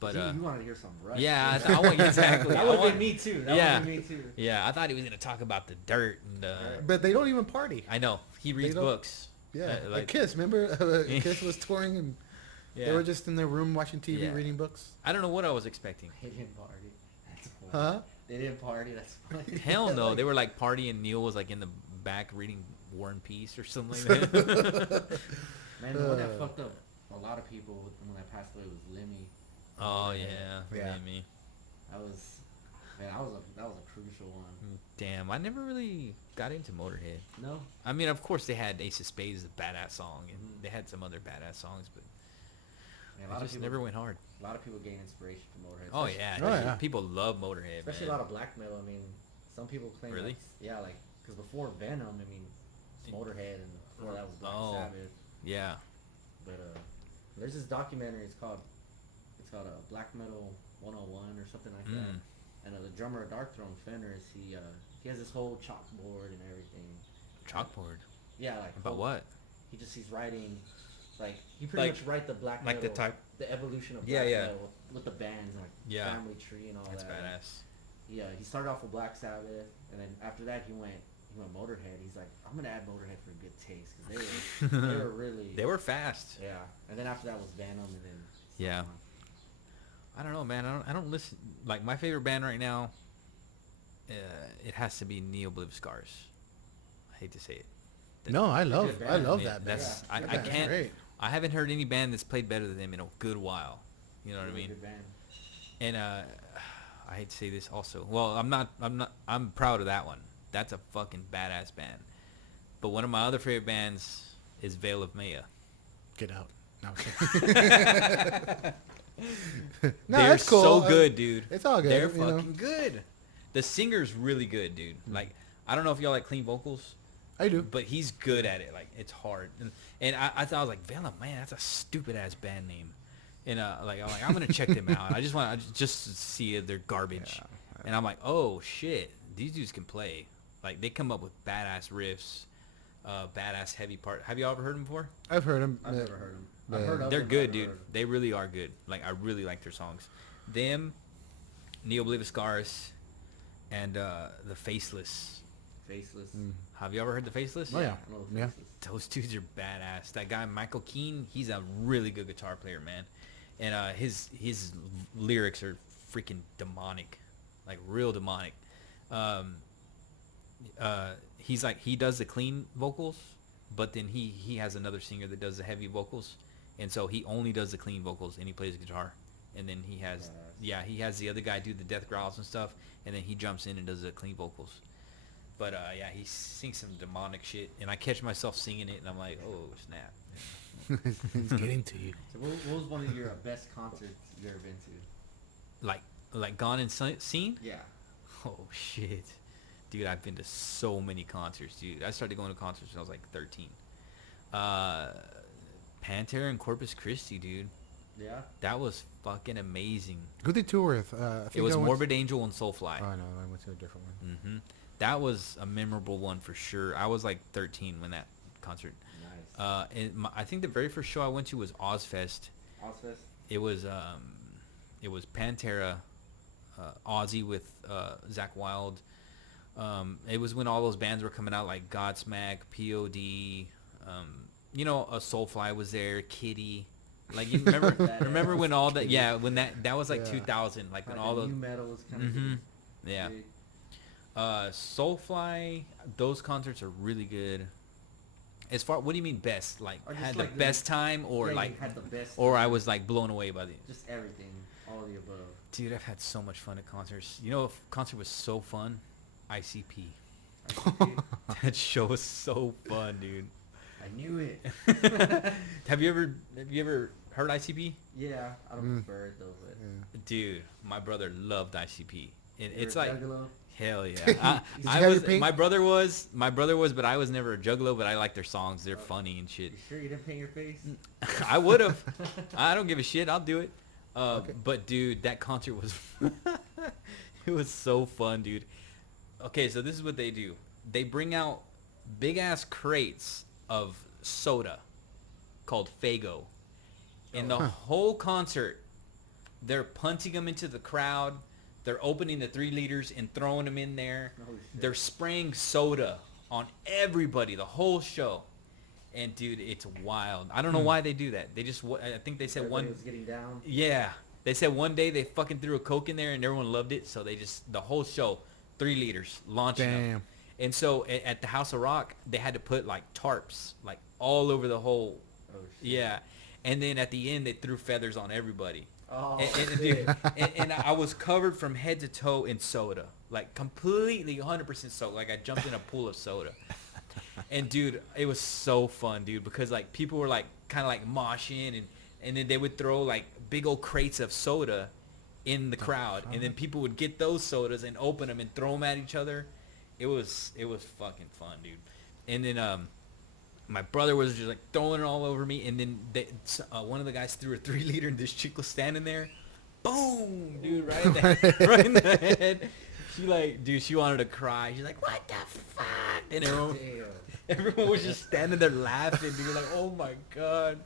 But, you wanted to hear some Rush. yeah, shit. I want exactly. That I would have want- been me too. That Yeah. would have been me too. Yeah, I thought he was going to talk about the dirt and, But they don't even party. I know. He reads don't- books. Yeah. like- Like Kiss, remember? Kiss was touring and Yeah. they were just in their room watching TV, Yeah. reading books. I don't know what I was expecting. They didn't party. That's funny. Huh? They didn't party. That's funny. Hell no. They were like partying. Neil was like in the back reading War and Peace or something like that. Man, the one that fucked up a lot of people when I passed away was Lemmy. Oh, yeah. Yeah. Me. That was a crucial one. Damn, I never really got into Motorhead. No. I mean, of course, they had Ace of Spades, a badass song, and Mhm. they had some other badass songs, but Man, I just never went hard. A lot of people gain inspiration from Motorhead. Oh, especially- yeah. Oh, dude. yeah. People love Motorhead, Especially man. a lot of black metal. I mean, some people claim Really? because before Venom, I mean, it's Motorhead and Before that was Black Oh. Sabbath. Yeah. But there's this documentary. It's called Black Metal 101 or something like that. Mm. And the drummer of Dark Throne, Fenris, he has this whole chalkboard and everything. Chalkboard. Yeah, like About what? He's writing, like he pretty much write the black like metal, the type- the evolution of Yeah, black yeah. metal with the bands and like Yeah. family tree and all That's that. badass. Yeah, he started off with Black Sabbath, and then after that he went Motorhead. He's like, I'm gonna add Motorhead for good taste because they were really They were fast. yeah. And then after that was Venom, and then Yeah. I don't know, man. I don't listen. Like my favorite band right now. It has to be Neobliv Scars. I hate to say it. No, I love good band. I love Yeah, that band. that's- Yeah, I good band. can't. Great. I haven't heard any band that's played better than them in a good while. You know what I really mean? good band. And I hate to say this also. Well, I'm proud of that one. That's a fucking badass band. But one of my other favorite bands is Veil of Maya. Get out. No, They're that's cool. so good, dude. It's all good. They're you know. fucking good. The singer's really good, dude. Like, I don't know if y'all like clean vocals, I do. but he's good at it. Like, it's hard. And I thought, I was like, Veil of Maya, that's a stupid ass band name. And I'm gonna check them out. I just want to see if they're garbage. And I'm like, oh shit, these dudes can play. Like they come up with badass riffs, badass heavy part. Have you ever heard them before? I've heard them. I've never heard them. but- I've heard of They're them, good, but I've dude. never heard 'em. They really are good. Like I really like their songs. Them, Neobliv Scars, and the Faceless. Faceless. Have you ever heard the Faceless? Oh, yeah. I know the Yeah. Faceless. Those dudes are badass. That guy Michael Keane, he's a really good guitar player, man. And his lyrics are freaking demonic, like real demonic. He's like he does the clean vocals, but then he has another singer that does the heavy vocals, and so he only does the clean vocals and he plays guitar, and then he has he has the other guy do the death growls and stuff, and then he jumps in and does the clean vocals. But yeah, he sings some demonic shit, and I catch myself singing it, and I'm like, oh snap. He's getting to you. So what was one of your best concerts you ever been to? Like gone and seen? Yeah. Oh shit, dude! I've been to so many concerts, dude. I started going to concerts when I was like 13. Pantera and Corpus Christi, dude. Yeah. That was fucking amazing. Who they tour with? I think It was I went Morbid Angel and Soulfly. Oh no, I went to a different one. hmm That was a memorable one for sure. I was like 13 when that concert. Nice. I think the very first show I went to was Ozfest. Ozfest. It was Pantera, Ozzy with Zach Wilde. It was when all those bands were coming out like Godsmack, POD. A Soulfly was there, Kitty. Like you remember when all that? Yeah, when that was like Yeah. 2000. Like when Like all the those. new metal was kind Mhm. of Yeah. Soulfly, those concerts are really good. As far, what do you mean best? Like Or just had like the the- best time, or like, had the best. or I was like blown away by the. just everything, all of the above. Dude, I've had so much fun at concerts. You know, a concert was so fun. ICP. That show was so fun, dude. I knew it. Have you ever heard ICP? Yeah, I don't prefer it though, but Yeah. Dude, my brother loved ICP. And you're it's a like juggalo? hell yeah. Did you I have your was paint? my brother was, but I was never a juggalo. But I like their songs. They're funny and shit. You sure you didn't paint your face? I would have. I don't give a shit. I'll do it. Okay. But dude, that concert was it was so fun, dude. Okay, so this is what they do. They bring out big ass crates of soda called Faygo. In the whole concert, they're punting them into the crowd. They're opening the 3 liters and throwing them in there. Oh, shit. They're spraying soda on everybody the whole show. And dude, it's wild. I don't know why they do that. They just, I think they said Everybody one. was getting down. Yeah, they said one day they fucking threw a Coke in there and everyone loved it. So they just, the whole show, 3 liters, launching them. Damn. And so at the House of Rock, they had to put like tarps like all over the whole. Oh shit. Yeah, and then at the end they threw feathers on everybody. Oh. And, dude, and I was covered from head to toe in soda, like completely 100% soaked. Like I jumped in a pool of soda. And dude, it was so fun, dude, because like people were like kind of like moshing, and then they would throw like big old crates of soda in the crowd, and then people would get those sodas and open them and throw them at each other. It was fucking fun, dude. And then My brother was just like throwing it all over me, and then one of the guys threw a 3-liter, and this chick was standing there. Boom, dude, right in the right in the head. She like, dude, she wanted to cry. She's like, what the fuck? And everyone was just standing there laughing, dude. Like, oh my god,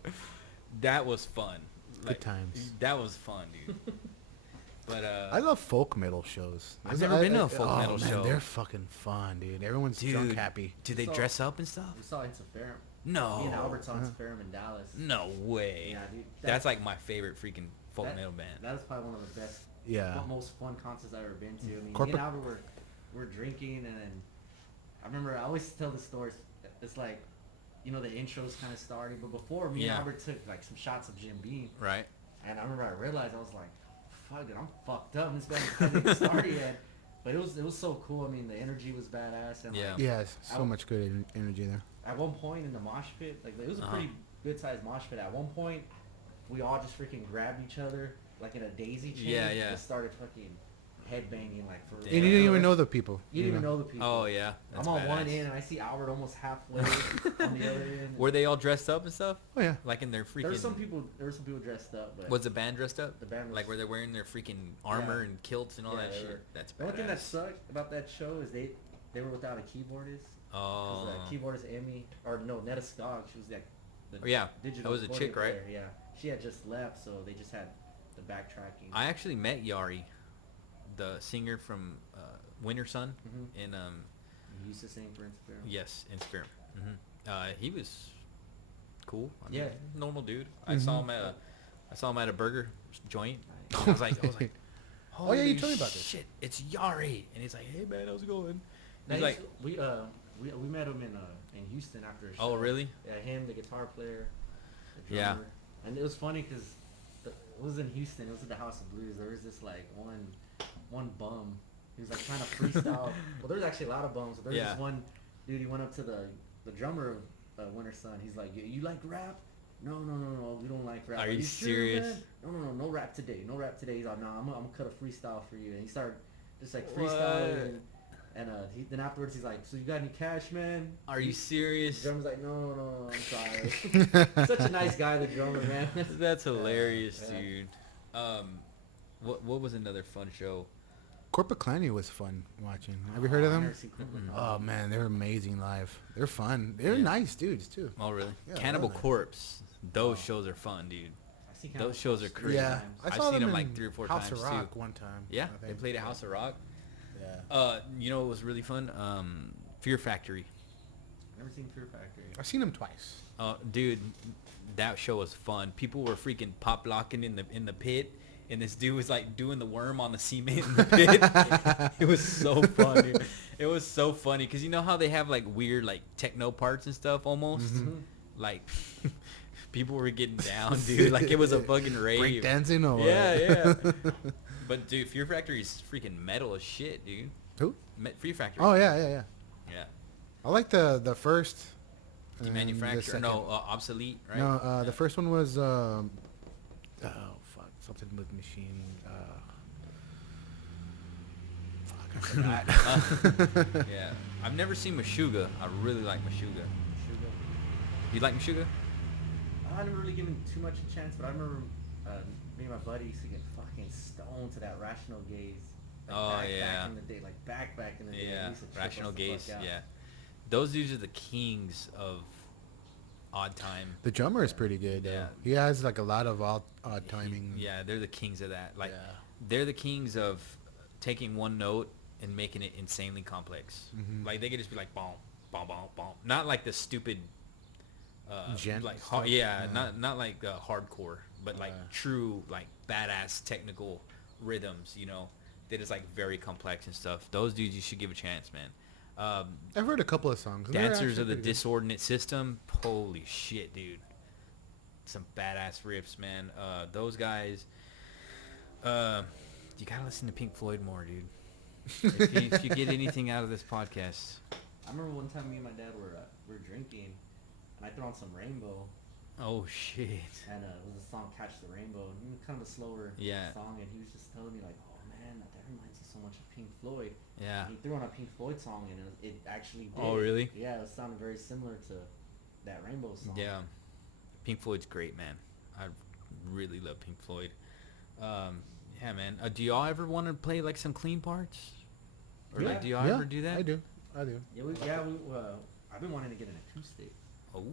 that was fun. Like, Good times. That was fun, dude. But I love folk metal shows. I've never been to a folk metal show. They're fucking fun, dude. Everyone's drunk happy. Do they dress up and stuff? We saw Interferum. No. Me and Albert saw Interferum in Dallas. No way. Yeah, dude. That's like my favorite freaking folk metal band. That is probably one of the best, most fun concerts I've ever been to. I mean, me and Albert were drinking, and then I remember I always tell the stories. It's like, you know, the intro's kind of starting, but before me and Albert took like some shots of Jim Beam. Right. And I remember I realized I was like, fuck it, I'm fucked up. This band hasn't even started yet. But it was so cool. I mean, the energy was badass. And like, so much good energy there. At one point in the mosh pit, like it was a pretty good sized mosh pit. At one point, we all just freaking grabbed each other like in a daisy chain. And just started fucking headbanging like for. And you didn't even know the people. You didn't even know the people. Oh yeah. I'm on one end and I see Albert almost halfway on the other end. Were they all dressed up and stuff? Oh yeah. Like in their freaking. There were some people dressed up. But was the band dressed up? The band was, like were they wearing their freaking armor and kilts and all that shit? That's badass. The only thing that sucked about that show is they were without a keyboardist. Oh. The keyboardist Emmy, or no, Netta Skog, she was like the digital. That was a chick, right? Player, yeah, she had just left, so they just had the backtracking. I actually met Yari, the singer from Winter Sun, in He used to sing for Interferum. Yes, Interferum. He was cool. I mean, Yeah, normal dude. I saw him at a burger joint. I was like, oh yeah, you told me about this. Shit, it's Yari, and he's like, hey man, how's it going? He's now, like, we met him in Houston after a show. oh really? Yeah, him, the guitar player, the Yeah. drummer. And it was funny because it was in Houston. It was at the House of Blues. There was this like one bum. He was like trying to freestyle. Well, there's actually a lot of bums. But there's this one dude. He went up to the drummer of Winter Sun. He's like, you like rap? No, we don't like rap. Are you serious? Sure, no rap today. No rap today. He's like, no, I'm gonna cut a freestyle for you. And he started just like freestyling. And then afterwards he's like, so you got any cash, man? Are you serious? The drummer's like, no, I'm sorry. Such a nice guy, the drummer, man. That's hilarious, dude. What was another fun show? Corpaclani was fun watching. Have you heard of them? Oh man, they're amazing live. They're fun. They're nice dudes too. Oh really? Yeah, Cannibal Corpse. Those shows are fun, dude. Those shows are crazy. Yeah, I've seen them like 3 or 4 House times of Rock too. one time. Yeah, they played at House of Rock. Yeah. You know what was really fun? Fear Factory. Never seen Fear Factory. I've seen them twice. Dude, that show was fun. People were freaking pop locking in the pit, and this dude was like doing the worm on the cement in the pit. It was so funny. It was so funny because you know how they have like weird like techno parts and stuff almost. Like people were getting down, dude. Like it was a fucking rave. Break dancing or what? Yeah. But dude, Fear Factory is freaking metal as shit, dude. Who? Fear Factory. Oh yeah. Yeah. I like the first. Demanufacture. No, obsolete, right? No, the first one was oh fuck, something with machine. Fuck, I forgot. Yeah, I've never seen Meshuggah. I really like Meshuggah. You like Meshuggah? I never really given too much a chance, but I remember me and my buddy used to get fucking stoned to that Rational Gaze. Like back in the day, like back in the day. Yeah, used to trip Rational us the Gaze. fuck out. Yeah, those dudes are the kings of odd time. The drummer is pretty good. Yeah. He has like a lot of odd timing. Yeah, they're the kings of that. Like, they're the kings of taking one note and making it insanely complex. Like they could just be like boom, boom, boom, boom. Not like the stupid. Gent like stuff. not like hardcore, but like true like badass technical rhythms. You know, that is like very complex and stuff. Those dudes you should give a chance, man. I've heard a couple of songs. Dancers of the Disordinate System. Holy shit, dude! Some badass riffs, man. Those guys. You gotta listen to Pink Floyd more, dude. If you get anything out of this podcast. I remember one time me and my dad were drinking. And I threw on some Rainbow. Oh shit! And it was a song "Catch the Rainbow." Kind of a slower song, and he was just telling me like, "Oh man, that reminds me so much of Pink Floyd." Yeah. And he threw on a Pink Floyd song, and it actually did. Oh really? Yeah, it sounded very similar to that Rainbow song. Yeah. Pink Floyd's great, man. I really love Pink Floyd. Yeah, man. Do y'all ever want to play like some clean parts? Or like, do y'all ever do that? I do. Yeah, I've been wanting to get an acoustic. Oh,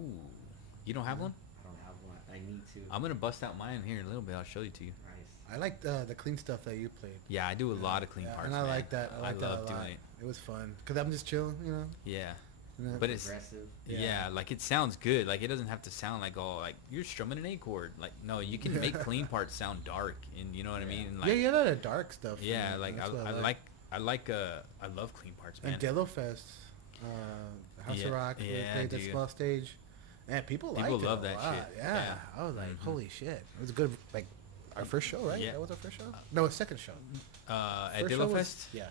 you don't have one? I don't have one. I need to. I'm gonna bust out mine here in a little bit. I'll show you to you. Nice. I like the clean stuff that you played. Yeah, I do a lot of clean parts. And I man. like that. I like that love a lot. doing it. It was fun because I'm just chilling, you know. Yeah, And then- but it's Aggressive. yeah. like it sounds good. Like it doesn't have to sound like all like you're strumming an A chord. Like no, you can make clean parts sound dark, and you know what I mean. And, like, yeah, a lot of dark stuff. yeah, man. like That's what I love clean parts, man. And Dillofest, House Yeah, of Rock, we yeah, played the dude. small stage. Man, people liked People it love a that lot. shit. Yeah. Yeah. I was like, Mhm. holy shit. It was a good, like, our first show, right? Yeah. That was our first show? No, second show. At First show Dillofest, yeah.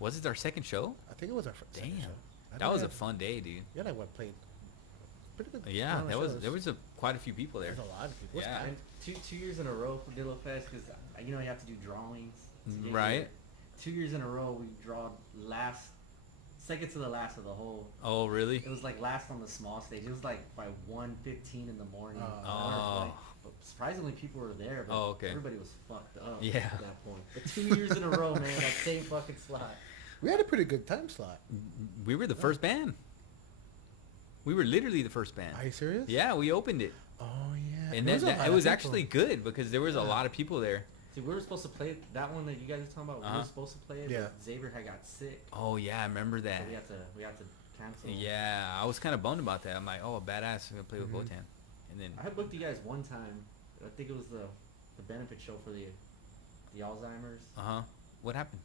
was it our second show? I think it was our second Damn. show. I That think was we a fun day, dude. Yeah, like what played pretty good. Yeah, amount of there shows. was quite a few people there. There's a lot of people. Yeah. And two years in a row for Dillo Fest because you have to do drawings. to get Right. here. 2 years in a row we draw second to the last of the whole. Oh, really? It was like last on the small stage. It was like by 1:15 in the morning. Oh. But surprisingly, people were there. But Oh, okay. Everybody was fucked up. Yeah. At that point. But 2 years in a row, man. That same fucking slot. We had a pretty good time slot. We were the first band. We were literally the first band. Are you serious? Yeah, we opened it, Oh, yeah. and There then was a lot it of was people. actually good because there was a Yeah. lot of people there. See, we were supposed to play that one that you guys were talking about. We Uh-huh. were supposed to play it. Yeah. But Xavier had got sick. Oh yeah, I remember that. So we had to cancel. Yeah, I was kind of bummed about that. I'm like, oh, badass, I'm gonna play with Mhm. Votan, and then I had booked you guys one time. I think it was the benefit show for the Alzheimer's. what happened?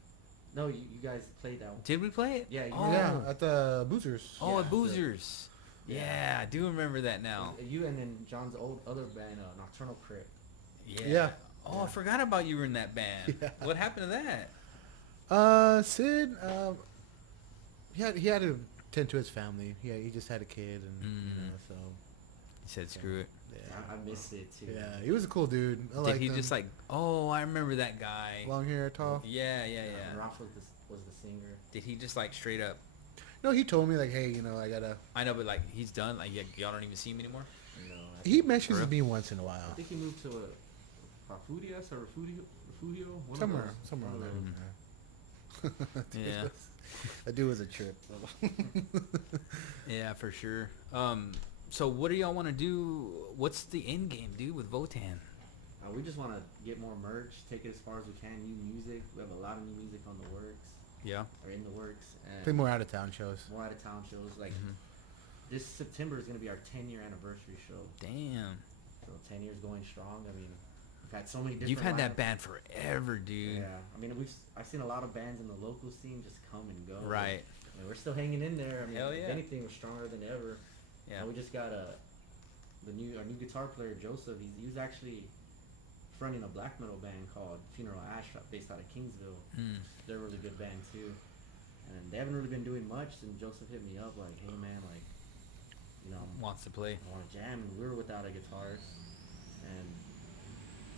No, you guys played that one. Did we play it? Yeah, you Oh. Yeah, at the Boozers. Oh, Yeah, at Boozers. Yeah, I do remember that now. You and then John's other band, Nocturnal Crypt. Yeah. Yeah. Oh, I forgot about you were in that band. Yeah. What happened to that? Sid, he had to tend to his family. He just had a kid, and so He said, "Screw it." yeah. I missed it too. Yeah, he was a cool dude. I Did liked he him. just like? Oh, I remember that guy. long hair, tall? Yeah. And Ralph was the singer. Did he just like straight up? No, he told me like, hey, I gotta. I know, but like he's done. Like y'all don't even see him anymore. You know, He messages real? me once in a I while. think he moved to a Refudios or Refugio. One of Somewhere those. on One of there. those. Yeah. That dude was a trip. Yeah, for sure. So what do y'all want to do? What's the end game, dude, with Votan? We just want to get more merch, take it as far as we can. New music. We have a lot of new music on the works, Yeah. or in the works, and Play more out of town shows. more out of town shows. Like Mhm. this September is gonna be our 10-year anniversary show. Damn. So 10 years going strong. I mean, we've had so many different. You've had that lineups. band forever, dude. Yeah, I mean, I've seen a lot of bands in the local scene just come and go. Right. I mean, we're still hanging in there. I mean, Hell yeah. If anything, we're stronger than ever. Yeah. And we just got our new guitar player Joseph. He was actually fronting a black metal band called Funeral Ash, based out of Kingsville. Mm. They're a really good band too, and they haven't really been doing much. And Joseph hit me up like, "Hey man, like, Wants to play. I want to jam." And we were without a guitar, and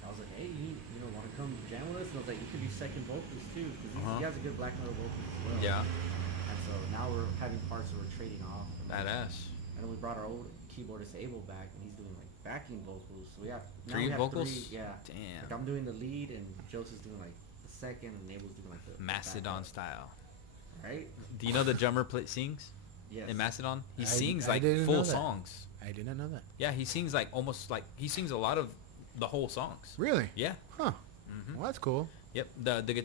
I was like, "Hey, you want to come jam with us?" And I was like, "You could be second vocals too, because Uh-huh. he has a good black metal vocal as well." Yeah. And so now we're having parts that we're trading off. Badass. And then we brought our old keyboardist Abel back, and he's doing like backing vocals. So we have now Three we have vocals? yeah. Damn. Like I'm doing the lead, and Joseph's doing like the second, and Abel's doing like the Mastodon backup, style. right? Do you know the drummer sings Yes. in Mastodon? He I- sings I like didn't know full that. songs. I did not know that. Yeah, he sings like almost like he sings a lot of the whole songs. Really? Yeah. Huh. Mhm. Well, that's cool. Yep.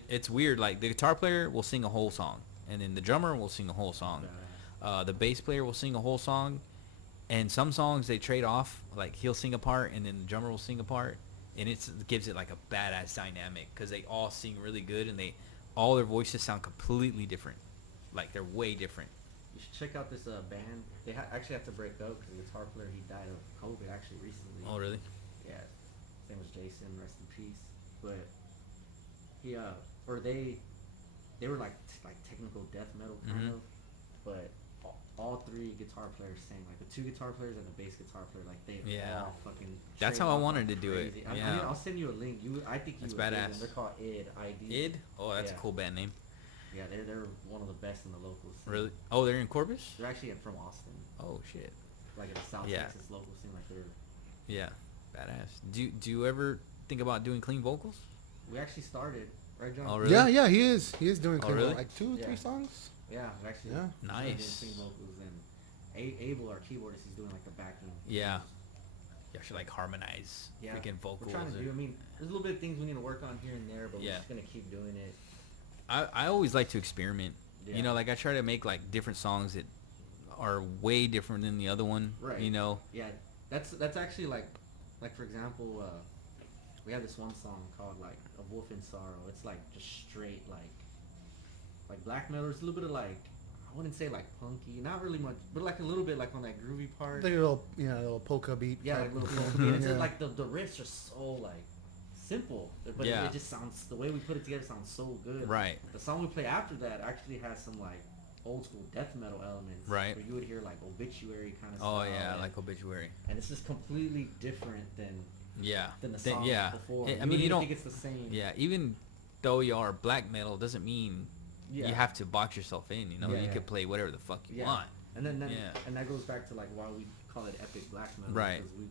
It's weird. Like the guitar player will sing a whole song, and then the drummer will sing a whole song. The bass player will sing a whole song, and some songs they trade off. Like he'll sing a part, and then the drummer will sing a part, and it gives it like a badass dynamic because they all sing really good, and all their voices sound completely different. Like they're way different. You should check out this band. They actually had to break up because the guitar player he died of COVID actually recently. Oh really? Yeah, his name was Jason. Rest in peace. But he or they were like technical death metal kind Mhm. of, but all three guitar players sang, like the two guitar players and the bass guitar player, like they Yeah. all fucking. That's straight how I up wanted like to do it. crazy. Yeah. I'll send you a link. I think you That's would dig them. badass. They're called ID. Id? Oh, that's Yeah. a cool band name. Yeah, they're one of the best in the local scene. Really? Oh, they're in Corpus? They're actually from Austin. Oh shit. like in the South Yeah. Texas local scene, like they're. Yeah, badass. Do you ever think about doing clean vocals? We actually started, right, John? Oh, really? Yeah, he is doing Oh, clean really? like 2 or 3 Yeah. songs. Yeah, we actually. Yeah. we started Nice. doing sing vocals and Abel, our keyboardist, he's doing like the backing. Yeah. You should like harmonize Yeah, freaking vocals. we're trying to and- do. I mean, there's a little bit of things we need to work on here and there, but Yeah. we're just gonna keep doing it. I always like to experiment. Yeah. You know, like I try to make like different songs that are way different than the other one. Right. You know. Yeah, that's actually like for example, we have this one song called like "A Wolf in Sorrow." It's like just straight like black metal. It's a little bit of like, I wouldn't say like punky, not really much, but like a little bit like on that groovy part. Like a little, little polka beat. Yeah, type. like little funky. And it's Yeah. just like the riffs are so like simple, but Yeah. it just sounds, the way we put it together sounds so good. Right. The song we play after that actually has some like old school death metal elements. Right. Where you would hear like obituary kind of Oh stuff. yeah, and, like obituary. and it's just completely different than Yeah. the Then- song yeah. before. I You mean, wouldn't you don't. think it's the same. Yeah. Even though you are black metal, doesn't mean Yeah. you have to box yourself in. You know, Yeah, you yeah. could play whatever the fuck you Yeah. want. And then Yeah. and that goes back to like why we call it epic black metal. Right. Because we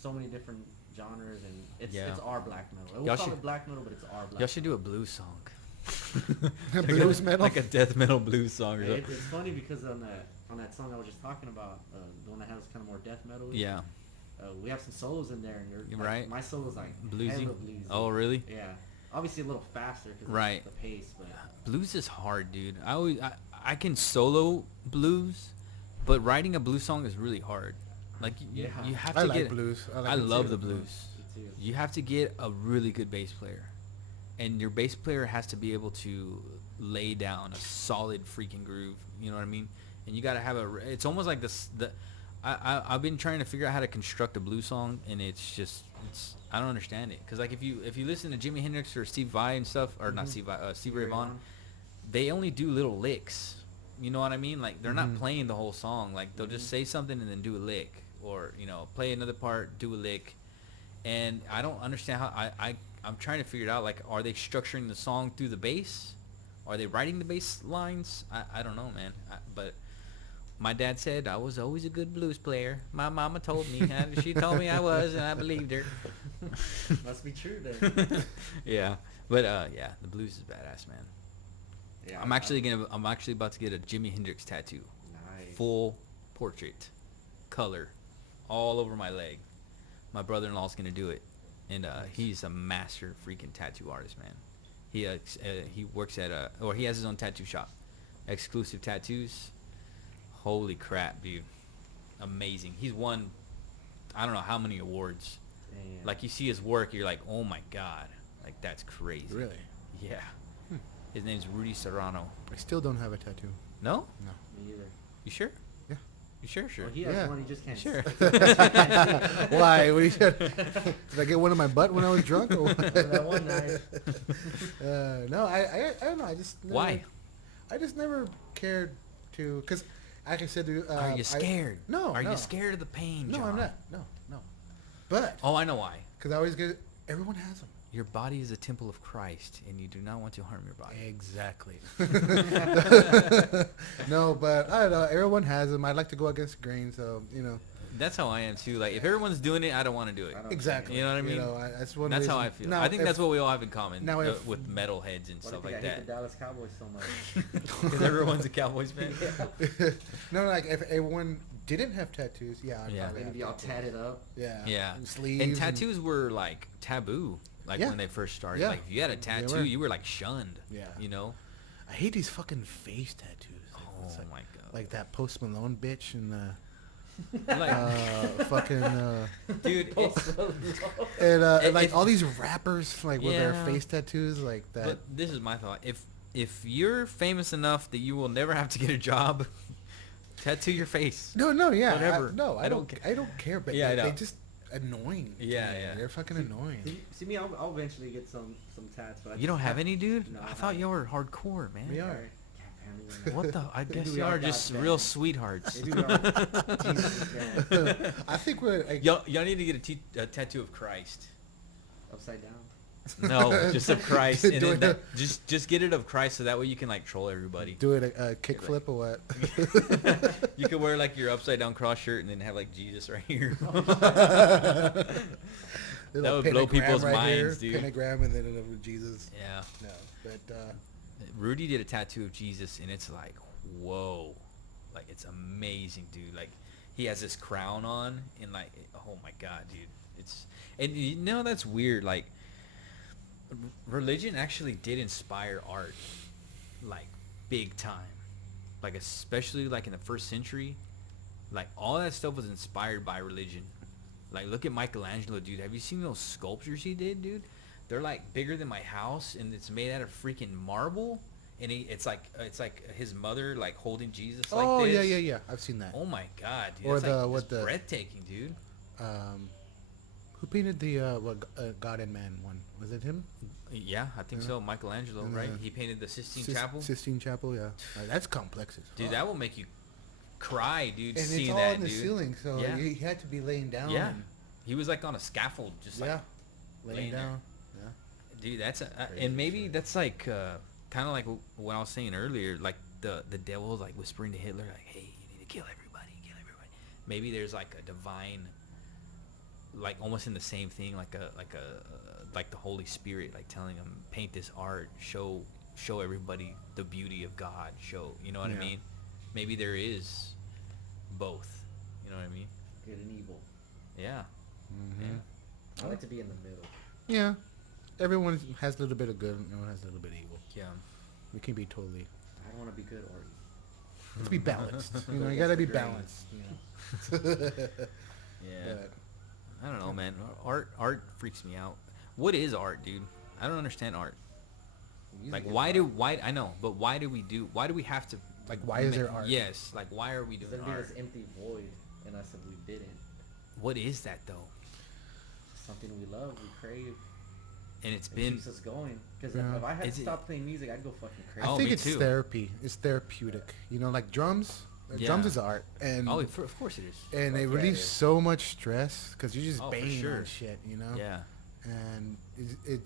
so many different genres and it's Yeah. it's our black metal. We'll Y'all call should- it black metal, but it's our black. Y'all should do a blues song. Blues metal? Like a death metal blues song or something. It's funny because on that song I was just talking about, the one that has kind of more death metal. Yeah. We have some solos in there, and You're like, right. my solo's like Bluesy. hella bluesy. Oh really? Yeah, obviously a little faster because Right. the pace, but Blues is hard, dude. I can solo blues, but writing a blues song is really hard. Like you Yeah. have I to like get. blues. I like it love too. the blues. me too. You have to get a really good bass player, and your bass player has to be able to lay down a solid freaking groove. You know what I mean? And you got to have it's almost like this. I've been trying to figure out how to construct a blues song, and it's I don't understand it. Cause like if you listen to Jimi Hendrix or Steve Vai and stuff, or not Mhm. Steve Vai, Steve Ray Vaughan, they only do little licks. You know what I mean? Like they're not Mhm. playing the whole song. Like they'll just say something and then do a lick, or play another part, do a lick. And I don't understand how I'm trying to figure it out. Like, are they structuring the song through the bass? Are they writing the bass lines? I don't know, man. But my dad said I was always a good blues player. My mama told me. She told me I was, and I believed her. Must be true then. Yeah, but yeah, the blues is badass, man. Yeah, I'm actually about to get a Jimi Hendrix tattoo, Nice. full portrait, color, all over my leg. My brother-in-law's gonna do it, and he's a master freaking tattoo artist, man. He works at or he has his own tattoo shop, Exclusive Tattoos. Holy crap, dude, amazing. He's won, I don't know how many awards. Damn. Like you see his work, you're like, oh my god, like that's crazy. Really? Yeah. His name's Rudy Serrano. I still don't have a tattoo. No? No. Me either. You sure? Yeah. You sure? Sure. Well, he has Yeah. one. He just can't. Sure. Why? What do you said? Did I get one in my butt when I was drunk? Or what? That one night. No, I don't know. I just never, Why? I just never cared to, because like I said, Are you scared? No. Are no. you scared of the pain, No, John? I'm not. No. But Oh, I know why. because I always get, everyone has them. Your body is a temple of Christ, and you do not want to harm your body. Exactly. No, but I don't know. Everyone has them. I like to go against the grain, so That's how I am too. Like if everyone's doing it, I don't want to do it. I don't- exactly. You know what I mean? That's one. That's how reason. I feel. Now, I think if- that's what we all have in common now if- with metalheads and Why stuff do you like think I hate that. the Dallas Cowboys so much? Because everyone's a Cowboys fan. No, like if everyone didn't have tattoos, yeah, I'd Yeah. probably They'd have be all tattoos. tatted up. Yeah. Yeah. And sleeves. And tattoos were like taboo, like Yeah. when they first started. Yeah. Like if you had a They tattoo, were. you were like shunned. Yeah. You know? I hate these fucking face tattoos. Oh It's like, my god. like that Post Malone bitch and Like, fucking dude, it's, and like If- all these rappers like with their Yeah. face tattoos like that. but this is my thought. If you're famous enough that you will never have to get a job, tattoo your face. Yeah, whatever. I I don't. don't I don't care. But Yeah, I they know. just annoying. to Yeah, me. yeah. They're fucking annoying. See me, I'll eventually get some tats. But I You don't just have any, dude? No, I I thought haven't. you were hardcore, man. We are. Alright. Yeah, apparently we're not. What the? I guess we you are are just that real bad. sweethearts. Maybe we are. Jesus, yeah. I think we're like, Y'all need to get a tattoo of Christ. Upside down. No, just of Christ, and Doing then just get it of Christ, so that way you can like troll everybody. Do it a kickflip or what? You could wear like your upside down cross shirt and then have like Jesus right here. That would blow people's minds, dude. Pentagram and then another Jesus. Yeah. No, but Rudy did a tattoo of Jesus, and it's like, whoa, like it's amazing, dude. Like he has this crown on, and like, oh my God, dude, it's, and you know that's weird. Like religion actually did inspire art, like big time, like especially like in the first century, like all that stuff was inspired by religion. Like look at Michelangelo, dude. Have you seen those sculptures he did, dude? They're like bigger than my house, and it's made out of freaking marble. And it's like his mother like holding Jesus like oh this. yeah. I've seen that. Oh my God, dude. Or That's the like, what that's the breathtaking, dude. Who painted the God and Man one? Was it him? Yeah, I think so. Michelangelo, And right? He painted the Sistine Chapel. Sistine Chapel, yeah. That's complex as Dude, fuck. that will make you cry, dude. And seeing it's all that, in the dude. ceiling, so Yeah. he had to be laying down. Yeah, and- he was like on a scaffold, just yeah, like laying laying there. down. Yeah. dude. That's Crazy and maybe shit. that's like kind of like what I was saying earlier. Like the devil like whispering to Hitler, like, "Hey, you need to kill everybody, kill everybody." Maybe there's like a divine, like almost in the same thing, like the Holy Spirit, like telling him, paint this art, show everybody the beauty of God, show, you know what I Yeah. mean? Maybe there is both, you know what I mean? Good and evil. Yeah. Mm-hmm. Yeah. I like to be in the middle. Yeah. Everyone has a little bit of good, and everyone has a little bit of evil. Yeah. We can be totally. I don't want to be good or evil. Let's be balanced. You know, you Against gotta the be grain. balanced. You know. Yeah. But I don't know, man. Art freaks me out. What is art, dude? I don't understand art. Music Like is why art. I know, but why do we have to Like, why is there art? Yes, like why are we There's doing gonna be art? this empty void in us if we didn't. What is that though? Something we love, we crave. And it's It been keeps us going. Because Yeah. if I had Is to it- stop playing music, I'd go fucking crazy. Oh, I think me it's too. therapy. It's therapeutic. You know, like drums. Yeah. Drums is art, and of course it is. and it Fuck yeah, relieves it is. so much stress because you're just Oh, for banging sure. on shit. You know. Yeah. And it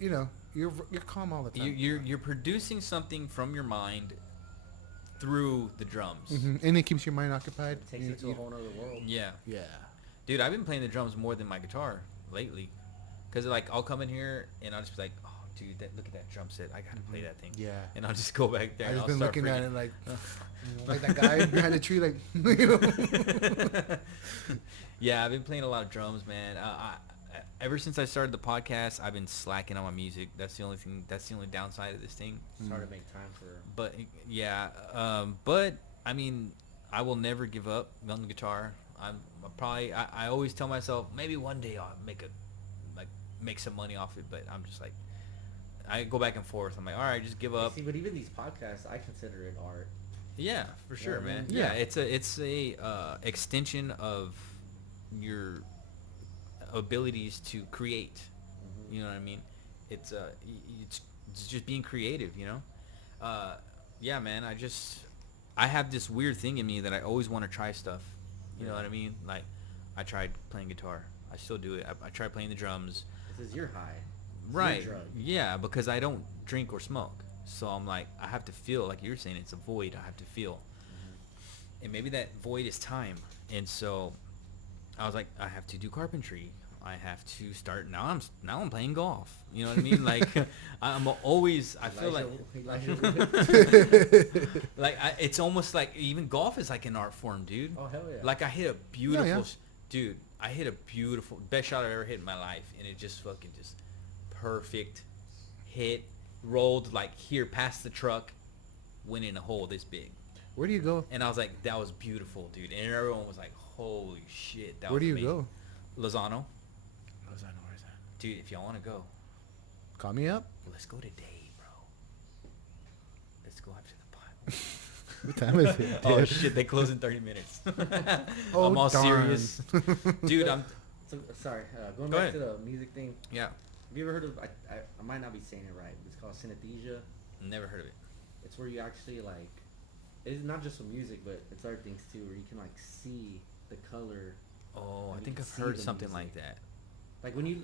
you know, you're calm all the time. You're producing something from your mind through the drums. And it keeps your mind occupied. It takes you to a whole nother world. Yeah. Yeah. Dude, I've been playing the drums more than my guitar lately. Cause like I'll come in here and I'll just be like, oh dude, look at that drum set. I gotta play that thing. Yeah. And I'll just go back there. I've and just I'll been start looking at freaking- it like, you know, like that guy behind the tree, like, you know. Yeah, I've been playing a lot of drums, man. Ever since I started the podcast, I've been slacking on my music. That's the only thing. That's the only downside of this thing. It's hard to make time for. But yeah, but I mean, I will never give up on the guitar. I always tell myself maybe one day I'll make some money off it. But I'm just like, I go back and forth. I'm like, all right, just give up. See, but even these podcasts, I consider it art. Yeah, for sure, what I man. mean? Yeah, Yeah. it's a extension of your abilities to create. Mhm. You know what I mean? It's just being creative, you know? Yeah, man, I have this weird thing in me that I always want to try stuff. You know Yeah. what I mean? Like, I tried playing guitar. I still do it. I tried playing the drums. This is your high. It's Right. Your drug. Yeah, because I don't drink or smoke. So I'm like, I have to feel, like you're saying, it's a void I have to feel. Mm-hmm. And maybe that void is time. And so I was like, I have to do carpentry. I have to start now I'm playing golf. You know what I mean? Like I'm always I feel like like it's almost like even golf is like an art form, dude. Oh hell yeah. Like I hit a beautiful yeah. dude, I hit a beautiful best shot I've ever hit in my life, and it just fucking just perfect hit, rolled like here past the truck, went in a hole this big. Where do you go? And I was like, that was beautiful, dude. And everyone was like, holy shit, that Where was do you amazing. go? Lozano. Where's that? Dude, if y'all want to go, Call me up. let's go today, bro. Let's go after the Bible. What time is it? Oh dude? shit, they close in 30 minutes. Oh, I'm all darn. serious. Dude, I'm So, sorry, going Go back ahead. to the music thing. yeah, Have you ever heard of? I might not be saying it right. But it's called synesthesia. never heard of it. It's where you actually like. It's not just with music, but it's other things too, where you can like see the color. Oh, I You think can I've see heard the something music. like that. Like when you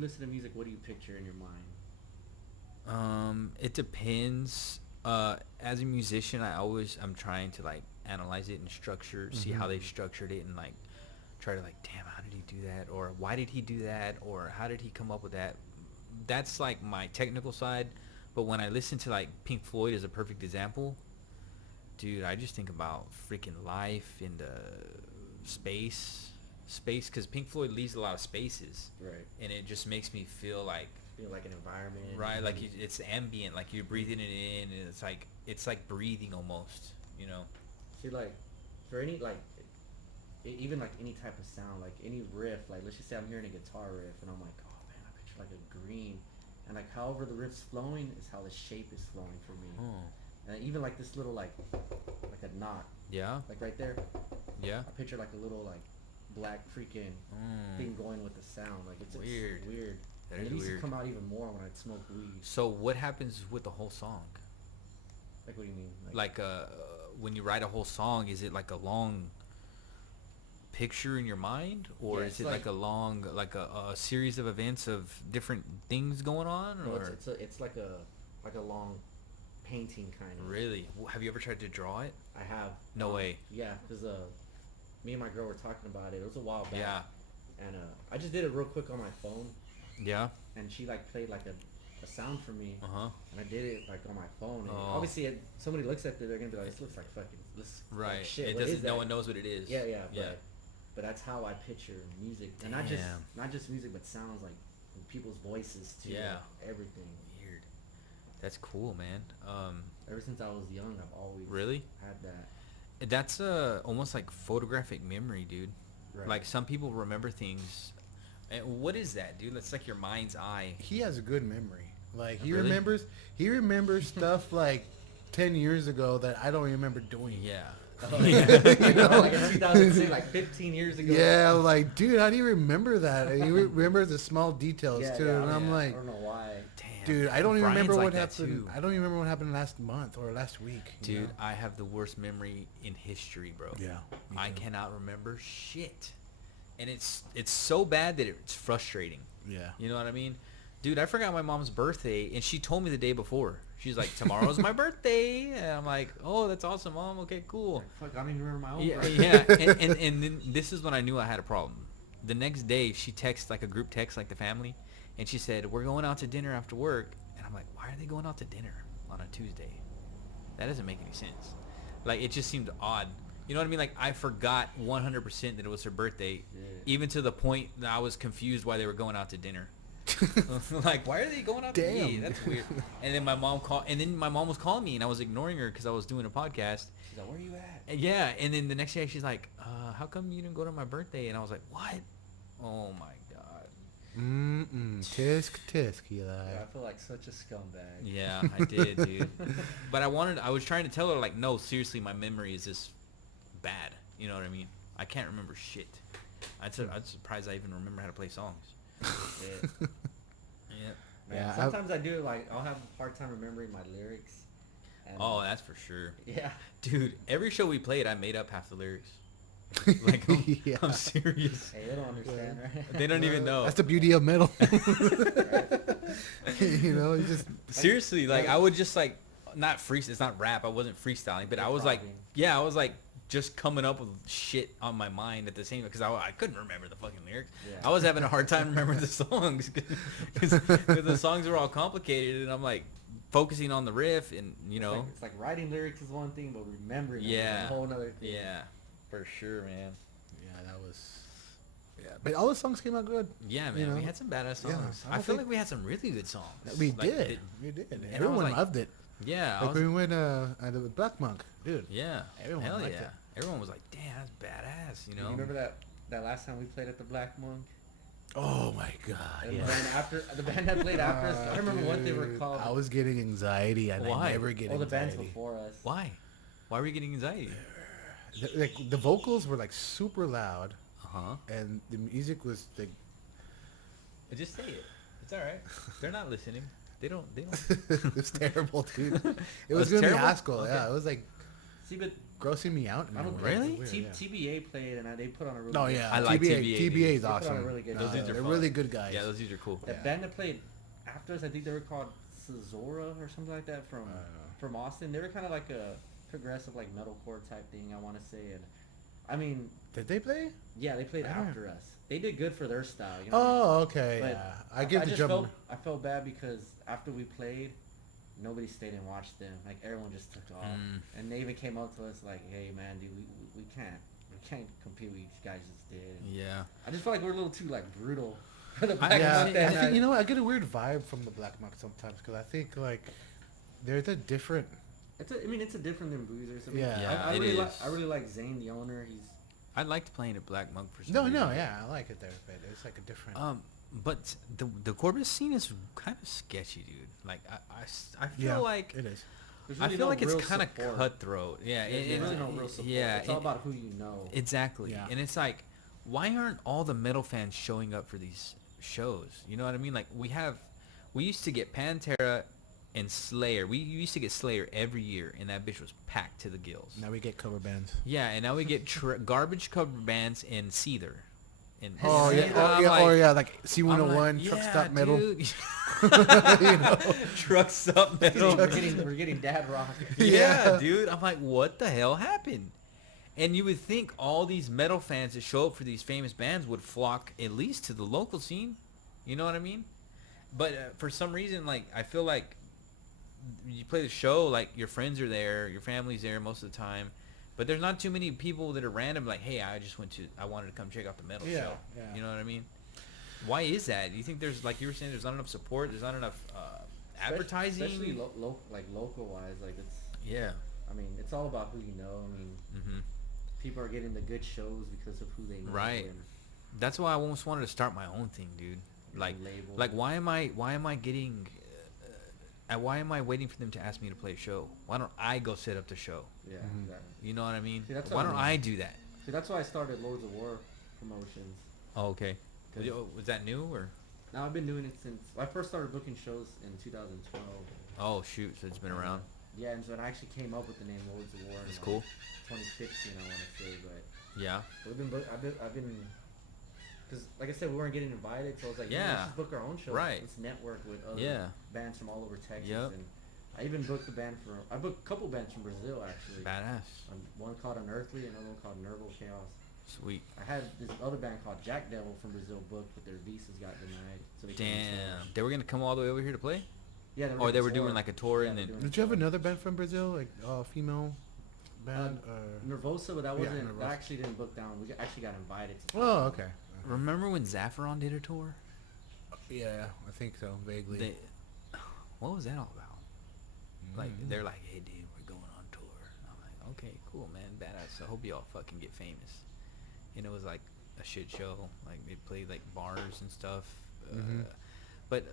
listen to music, what do you picture in your mind? It depends. As a musician, I'm trying to like analyze it and structure, see how they structured it, and like try to like, damn, how did he do that, or why did he do that, or how did he come up with that? That's like my technical side. But when I listen to like Pink Floyd is a perfect example, dude, I just think about freaking life and space, because Pink Floyd leaves a lot of spaces, Right. and it just makes me feel like. Feel like an environment. Right, like it's ambient, like you're breathing it in, and it's like breathing almost, you know. See, like for any like even like any type of sound, like any riff, like let's just say I'm hearing a guitar riff and I'm like, oh man, I picture like a green, and like however the riff's flowing is how the shape is flowing for me. Oh. And even like this little like a knot, Yeah. like right there, Yeah. I picture like a little like black freaking thing going with the sound. Like it's Weird. Weird. That And is it used weird. to come out even more when I'd smoke weed. So what happens with the whole song? Like what do you mean? Like when you write a whole song, is it like a long picture in your mind, or Yeah, is it's it like a long like a series of events of different things going on, no, or it's like a long painting kind of. really? Have you ever tried to draw it? I have. No way. Yeah, because me and my girl were talking about it. It was a while back. Yeah. And I just did it real quick on my phone, Yeah. and she like played like a sound for me, Uh-huh. and I did it like on my phone. And Oh. obviously, somebody looks at it, they're gonna be like, "This looks like fucking this." Right. Like, shit. It What is doesn't. No that? one knows what it is. Yeah, yeah, Yeah. But that's how I picture music, and not just music, but sounds like people's voices too. Yeah. like, everything. Weird. That's cool, man. Ever since I was young, I've always Really? had that. That's almost like photographic memory, dude. Right. Like some people remember things. And what is that, dude? That's like your mind's eye. He has a good memory. Like he Really? remembers stuff like 10 years ago that I don't remember doing. Yeah. You know? Like in 2006, like 15 years ago. Yeah, like dude, how do you remember that? And you remember the small details Yeah, too. yeah, And I'm yeah. I like, don't know why. Damn. dude, I don't even Brian's remember like what that happened. too. I don't even remember what happened last month or last week. you Dude, know? I have the worst memory in history, bro. Yeah. me I too. cannot remember shit. And it's so bad that it's frustrating. Yeah. You know what I mean? Dude, I forgot my mom's birthday, and she told me the day before. She's like, tomorrow's my birthday. And I'm like, oh, that's awesome, Mom. Okay, cool. Fuck, I don't even remember my own. Yeah, birthday. yeah. And then this is when I knew I had a problem. The next day, she texts, like a group text, like the family, and she said, we're going out to dinner after work. And I'm like, why are they going out to dinner on a Tuesday? That doesn't make any sense. Like, it just seemed odd. You know what I mean? Like, I forgot 100% that it was her birthday, Yeah. even to the point that I was confused why they were going out to dinner. Like, why are they going out to Damn. eat? That's weird. And then my mom was calling me, and I was ignoring her because I was doing a podcast. She's like, where you at? And yeah, and then the next day she's like, how come you didn't go to my birthday? And I was like, what? Oh my god. Tisk tisk, Eli. Yeah, I feel like such a scumbag. Yeah, I did, dude. But I was trying to tell her, like, no, seriously, my memory is just bad. You know what I mean? I can't remember shit. I'm surprised I even remember how to play songs. Yeah. Yeah. Man, Yeah, sometimes I do, like, I'll have a hard time remembering my lyrics. And, Oh, that's for sure. yeah. Dude, every show we played, I made up half the lyrics. Like, Yeah. I'm serious. Hey, they don't understand, right? They don't even know. That's the beauty of metal. Right. You know, you just Seriously, like, I would just, like, not freestyle. It's not rap. I wasn't freestyling, but I was like, Improvising. yeah, I was like just coming up with shit on my mind at the same time because I couldn't remember the fucking lyrics. Yeah. I was having a hard time remembering the songs because the songs were all complicated, and I'm like focusing on the riff, and you know, It's like writing lyrics is one thing, but remembering them Yeah. is a whole other thing. yeah, for sure, man. yeah, that was. Yeah, but all the songs came out good. Yeah, man, You know? we had some badass Yeah, songs. I I don't feel think- like we had some really good songs. We Like, did. We did. and I was Everyone like- loved it. Yeah, I Like was, when we went at the Black Monk, dude. yeah, everyone hell liked yeah. it. Everyone was like, damn, that's badass, you You know. remember that last time we played at the Black Monk? Oh my god. And Yeah. then after the band that played after us, I don't remember what they were Dude, called. I was getting anxiety, and Why? I never get Oh, the bands anxiety. before us. Why? Why were you getting anxiety? Like the vocals were like super loud, Uh-huh. and the music was like. Just say it. It's all right. They're not listening. They don't. It was terrible, dude. It Oh, was it's gonna terrible? be Haskell. Okay. Yeah, it was like. See, but grossing me out. I don't anymore. Really? It's weird, yeah. TBA played and they put on a really Oh good yeah, I like TBA, TBA dude. is They put on a awesome. really good Those show. dudes are They're really fun. good guys. Yeah, those dudes are cool. The Yeah. band that played after us, I think they were called Cesora or something like that from Austin. They were kind of like a progressive like metalcore type thing, I want to say. And I mean, Did they play? yeah, they played I don't- after us. They did good for their style. You know Oh, okay. But Yeah, I give the just drummer. I felt bad because after we played, nobody stayed and watched them. Like everyone just took off, and they even came up to us like, "Hey, man, dude, we can't compete with you guys just did." Yeah. I just feel like we're a little too like brutal for the I- Black Yeah, Month I that think night. you know what, I get a weird vibe from the Black Monk sometimes because I think like there's a different. I mean, it's a different than Boozers. I mean, Yeah. Yeah, I it really is. I really like Zane, the owner. He's I liked playing at Black Monk for some No, reason. yeah, I like it there, but it's like a different. But the Corpus scene is kind of sketchy, dude. Like I feel yeah, like it is. there's I really feel no like it's real kind of support. cutthroat. Yeah, There's really no real support. yeah, it's all about who you know. exactly. Yeah. And it's like, why aren't all the metal fans showing up for these shows? You know what I mean? Like we used to get Pantera and Slayer. We used to get Slayer every year, and that bitch was packed to the gills. Now we get cover bands. Yeah, and now we get garbage cover bands and Seether. And Oh yeah, Seether, oh I'm yeah, like- or yeah, like I'm C101 like, truck yeah, stop metal. dude. You know? Truck stop metal. we're getting dad rock. Yeah, Yeah. dude. I'm like, what the hell happened? And you would think all these metal fans that show up for these famous bands would flock at least to the local scene. You know what I mean? But for some reason, like, I feel like you play the show, like, your friends are there, your family's there most of the time. But there's not too many people that are random, like, hey, I wanted to come check out the metal Yeah, show. yeah. You know what I mean? Why is that? Do you think there's, like you were saying, there's not enough support? There's not enough advertising? especially local wise. Like it's, Yeah. I mean, it's all about who you know. I mean, Mm-hmm. people are getting the good shows because of who they know. Right. And That's why I almost wanted to start my own thing, dude. Like, label. why am I getting? Why am I waiting for them to ask me to play a show? Why don't I go set up the show? yeah, Mhm. exactly. You know what I mean? See, that's Why what don't I I mean. do that? See, that's why I started Lords of War promotions. Oh, okay. 'Cause Was that new or? now I've been doing it since I first started booking shows in 2012. Oh shoot! So it's been around. Yeah, and so I actually came up with the name Lords of War. That's in, cool. 2015, I want to say, but Yeah. we've been I've been because like I said, we weren't getting invited, so I was like, Yeah. let's just book our own show. Right. Let's network with other Yeah. bands from all over Texas. Yep. And I even booked I booked a couple bands from Brazil actually. Badass. One called Unearthly, another one called Nerval Chaos. Sweet. I had this other band called Jack Devil from Brazil booked, but their visas got denied. So they couldn't Damn. tour. They were gonna come all the way over here to play. Yeah, Or they doing were doing tour. like a tour Yeah, and they're then. doing a Did you have tour. another band from Brazil, like female band? Nervosa, but that Yeah, wasn't. Nervosa. That actually didn't book down. We actually got invited. To Oh, okay. Remember when Zaffron did a tour? Yeah, I think so, vaguely. They, what was that all about? Like Mhm. they're like, hey dude, we're going on tour. I'm like, okay, cool, man, badass. I hope y'all fucking get famous. And it was like a shit show. Like they played like bars and stuff. Mhm. But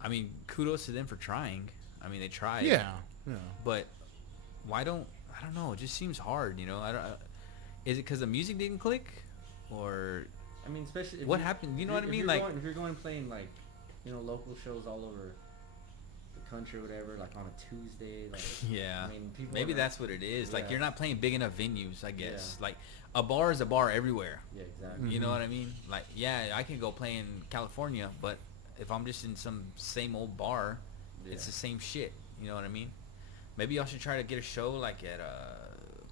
I mean, kudos to them for trying. I mean, they tried. Yeah, yeah. But why don't I don't know? It just seems hard, you know. Is it because the music didn't click, or I mean, especially if What you- happened? You if know what I if mean? you're Like- going, if you're going playing like, local shows all over the country or whatever, like on a Tuesday, like yeah? I mean, people Maybe are- that's what it is. Like Yeah. you're not playing big enough venues, I guess. Yeah. Like a bar is a bar everywhere. Yeah, exactly. You know Mhm. what I mean? Like, yeah, I can go play in California, but if I'm just in some same old bar, it's Yeah. the same shit. You know what I mean? Maybe y'all should try to get a show like at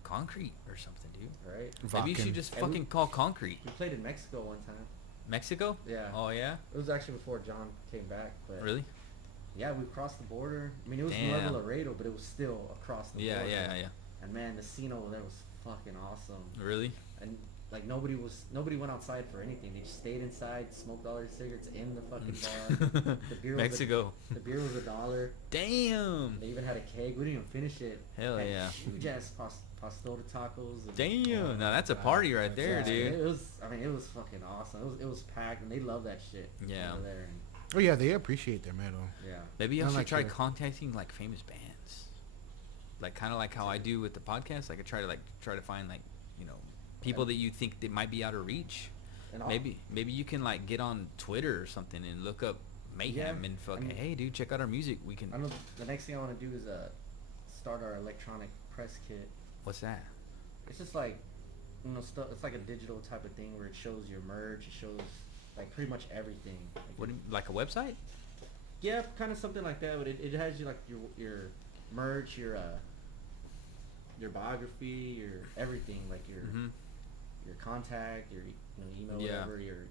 Concrete or something, dude. Right. Maybe you Vakken. should just And we- fucking call Concrete. We played in Mexico one time. Mexico? Yeah. Oh yeah? It was actually before John came back, but Really? yeah, we crossed the border. I mean, it was Damn. Nuevo Laredo, but it was still across the Yeah, border. yeah. And man, the scene over there was fucking awesome. Really? And like nobody went outside for anything. They just stayed inside, smoked all their cigarettes in the fucking bar. The beer was Mexico. The beer was $1. Damn. They even had a keg. We didn't even finish it. Hell Had yeah. Huge ass pastor tacos. And, Damn. Now that's a God. party right there, yeah, dude. It was. I mean, it was fucking awesome. It was packed, and they love that shit. Yeah. Over there. And, Oh yeah, they appreciate their metal. yeah. Maybe y'all Not should like try the- contacting like famous bands, like kind of like how I do with the podcast. Like I try to find like people that you think that might be out of reach. And Maybe you can like get on Twitter or something and look up Mayhem Yeah, and fucking I mean- hey dude, check out our music. We can. I know the next thing I want to do is start our electronic press kit. What's that? It's just like, you know, stuff. It's like a digital type of thing where it shows your merch. It shows like pretty much everything. Like, What? Like a website? yeah, kind of something like that. But it has you like your merch, your biography, your everything, like your contact, your email, Yeah. whatever, your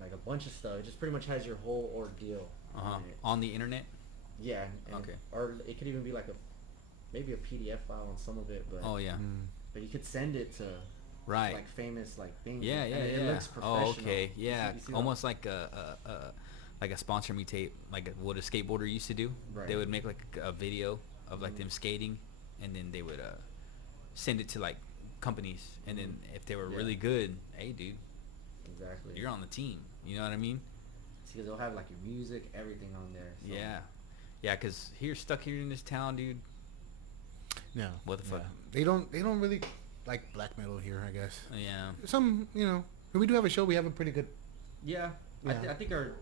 like a bunch of stuff. It just pretty much has your whole ordeal on it. On the internet. Yeah. And Okay. Or it could even be like maybe a PDF file on some of it, but Oh yeah. but you could send it to Right. like famous like things. Yeah, and yeah, it yeah. looks professional. Oh, okay. Yeah, You see almost like a sponsor me tape, like what a skateboarder used to do. Right. They would make like a video of like them skating, and then they would send it to like companies, and then if they were Yeah. really good, hey dude, Exactly. you're on the team. You know what I mean? Because they'll have like your music, everything on there. So. Yeah, yeah. Cause stuck here in this town, dude. No. What the fuck? They don't really like black metal here, I guess. Yeah. Some, when we do have a show, we have a pretty good. Yeah. Yeah. I think our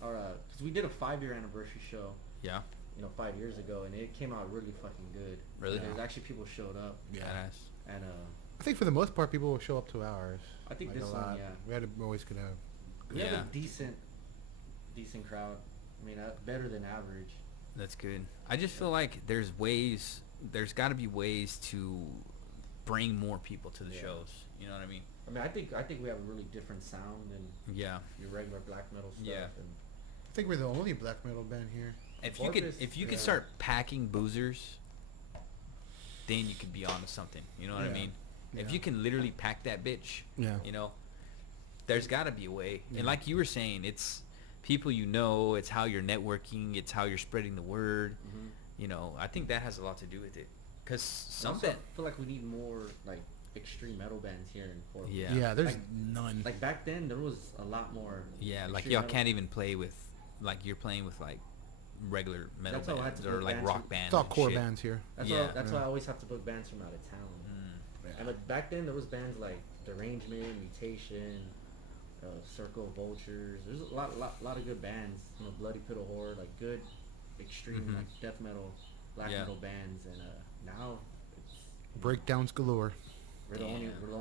because we did a 5-year anniversary show. Yeah. 5 years ago, and it came out really fucking good. Really? There's actually people showed up, Yeah. Badass. and I think for the most part, people will show up to ours. I think like this a one, lot. yeah. We had to always get a. we have Yeah. a decent crowd. I mean, better than average. That's good. I just feel like there's got to be ways to bring more people to the Yeah. shows. You know what I mean? I mean, I think we have a really different sound than Yeah. your regular black metal stuff. Yeah. And I think we're the only black metal band here. If you could, Yeah. start packing boozers, then you could be onto something. You know what I Yeah. mean? If Yeah. you can literally pack that bitch, Yeah. there's got to be a way. Yeah. And like you were saying, it's people it's how you're networking, it's how you're spreading the word. I think that has a lot to do with it. Because also, something. I feel like we need more like extreme metal bands here in Portland. Yeah. Yeah, there's Like- none. Like back then, there was a lot more. Yeah, like extreme y'all metal. can't even play with, like you're playing with like regular metal That's why I had bands to or put like bands rock with- bands. It's all and core shit. bands here. That's Yeah. why. That's why I always have to book bands from out of town. Mm. And but back then there was bands like Derangement, Mutation, Circle of Vultures. There's a lot of good bands. Bloody Pit of Horror, like good extreme Mhm. like death metal, black Yeah. metal bands. And now it's Breakdowns galore. we're the only Damn.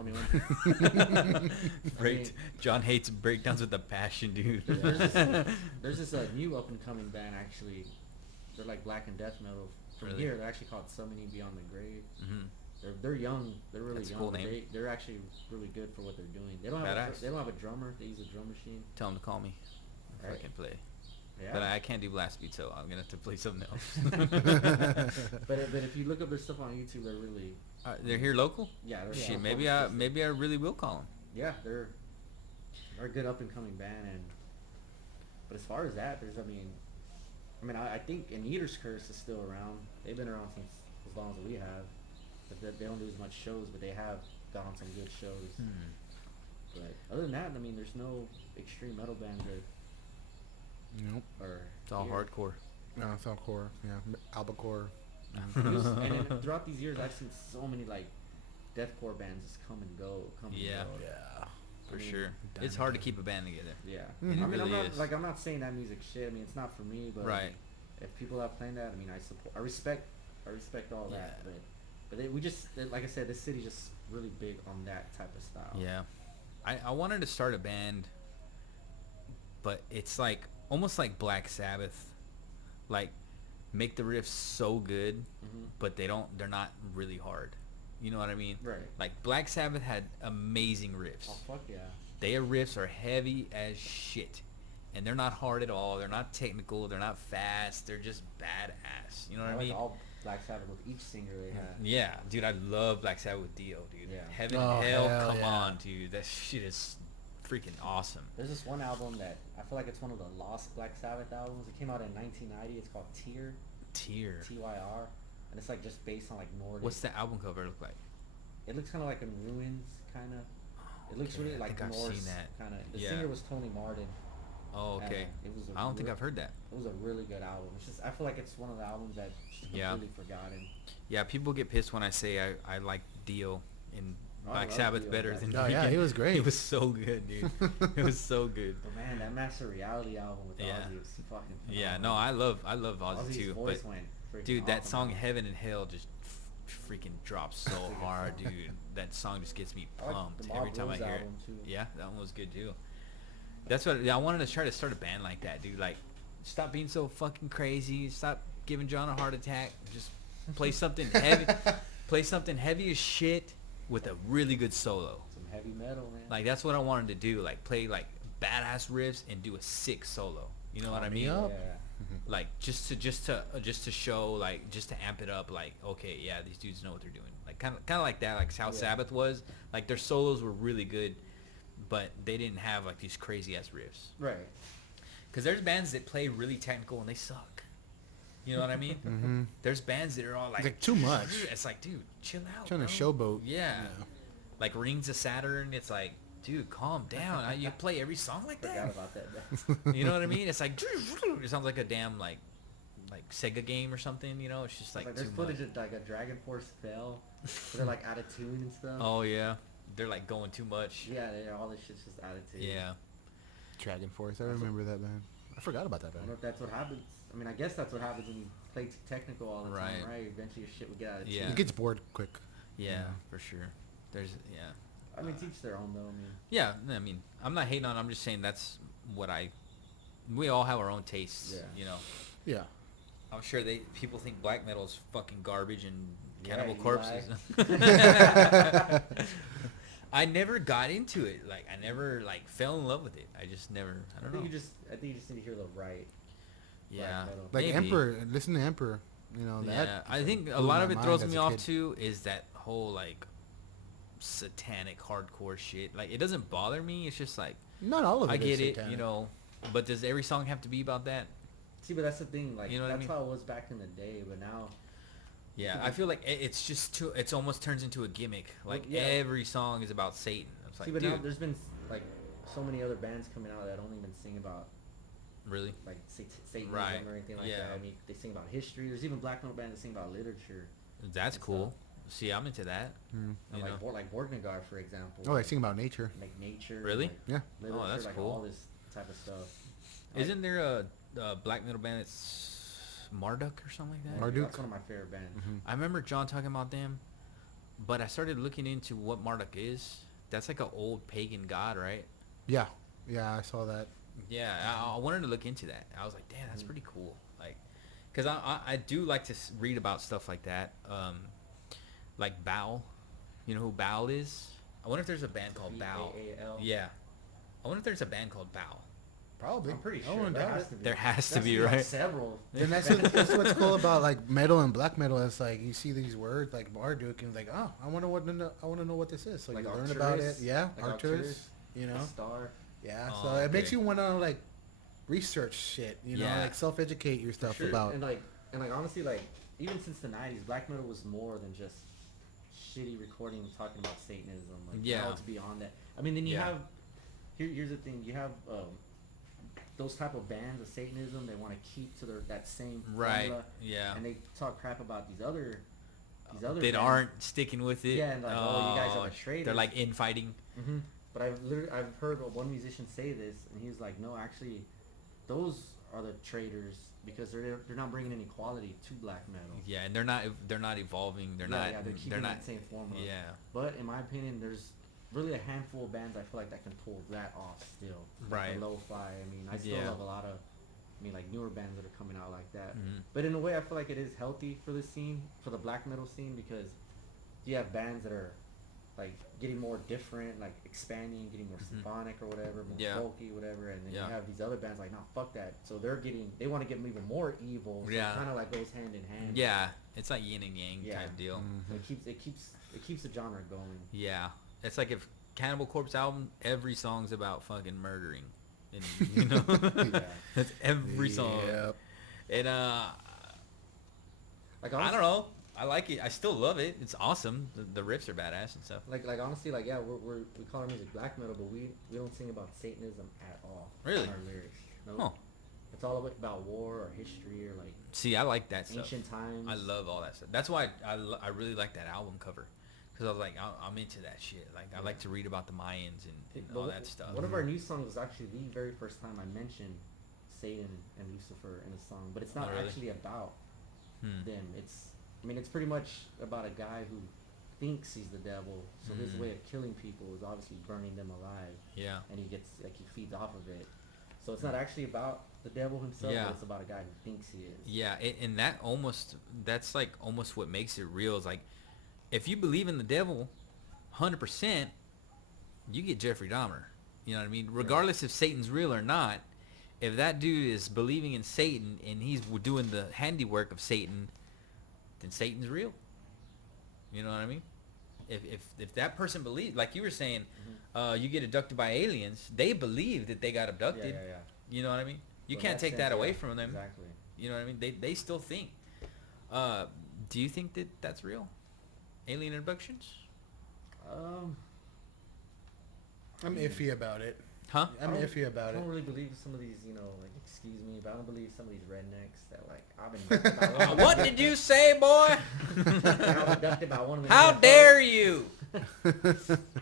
ones. John hates breakdowns with a passion, dude. There's this new up and coming band actually. They're like black and death metal from Really? here. They're actually called Summoning Beyond the Grave. Mhm. They're young. They're really That's a young. cool name. They're actually really good for what they're doing. They don't have Badass. they don't have a drummer. They use a drum machine. Tell him to call me. If I Right. can play. Yeah. But I can't do blast beat, so I'm gonna have to play something else. but if you look up their stuff on YouTube, they're really They're here local. yeah. They're Shit, so maybe focused. I really will call them. Yeah, they're a good up and coming band. But as far as that, I think an Eater's Curse is still around. They've been around since as long as we have. But they don't do as much shows, but they have got on some good shows. But other than that, there's no extreme metal band Nope. or It's all here. hardcore. No, it's all core. Yeah, albacore. And then throughout these years, I've seen so many like deathcore bands just come and go. Yeah. Yeah. For I mean, sure. It's hard to keep a band together. Yeah. Mhm. I mean, really I'm not is. I'm not saying that music shit. It's not for me, but Right. if people are playing that, I support. I respect all that. Yeah. But we just like I said, this city's just really big on that type of style. Yeah. I wanted to start a band, but it's like almost like Black Sabbath. Like make the riffs so good, but they're not really hard. You know what I mean? Right. Like Black Sabbath had amazing riffs. Oh fuck yeah. Their riffs are heavy as shit. And they're not hard at all. They're not technical. They're not fast. They're just badass. You know what I like mean? all Black Sabbath with each singer they had. Yeah, dude, I love Black Sabbath with Dio, dude. Yeah. Heaven Oh, and Hell, hell come yeah. on, dude. That shit is freaking awesome. There's this one album that I feel like it's one of the lost Black Sabbath albums. It came out in 1990. It's called Tyr, Tear. T-Y-R, and it's like just based on like Nordic. What's the album cover look like? It looks kind of like in ruins, kind of. It looks Okay, really I like think I've Norse, seen that. kind of. The Yeah. singer was Tony Martin. Oh, and, okay. it was. I don't think I've heard that. It was a really good album. It's just I feel like it's one of the albums that just Yeah. completely forgotten. Yeah, people get pissed when I say I like Dio in I Black love Sabbath Dio, better but- than Oh, yeah, he was great. He was so good, dude. It was so good. But man, that Master Reality album with Yeah. Ozzy was fucking. Yeah, phenomenal. no, I love Ozzy Ozzy's too, voice but went freaking dude, that off song on Heaven and Hell just freaking drops so hard, dude. That song just gets me I like pumped the Mob every time I Rules hear it. album, too. Yeah, that one was good too. That's what I wanted to try to start a band like that, dude. Like, stop being so fucking crazy. Stop giving John a heart attack. Just play something heavy. Play something heavy as shit with a really good solo. Some heavy metal, man. Like, that's what I wanted to do. Like, play like badass riffs and do a sick solo. You know what I mean? Yup. Yeah. Like, just to show, like, just to amp it up. Like, okay, yeah, these dudes know what they're doing. Like, kind of like that. Like how Sabbath was. Like, their solos were really good, but they didn't have like these crazy ass riffs. Right. Because there's bands that play really technical and they suck. You know what I mean? Mm-hmm. There's bands that are all like Too much. It's like, dude, chill out. Trying to bro. showboat. Yeah. Like Rings of Saturn. It's like, dude, calm down. You play every song like Forgot that. about that. You know what I mean? It's like it sounds like a damn like Sega game or something. You know, it's just like there's too footage much. of like a Dragon Force fell. They're like out of tune and stuff. Oh yeah, they're like going too much. Yeah, all this shit's just out of tune. Yeah. Dragon Force. I remember that band. I forgot about that I band. wonder if that's what happens. I mean, I guess that's what happens when you play technical all the time, Right. right? Eventually your shit would get out of tune. Yeah. It gets bored quick. Yeah, for sure. There's I mean, teach their own though. I mean, Yeah, I mean, I'm not hating on. I'm just saying that's what we all have our own tastes. Yeah. You know. Yeah. I'm sure people think black metal is fucking garbage and Yeah, Cannibal you Corpses. I never got into it. Like, I never like fell in love with it. I just never. I don't know. I think you just need to hear the right. Yeah. metal. Like maybe. Emperor. Listen to Emperor. You know that. Yeah, I think a blew lot my of it mind throws as me a off kid. too is that whole like satanic hardcore shit. Like, it doesn't bother me. It's just like Not all of it. I is get it, satanic. you know. But does every song have to be about that? See, but that's the thing. Like, You know what I that's mean? how it was back in the day. But now, Yeah, I feel like it's just too. It's almost turns into a gimmick. Like, yeah. every song is about Satan. It's like, see, but dude, now there's been like so many other bands coming out that don't even sing about really? like Satanism Right. or anything like Yeah. that. I mean, they sing about history. There's even black metal bands that sing about literature. That's and cool. stuff. See, I'm into that. Mm. You know? Like Borknagar, for example. Oh, I sing about nature. Like nature. Really? Like Yeah. literature, that's like cool. all this type of stuff. Isn't there a black metal band that's Marduk or something like that? Marduk? That's one of my favorite bands. Mm-hmm. I remember John talking about them, but I started looking into what Marduk is. That's like an old pagan god, right? Yeah. Yeah, I saw that. Yeah, I wanted to look into that. I was like, damn, that's Mhm. pretty cool. Like, because I do like to read about stuff like that. Like Baal. You know who Baal is? I wonder if there's a band called Baal. B-A-A-L. Yeah. I wonder if there's a band called Baal. Probably. I'm pretty I sure wouldn't there doubt has it. to be. There has to There be, like right? several. Then that's what's cool about like metal and black metal. Is like you see these words like Marduk and like, oh, I want to know what this is. So Like you learn about it. Arcturus, Yeah, like Arcturus. Arcturus, You know. Star. Yeah. Oh, So it makes okay. you want to like research shit. You know, Yeah. like self-educate your stuff Sure. about. And like honestly, like even since the '90s, black metal was more than just shitty recording talking about Satanism. Like, Yeah. now it's beyond that. I mean, then you Yeah. have here's the thing: you have those type of bands of Satanism. They want to keep to that same Right. formula, Yeah. and they talk crap about these other That bands. aren't sticking with it. Yeah, and like, oh, you guys are the traitors. They're like infighting. Mm-hmm. But I've heard one musician say this, and he was like, no, actually, those are the traitors because they're not bringing any quality to black metal. Yeah, and they're not evolving. They're not. Yeah, they're keeping they're not. that same formula. Yeah. But in my opinion, there's really a handful of bands I feel like that can pull that off still. Like Right. the lo-fi. I mean, I still Yeah. love a lot of, like newer bands that are coming out like that. Mhm. But in a way, I feel like it is healthy for the scene, for the black metal scene, because you have bands that are like getting more different, like expanding, getting more symphonic or whatever, more Yeah. folky, whatever. And then Yeah. you have these other bands like, no, fuck that. So they want to get even more evil. So Yeah. it kind of like goes hand in hand. Yeah, it's like yin and yang Yeah. type deal. So it keeps the genre going. Yeah, it's like if Cannibal Corpse album, every song's about fucking murdering, and you know, Yeah. that's every song. Yep. And Like I don't know, I like it. I still love it. It's awesome. The riffs are badass and stuff. Like honestly, like yeah, we call our music black metal, but we don't sing about Satanism at all. Really? In our lyrics. Nope. Huh. It's all about war or history or like See, I like that stuff. ancient times. I love all that stuff. That's why I really like that album cover, because I was like, I'm into that shit. Like, I like to read about the Mayans and all that stuff. One of our new songs was actually the very first time I mentioned Satan and Lucifer in a song, but it's not Oh, really? actually about Hmm. them. It's I mean, it's pretty much about a guy who thinks he's the devil. So his way of killing people is obviously burning them alive. Yeah. And he gets like he feeds off of it. So it's not actually about the devil himself. Yeah. But it's about a guy who thinks he is. Yeah, and that's like almost what makes it real. Is like, if you believe in the devil, 100%, you get Jeffrey Dahmer. You know what I mean? Regardless if Satan's real or not, if that dude is believing in Satan and he's doing the handiwork of Satan, then Satan's real. You know what I mean? If that person believes, like you were saying, you get abducted by aliens, they believe that they got abducted. Yeah. You know what I mean? You So in can't that take that sense, away yeah, from them. Exactly. You know what I mean? They still think. Do you think that that's real? Alien abductions? I'm iffy about it. Huh? I'm iffy about I it. don't really believe some of these, like, excuse me, but I don't believe some of these rednecks that, like, I've been abducted by one. What did you say, boy? I was abducted by one of them. How UFOs. dare you?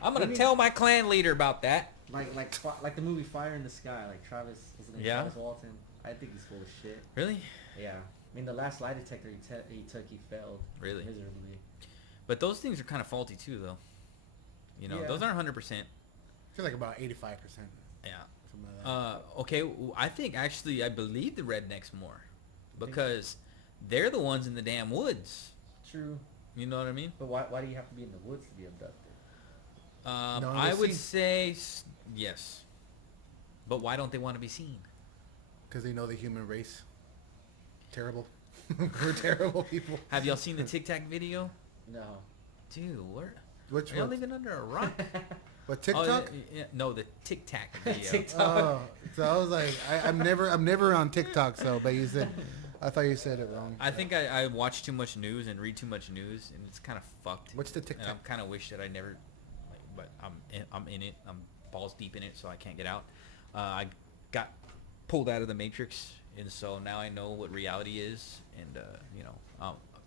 I'm gonna tell my clan leader about that. Like the movie Fire in the Sky, like Travis, what's his name? Yeah. Travis Walton. I think he's full of shit. Really? Yeah. I mean, the last lie detector he took, he failed. Really? Miserably. But those things are kind of faulty too, though. You know, Yeah. those aren't 100%. I feel like about 85%. Yeah. Something like that. Okay. I think actually I believe the rednecks more, because they're the ones in the damn woods. True. You know what I mean? But why do you have to be in the woods to be abducted? No, I they would see- say yes. But why don't they want to be seen? Because they know the human race. Terrible. We're terrible people. Have y'all seen the Tic Tac video? No. Dude, where? Which Are y'all one? living under a rock? What, Oh, TikTok? no, the Tic Tac video. TikTok. Oh, so I was like, I'm never on TikTok. So, but you said, I thought you said it wrong. I think I watch too much news and read too much news, and it's kind of fucked. What's the And TikTok? I kind of wish that I never, but I'm in it. I'm balls deep in it, so I can't get out. I got pulled out of the Matrix, and so now I know what reality is, and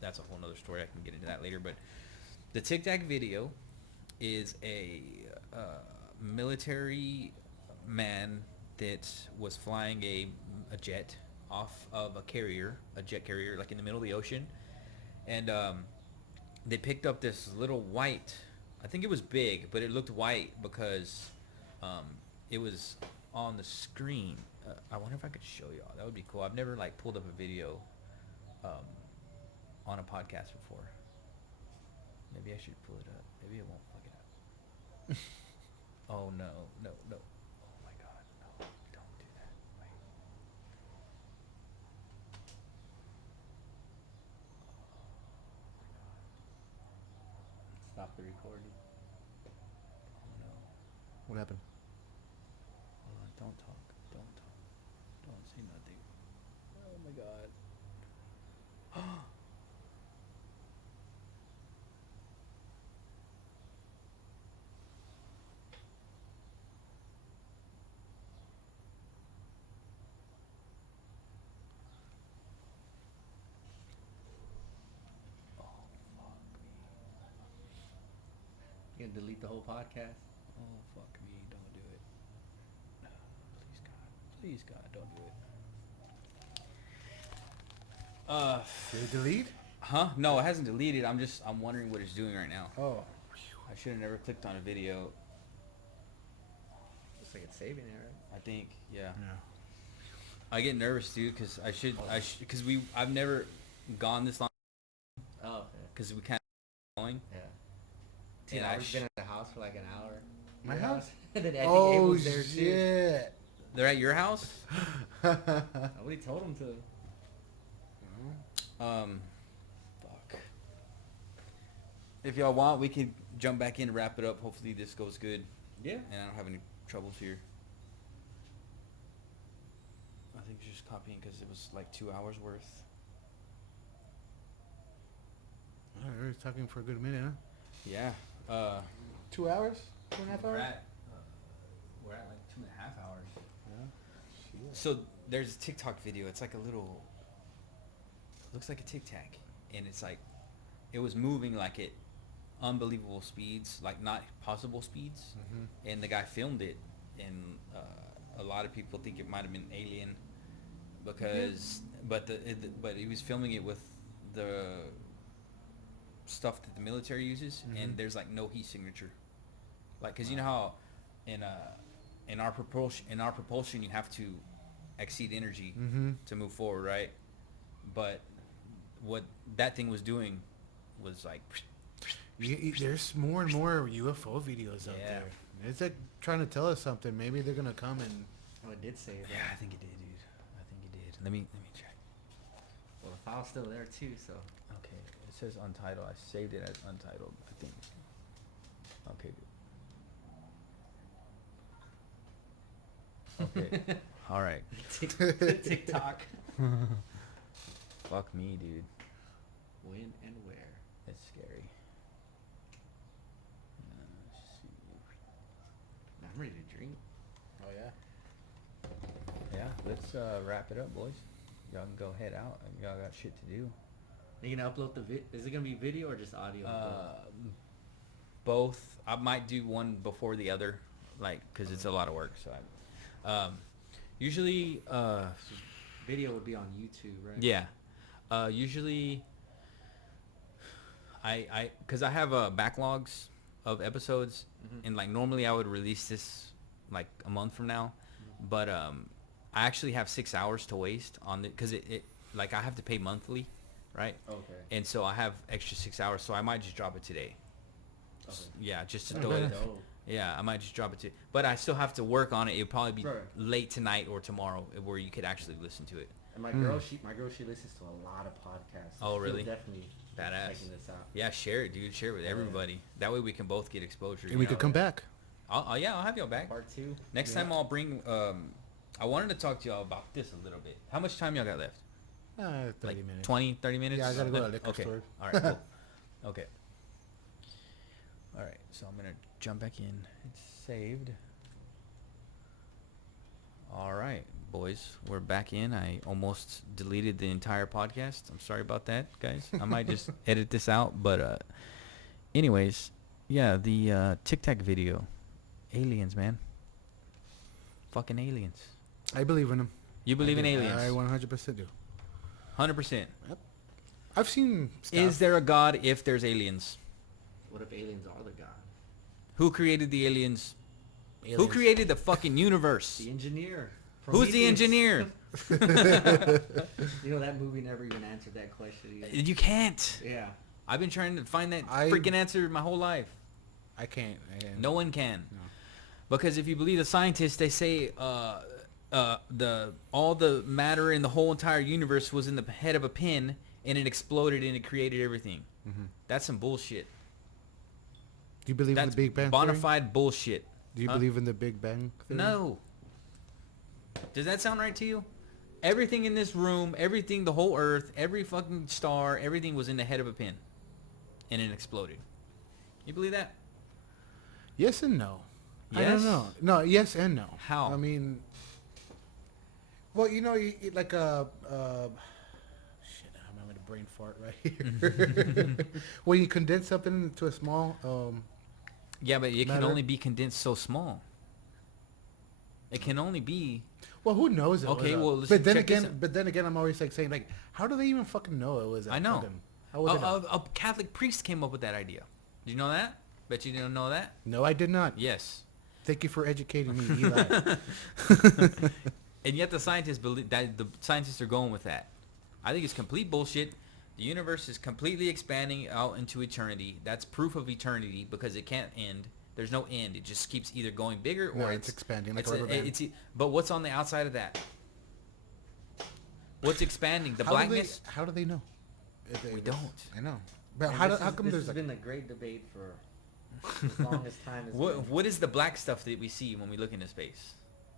that's a whole nother story. I can get into that later. But the Tic Tac video is a military man that was flying a jet off of a jet carrier, like in the middle of the ocean, and they picked up this little white. I think it was big, but it looked white because it was on the screen. I wonder if I could show y'all. That would be cool. I've never like pulled up a video on a podcast before. Maybe I should pull it up. Maybe it won't fuck it up. Oh no. Oh my god, no. Don't do that. Wait. Stop the recording. Oh no. What happened? Hold on. Don't talk. Don't say nothing. Oh my god. You gonna delete the whole podcast? Oh fuck me, don't do it. Please God, don't do it. Did it delete? Huh? No, it hasn't deleted. I'm wondering what it's doing right now. Oh. I should have never clicked on a video. Looks like it's saving it, right? I think, yeah. Yeah. I get nervous, dude, because I've never gone this long, Oh, okay. because we kind of going. Yeah. Dude, And I've been at the house for like an hour. My Your house? And then I think Oh, Abel's there too. shit. They're at your house? Nobody told him to. Fuck. If y'all want, we can jump back in and wrap it up. Hopefully this goes good, Yeah. and I don't have any troubles here. I think it's just copying because it was like 2 hours worth. All right, we're talking for a good minute, huh? Yeah. 2 hours? 2.5 hours? We're at like 2.5 hours. Yeah. Shit. So there's a TikTok video. It's like a little, looks like a Tic Tac, and it's like, it was moving like at unbelievable speeds, like not possible speeds, and the guy filmed it, and a lot of people think it might have been alien, because but he was filming it with the stuff that the military uses, and there's like no heat signature. Like, cause you know how in our propulsion you have to exceed energy to move forward, right? But what that thing was doing was like, There's more and more UFO videos out Yeah. there. It's like trying to tell us something. Maybe they're gonna come and. Oh, it did say that. yeah, I think it did, dude. I think it did. Let me check. Well, the file's still there too, so. Okay, it says untitled. I saved it as untitled, I think. Okay, good. Okay. All right. TikTok. Fuck me, dude. When and where? That's scary. Let's see. Now I'm ready to drink. Oh yeah. Yeah, let's wrap it up, boys. Y'all can go head out. Y'all got shit to do. Are you gonna upload the is it gonna be video or just audio? Both. I might do one before the other, like, cause it's a lot of work. So, usually, Video would be on YouTube, right? yeah. Usually, cause I have backlogs of episodes, and like normally I would release this like a month from now, but I actually have 6 hours to waste on it, cause it like I have to pay monthly, right? Okay. And so I have extra 6 hours, so I might just drop it today. Okay. Yeah, just to That's throw it. dope. Yeah, I might just drop it to. But I still have to work on it. It'll probably be Right. late tonight or tomorrow, where you could actually listen to it. And my girl, she listens to a lot of podcasts. Oh, She'll really? Definitely Badass. checking this out. Yeah, share it, dude. Share it with everybody. That way we can both get exposure. And we could come back. I'll have y'all back. Part 2. Next time I'll bring. I wanted to talk to y'all about this a little bit. How much time y'all got left? 30 Like minutes. 20, 30 minutes? Yeah, I gotta go to the liquor Okay. store. All right, cool. Okay. All right, so I'm going to jump back in. It's saved. All right, boys, we're back in. I almost deleted the entire podcast. I'm sorry about that, guys. I might just edit this out, but anyways, yeah, the Tic Tac video. Aliens, man. Fucking aliens. I believe in them. You believe in aliens? I 100% do. 100%. I've seen stuff. Is there a God if there's aliens? What if aliens are the god? Who created the aliens? Who Aliens. created the fucking universe? The engineer. Who's the Prometheus. engineer? You know, that movie never even answered that question either. You can't. Yeah. I've been trying to find that I- freaking answer my whole life. I can't. No one can. No. Because if you believe the scientists, they say all the matter in the whole entire universe was in the head of a pin, and it exploded and it created everything. Mm-hmm. That's some bullshit. Do you believe That's in the Big Bang bona theory? fide bullshit. Do you Huh? believe in the Big Bang theory? No. Does that sound right to you? Everything in this room, everything, the whole earth, every fucking star, everything was in the head of a pin. And it exploded. You believe that? Yes and no. I Yes? don't know. No, yes and no. How? I mean, well, you know, like shit, I'm having a brain fart right here. When you condense something into a small, Yeah, but it can matter? only be condensed so small. It can only be... well, who knows? It Okay, was well, a, listen, but then check this again, out. I'm always like saying, like, how do they even fucking know it was? I know. How would they know? A Catholic priest came up with that idea. Did you know that? Bet you didn't know that? No, I did not. Yes. Thank you for educating me, Eli. And yet the scientists believe that the scientists are going with that. I think it's complete bullshit. The universe is completely expanding out into eternity. That's proof of eternity because it can't end. There's no end. It just keeps either going bigger or No, it's expanding like it's a rubber band. but what's on the outside of that? What's expanding? The blackness? How do they know? We don't. I know. But And how this come this there's has like been a great debate for as long as time has been. What is the black stuff that we see when we look into space?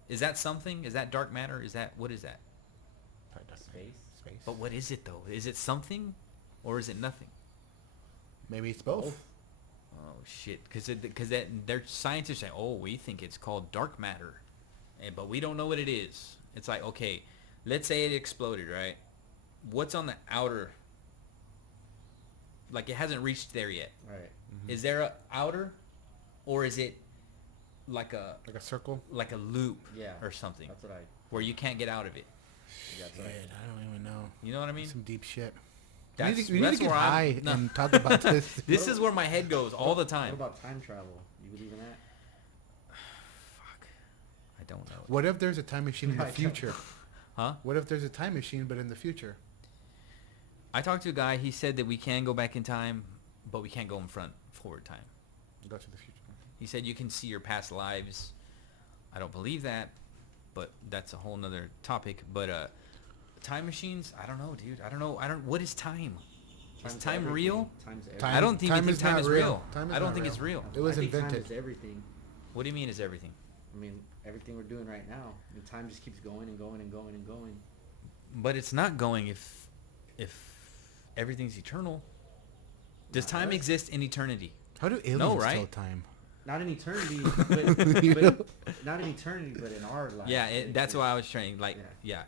Is that something? Is that dark matter? Is that what is that? Space? Space. But what is it though? Is it something, or is it nothing? Maybe it's both. Oh shit! Because their scientists say, oh, we think it's called dark matter, but we don't know what it is. It's like, okay, let's say it exploded, right? What's on the outer? Like it hasn't reached there yet. Right. Is there a outer, or is it like a circle. loop? Yeah. Or something That's what I. where you can't get out of it? That's Shit, what I don't even know. You know what I mean? Some deep shit. That's, we need that's to get where high I'm. No. and talk about this. This is where my head goes all the What time. about time travel? You believe in that? Fuck. I don't know. What if there's a time machine in the I don't future? Huh? What if there's a time machine but in the future? I talked to a guy. He said that we can go back in time, but we can't go in forward time. Go to the future. He said you can see your past lives. I don't believe that, but that's a whole nother topic. But time machines, I don't know, dude. I don't know. What is time? Is Time's time everything. real? Time's everything. Time- I don't think is time not is real. real. Time is I don't not think real. it's real. It was I think invented. Time is everything. What do you mean is everything? I mean, everything we're doing right now. I mean, time just keeps going and going and going and going. But it's not going if everything's eternal. Does Not time us. exist in eternity? How do aliens No, tell right? time? Not in eternity, but not in eternity, but in our life. Yeah, that's why I was trying. Like, yeah,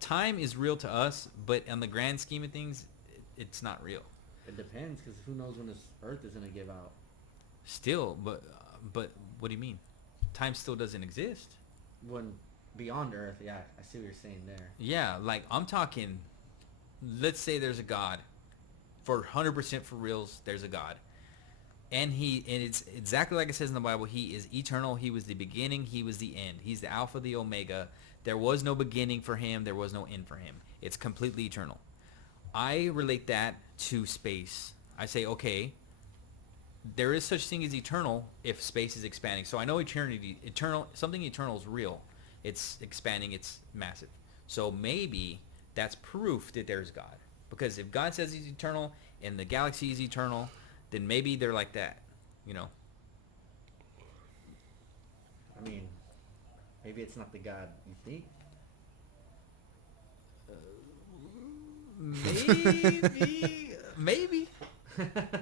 time is real to us, but on the grand scheme of things, it's not real. It depends, because who knows when this Earth is gonna give out? Still, but what do you mean? Time still doesn't exist. When beyond Earth, yeah, I see what you're saying there. Yeah, like I'm talking. Let's say there's a God. For 100% for reals, there's a God. And it's exactly like it says in the Bible. He is eternal. He was the beginning. He was the end. He's the Alpha, the Omega. There was no beginning for him. There was no end for him. It's completely eternal. I relate that to space. I say, okay, there is such thing as eternal if space is expanding. So I know something eternal is real. It's expanding. It's massive. So maybe that's proof that there's God. Because if God says he's eternal and the galaxy is eternal, then maybe they're like that, you know. I mean, maybe it's not the God you think. Maybe.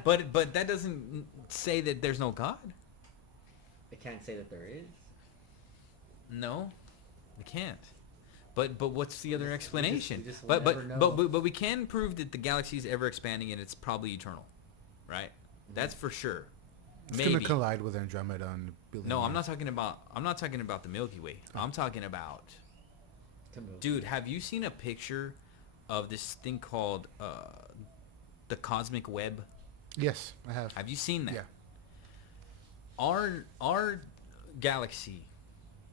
But that doesn't say that there's no God. I can't say that there is. No, it can't. But what's the other explanation? we just will But never know. but we can prove that the galaxy is ever expanding and it's probably eternal, right? That's for sure. It's Maybe. gonna collide with Andromeda and billion No, I'm years. not talking about the Milky Way. I'm talking about, dude. Have you seen a picture of this thing called the cosmic web? Yes, I have. Have you seen that? Yeah. Our galaxy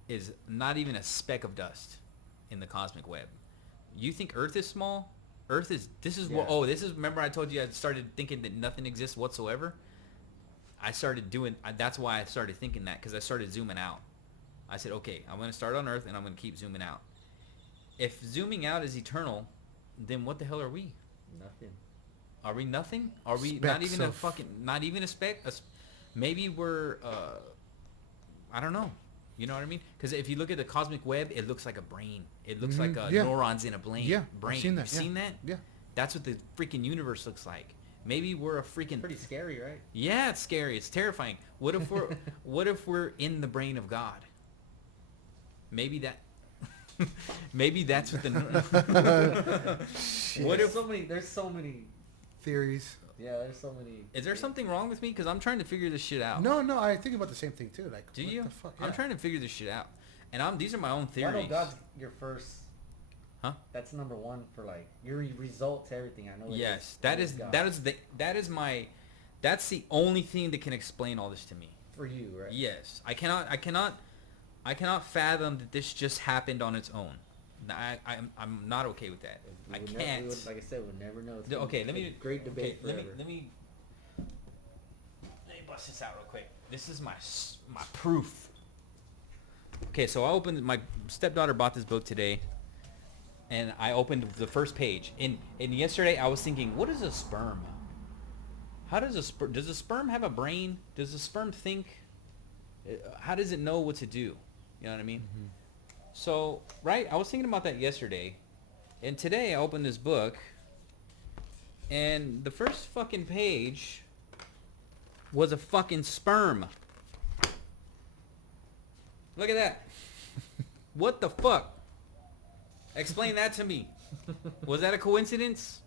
is not even a speck of dust in the cosmic web. You think Earth is small? Remember I told you I started thinking that nothing exists whatsoever? That's why I started thinking that, because I started zooming out. I said, okay, I'm going to start on Earth and I'm going to keep zooming out. If zooming out is eternal, then what the hell are we? Nothing. Are we nothing? Are we not Specks even of- not even a speck? Maybe we're, I don't know. You know what I mean? Because if you look at the cosmic web, it looks like a brain. It looks like Yeah. neurons in a brain. Yeah, brain. I've seen that. You've seen that? Yeah. That's what the freaking universe looks like. Maybe we're a freaking. Pretty scary, right? Yeah, it's scary. It's terrifying. What if we're in the brain of God? Maybe that. Maybe that's what the. What if? There's so many. Theories. Yeah, there's so many. Is there something wrong with me? Because I'm trying to figure this shit out. No, I think about the same thing too. Like, Do what you? the fuck? I'm Yeah. trying to figure this shit out, and these are my own I theories. know God's your first. Huh? That's number one for like your result to everything. I know. Yes, that is God. that's the only thing that can explain all this to me. For you, right? Yes, I cannot fathom that this just happened on its own. I'm not okay with that. We I would can't. like I said, we'll never know. It's Okay, gonna let be me. a great debate Okay, forever. let me bust this out real quick. This is my proof. Okay, so my stepdaughter bought this book today, and I opened the first page. And yesterday I was thinking, what is a sperm? How does does a sperm have a brain? Does a sperm think? How does it know what to do? You know what I mean? Mm-hmm. So, right, I was thinking about that yesterday, and today I opened this book, and the first fucking page was a fucking sperm. Look at that. What the fuck? Explain that to me. Was that a coincidence?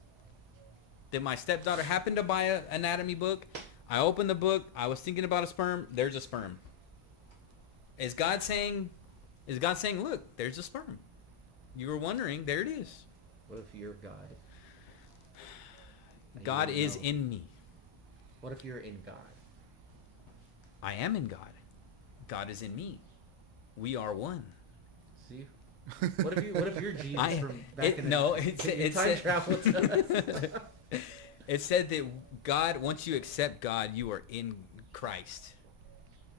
Did my stepdaughter happen to buy an anatomy book? I opened the book. I was thinking about a sperm. There's a sperm. Is God saying, look, there's a sperm. You were wondering, there it is. What if you're God? that you God don't is know. in me. What if you're in God? I am in God. God is in me. We are one. See? What if you're Jesus from back it, in the no, can you it time said, travel to us? it said that God, once you accept God, you are in Christ.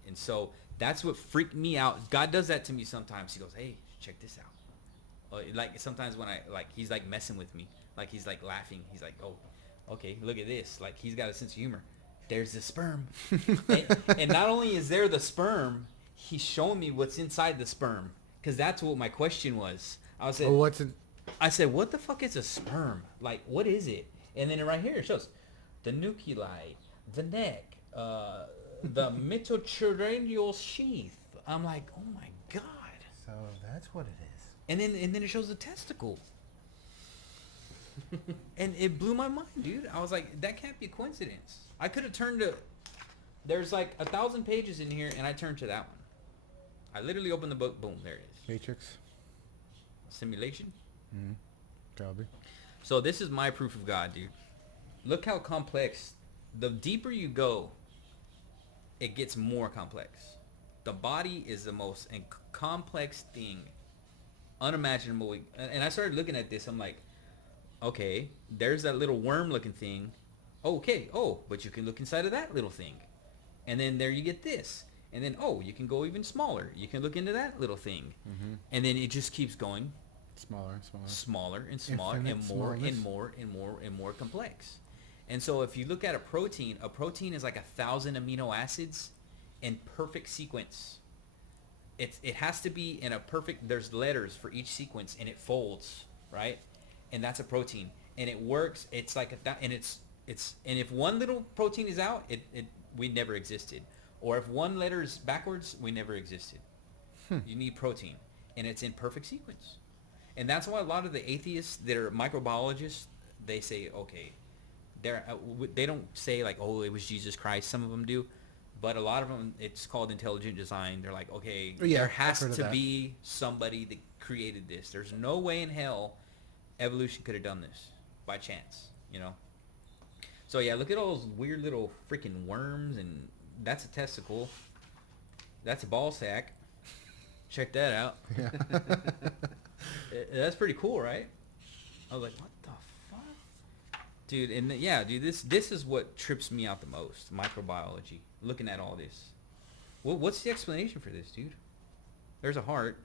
And so that's what freaked me out. God does that to me sometimes. He goes, hey, check this out. Like sometimes when he's like messing with me. Like he's like laughing. He's like, oh, okay, look at this. Like he's got a sense of humor. There's the sperm. and not only is there the sperm, he's showing me what's inside the sperm. Because that's what my question was. I said, what's in? I said, what the fuck is a sperm? Like, what is it? And then right here it shows the nuclei, the neck, the mitochondrial sheath. I'm like, oh my god. So that's what it is. And then it shows the testicle. And it blew my mind, dude. I was like, that can't be a coincidence. I could have turned to... There's like 1,000 pages in here, and I turned to that one. I literally opened the book. Boom, there it is. Matrix. Simulation. Mm-hmm. Probably. So this is my proof of God, dude. Look how complex. The deeper you go, it gets more complex. The body is the most complex thing, unimaginable. And I started looking at this. I'm like, okay, there's that little worm-looking thing. Okay, oh, but you can look inside of that little thing. And then there you get this. And then, oh, you can go even smaller. You can look into that little thing. Mm-hmm. And then it just keeps going Smaller. smaller and smaller Infinite and more smallness. and more and more and more complex. And so if you look at a protein is like 1,000 amino acids in perfect sequence. It has to be in a perfect, there's letters for each sequence and it folds, right? And that's a protein. And it works, it's like and if one little protein is out, we never existed. Or if one letter is backwards, we never existed. You need protein. And it's in perfect sequence. And that's why a lot of the atheists that are microbiologists, they say, okay, they don't say like, oh, it was Jesus Christ. Some of them do. But a lot of them, it's called intelligent design. They're like, okay, Yeah, there I've has heard of to that. be somebody that created this. There's no way in hell evolution could have done this by chance, you know? So yeah, look at all those weird little freaking worms, and that's a testicle. That's a ball sack. Check that out. Yeah. That's pretty cool, right? I was like, what the fuck? Dude, and yeah, dude, this is what trips me out the most, microbiology. Looking at all this. What's the explanation for this, dude? There's a heart.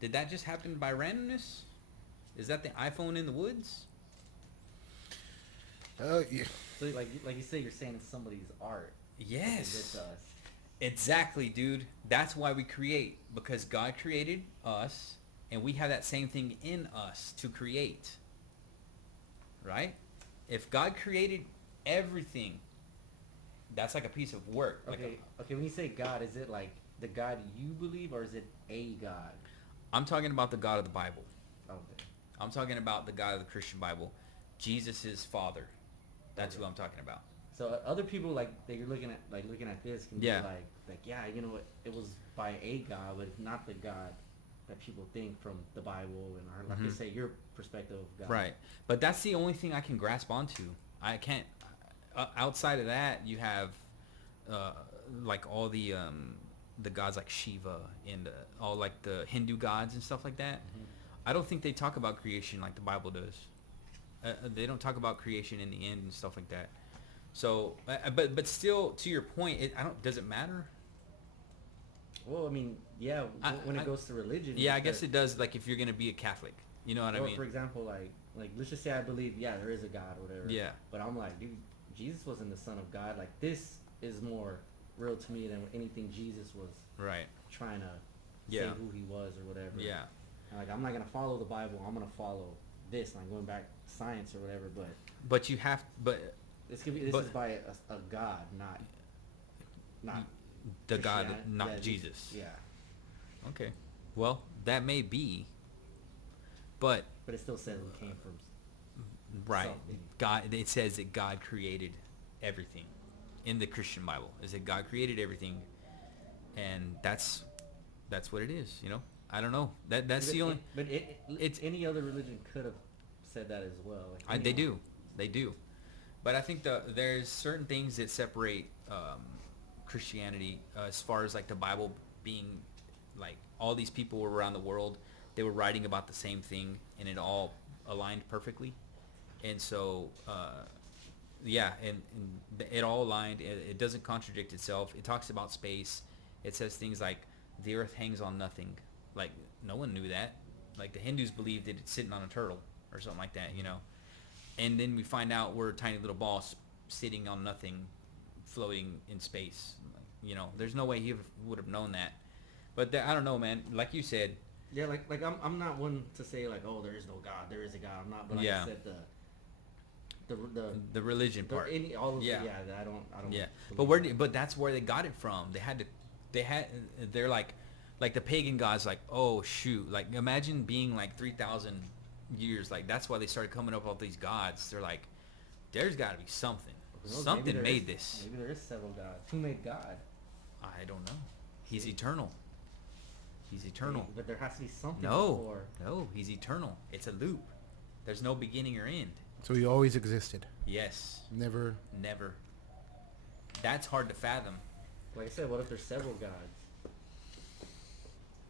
Did that just happen by randomness? Is that the iPhone in the woods? Oh yeah. So like you say, you're saying it's somebody's art. Yes. It's us. Exactly, dude. That's why we create. Because God created us, and we have that same thing in us to create. Right? If God created everything, that's like a piece of work. Okay. Okay. When you say God, is it like the God you believe, or is it a God? I'm talking about the God of the Bible. Okay. I'm talking about the God of the Christian Bible. Jesus' Father. That's who I'm talking about. So other people like they're looking at this can Yeah. be like yeah, you know, it was by a God, but it's not the God that people think from the Bible and or like they say your perspective of God. Right. But that's the only thing I can grasp onto. I can't. Outside of that, you have like all the gods like Shiva and all like the Hindu gods and stuff like that. I don't think they talk about creation like the Bible does. They don't talk about creation in the end and stuff like that. So, but still, to your point, does it matter? Well, I mean, yeah, when it goes to religion. Yeah, I guess it does. Like if you're gonna be a Catholic, you know what I mean? For example, like let's just say I believe, yeah, there is a God or whatever. Yeah. But I'm like, dude, Jesus wasn't the Son of God. Like this is more real to me than anything Jesus was Right. trying to Yeah. say who he was or whatever. Yeah. And like I'm not gonna follow the Bible. I'm gonna follow this. Like going back to science or whatever. But You have, but this is by a God, not the God, Christianity. not Yeah, Jesus. Yeah. Okay. Well, that may be, but But it still says we came from. right, something. God. It says that God created everything in the Christian Bible. Is that God created everything, and that's what it is. You know, I don't know. That's the only. But it's any other religion could have said that as well. Like, They do. But I think there's certain things that separate Christianity as far as like the Bible being like all these people were around the world, they were writing about the same thing and it all aligned perfectly. And so, and it all aligned. It doesn't contradict itself. It talks about space. It says things like the earth hangs on nothing. Like no one knew that. Like the Hindus believed that it's sitting on a turtle or something like that, you know. And then we find out we're a tiny little ball sitting on nothing, floating in space. You know, there's no way he would have known that. But I don't know, man. Like you said. Yeah, like I'm not one to say like, oh, there is no God, there is a God. I'm not. But like I said, the religion part. I don't. Yeah, but that's where they got it from. They're like the pagan gods. Like, oh shoot, like imagine being like 3,000 years. Like that's why they started coming up with all these gods. They're like, there's got to be something. Something made this. Maybe there is several gods. Who made God? I don't know. He's eternal. He's eternal. But there has to be something before. No, he's eternal. It's a loop. There's no beginning or end. So he always existed. Yes. Never. That's hard to fathom. Like I said, what if there's several gods?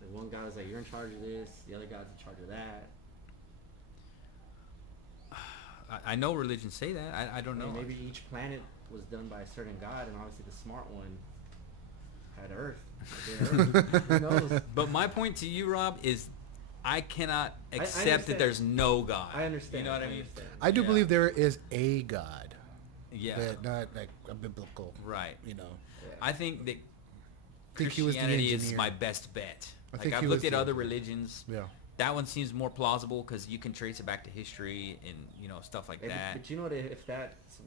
Like one God is like, you're in charge of this. The other God's in charge of that. I know religions say that. I don't know. Maybe each planet was done by a certain God, and obviously the smart one had Earth. Who knows? But my point to you, Rob, is I cannot accept that there's no God. I understand. You know what I mean? I do believe there is a God. Yeah. But not like a biblical. Right. You know. Yeah. I think that He was the Christianity is engineer. my best bet. I Like think I've he looked was at the- other religions. Yeah. That one seems more plausible because you can trace it back to history and stuff like that. But you know what? If that's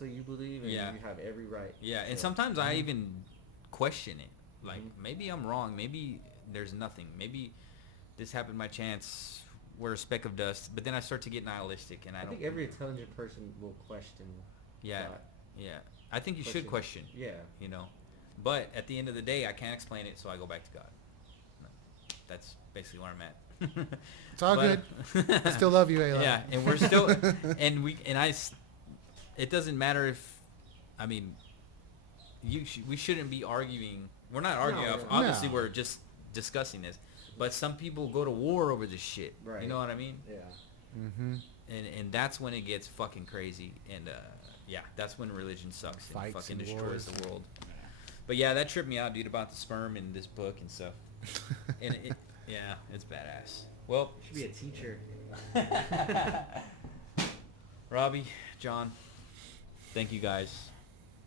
what you believe, and Yeah. you have every right. Yeah, and So- sometimes I even question it. Like maybe I'm wrong. Maybe there's nothing. Maybe this happened by chance. We're a speck of dust. But then I start to get nihilistic, and I don't think every intelligent person will question. Yeah, God. yeah. I think you should question. Yeah. You know, but at the end of the day, I can't explain it, so I go back to God. That's basically where I'm at. It's all good. I still love you, Ayla. Yeah, and we're still, it doesn't matter if, I mean, we shouldn't be arguing. We're not arguing. No, Obviously, no. we're just discussing this. But some people go to war over this shit. Right. You know what I mean? Yeah. Mm-hmm. And that's when it gets fucking crazy. And that's when religion sucks and Fights fucking and destroys wars. the world. But yeah, that tripped me out, dude, about the sperm in this book and stuff. And it's badass. Well, You should be a teacher. Robbie, John, thank you guys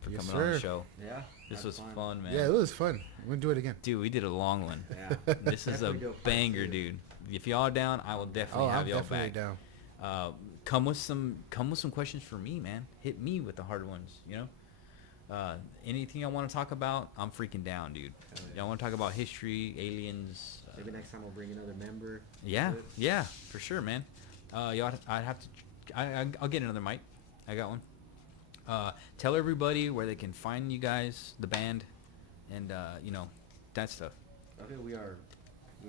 for Yes, coming on the sir. show. Yeah. This had was fun, man. Yeah, it was fun. We're going to do it again. Dude, we did a long one. Yeah. This is a Definitely do a part banger, 2. dude. If y'all are down, I will definitely have I'm y'all definitely back. down. Come with some questions for me, man. Hit me with the hard ones, you know? Anything I want to talk about, I'm freaking down, dude. Hell yeah. Y'all want to talk about history, aliens? Maybe next time we'll bring another member. Yeah, to it. yeah, for sure, man. I'd have to. I'll get another mic. I got one. Tell everybody where they can find you guys, the band, and that stuff. Okay,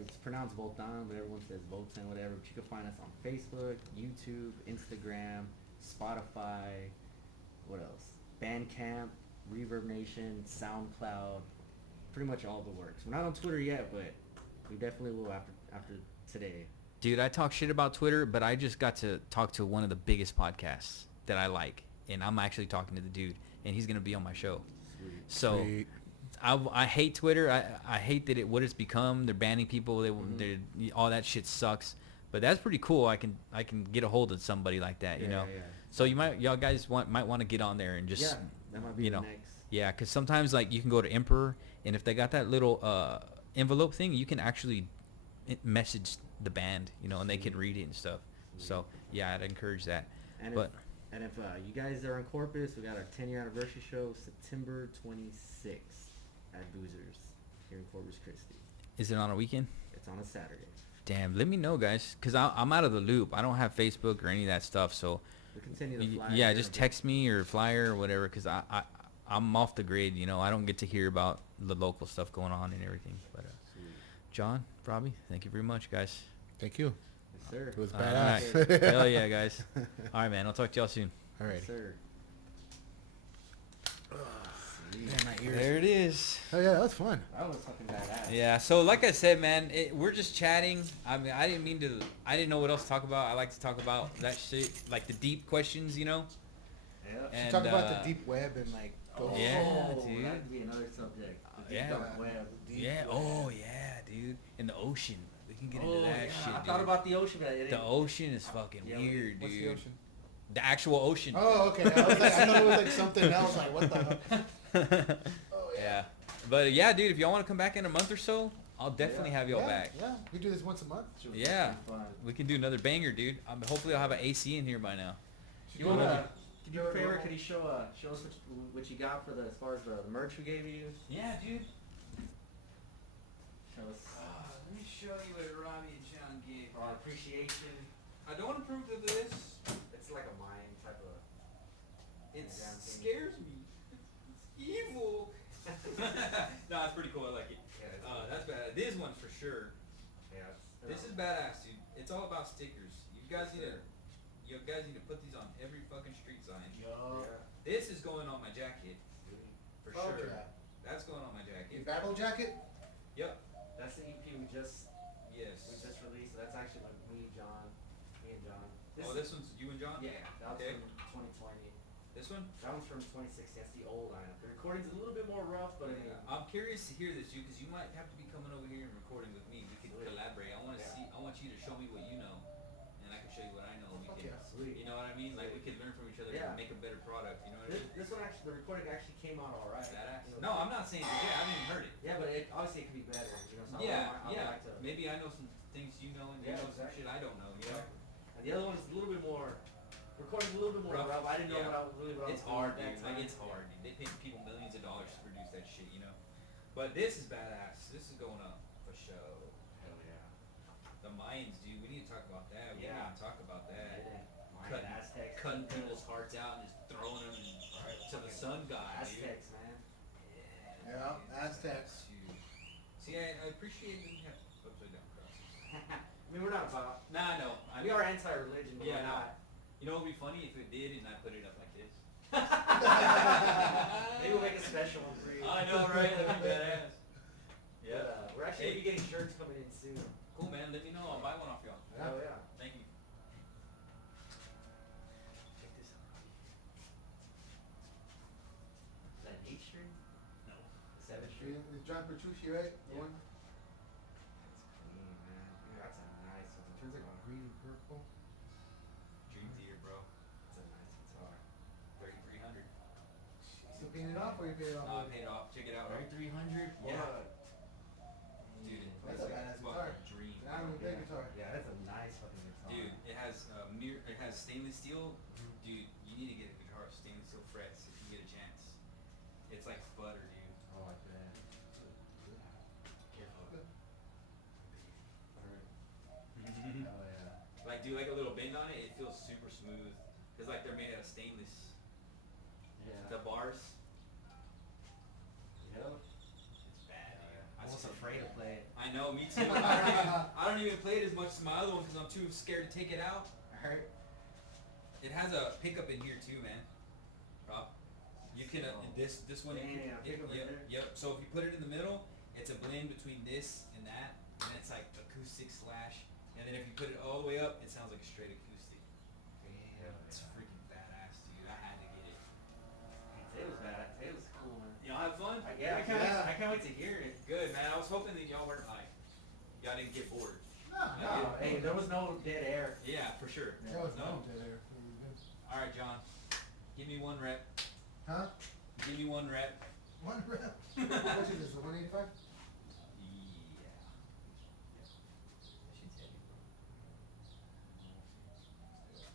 it's pronounced Votan, but everyone says Votan, whatever. But you can find us on Facebook, YouTube, Instagram, Spotify, what else? Bandcamp, Reverb Nation, SoundCloud, pretty much all the works. We're not on Twitter yet, but we definitely will after today. Dude, I talk shit about Twitter, but I just got to talk to one of the biggest podcasts that I like, and I'm actually talking to the dude, and he's gonna be on my show. Sweet. So. Sweet. I hate Twitter. I hate that what it's become. They're banning people. They're all that shit sucks. But that's pretty cool. I can get a hold of somebody like that, you know. Yeah. So y'all guys might want to get on there and just Yeah, that might be the next. Yeah, because sometimes like you can go to Emperor, and if they got that little envelope thing, you can actually message the band, and they can read it and stuff. So yeah, I'd encourage that. And if you guys are in Corpus, we got our 10-year anniversary show September 26th at Boozers here in Corpus Christi. Is it on a weekend? It's on a Saturday. Damn, let me know, guys, because I'm out of the loop. I don't have Facebook or any of that stuff, so We continue to fly. yeah, just text me or flyer or whatever, because I'm off the grid. I don't get to hear about the local stuff going on and everything. But John, Robbie, thank you very much, guys. Thank you. Yes, sir. It was All badass. right. Hell yeah, guys. All right, man. I'll talk to y'all soon. All right. Yes, sir. There it is. Oh yeah, that was fun. That was fucking badass. Yeah. So like I said, man, we're just chatting. I mean, I didn't know what else to talk about. I like to talk about that shit, like the deep questions, you know. Yeah. And Talk about the deep web and like. Oh, Yeah, dude. That'd be another subject. The Yeah. dark web. Yeah. Oh yeah, dude. In the ocean, we can get into that shit. I Dude. thought about the ocean, but I The didn't. ocean is fucking Yeah, weird, What's dude. the ocean? The actual ocean. Oh, okay. I was like, I thought it was like something else. Like, what the hell? Oh, Yeah. But yeah, dude, if y'all want to come back in a month or so, I'll definitely have y'all yeah, back. Yeah, we do this once a month. Should be Yeah. fun. We can do another banger, dude. Hopefully I'll have an AC in here by now. You wanna? Can you do a favor? Can you show us what you got for the as far as the merch we gave you? Yeah, dude. Show us Let me show you what Robby and John gave. our appreciation. I don't approve of this. It's like a mine type of. It Yeah, I'm thinking- scares me. It's evil. No, it's pretty cool. I like it. Yeah, That's bad. This one's for sure. yeah. This is badass, dude. It's all about stickers. You guys need to put these on every fucking street sign. Yo. This is going on my jacket for Fuck sure. yeah. That's going on my Your jacket. battle jacket? Yep. That's the EP we just Yes. released. So that's actually like me and John. This one's you and John. Yeah, that was Okay. from 2020. This one. That one's from 2016. That's the old lineup. The recording's a little bit more rough, but I mean, I'm curious to hear this, you, because you might have to be coming over here and recording with me. We could Sweet. collaborate. I want to Yeah. see. I want you to show me what you know, and I can show you what I know. We Fuck can, yeah. sweet. you know what I mean? Like we could learn from each other Yeah. and make a better product. You know what I mean? This one actually, the recording actually came out all right. Badass. You know, No, I'm not saying yeah. I haven't even heard it. Yeah, but obviously it could be better. You know, so Yeah, I would yeah. like to. Maybe I know some things you know, and you Yeah, know some exactly. shit I don't know. You know? And the other one's a little bit more. Recording's a little bit more Rough. rough. I didn't know Yeah. what I was really what I was It's doing hard, at that dude. Like time. it's hard, dude. They pay people millions of dollars to produce that shit, you know. But this is badass. This is going up for show. Hell yeah. The Mayans, dude. We need to talk about that. We Yeah. didn't even talk about that. Mayan Aztecs. Cutting people's hearts out and just throwing them to the sun god, dude. Aztecs, man. Yeah, dude. Aztecs. Dude. See, I appreciate that you have upside down crosses. I mean, we're not about. Nah, I know. We are anti-religion, but Yeah, we're no. not. You know what would be funny if it did and I put it up like this? Maybe we'll make a special one for you. I know, right? That'd be badass. But, Yeah. we're actually gonna be getting shirts coming in soon. Cool, man. Let me know. I'll buy one off y'all. Oh yeah. Thank you. Check this out. Is that 8th Street? No. 7th Street? Is John Petrucci, right? The Yeah. one? That's clean, man. Yeah, that's a nice one. Turns like green and purple. Dream Theater, bro. That's a nice guitar. 3,300. Still painted off or you painted off? No, I paid it off. Check it out, right? 3,300? Yeah. What? Dude, That's it's a badass fucking guitar. dream. And I don't even play guitar. Yeah, that's a nice fucking guitar. Dude, it has it has stainless steel. Dude, you need to get a guitar with stainless steel frets if you get a chance. It's like butter, dude. Oh, I bet. Careful. Oh yeah. Like, do like a little bend on it, it feels super smooth. Cause like they're made out of stainless. Yeah. The bars, Yep. it's bad, dude. I'm almost afraid to play it. I know, me too. I don't even play it as much as my other one because I'm too scared to take it out. Alright. It has a pickup in here too, man. Rob, you can this one. Damn, pickup in yep, there? yep. So if you put it in the middle, it's a blend between this and that, and it's like acoustic slash. And then if you put it all the way up, it sounds like a straight acoustic. Damn. It's freaking badass, dude. I had to get it. Today was bad. Today was cool, man. Y'all have fun? I can't. Yeah. I can't wait to hear it. Good, man. I was hoping that y'all weren't like, y'all didn't get bored. No, hey, there was no dead air. Yeah, for sure. That was No. no there. All right, John. Give me one rep. Huh? Give me one rep. One rep. How much is this? The 185? Yeah. She's heavy, bro.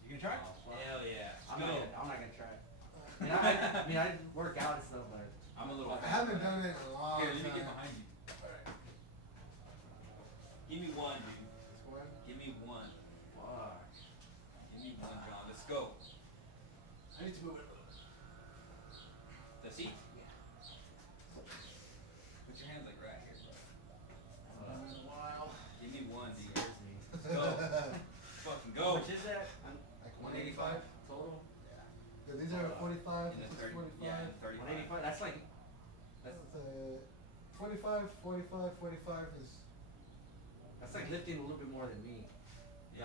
You gonna try? Hell yeah. I'm Go. not gonna try. I mean, I work out and stuff, but I'm a little. I haven't done it in a long Here, time. let me get behind you. Give me one, dude. This one? Give me one. fuck. Give me one, John. Let's go. I need to move it a little. The seat. Put your hands like right here, bro. It's been a while. Give me one, dude. Scares me. Let's go.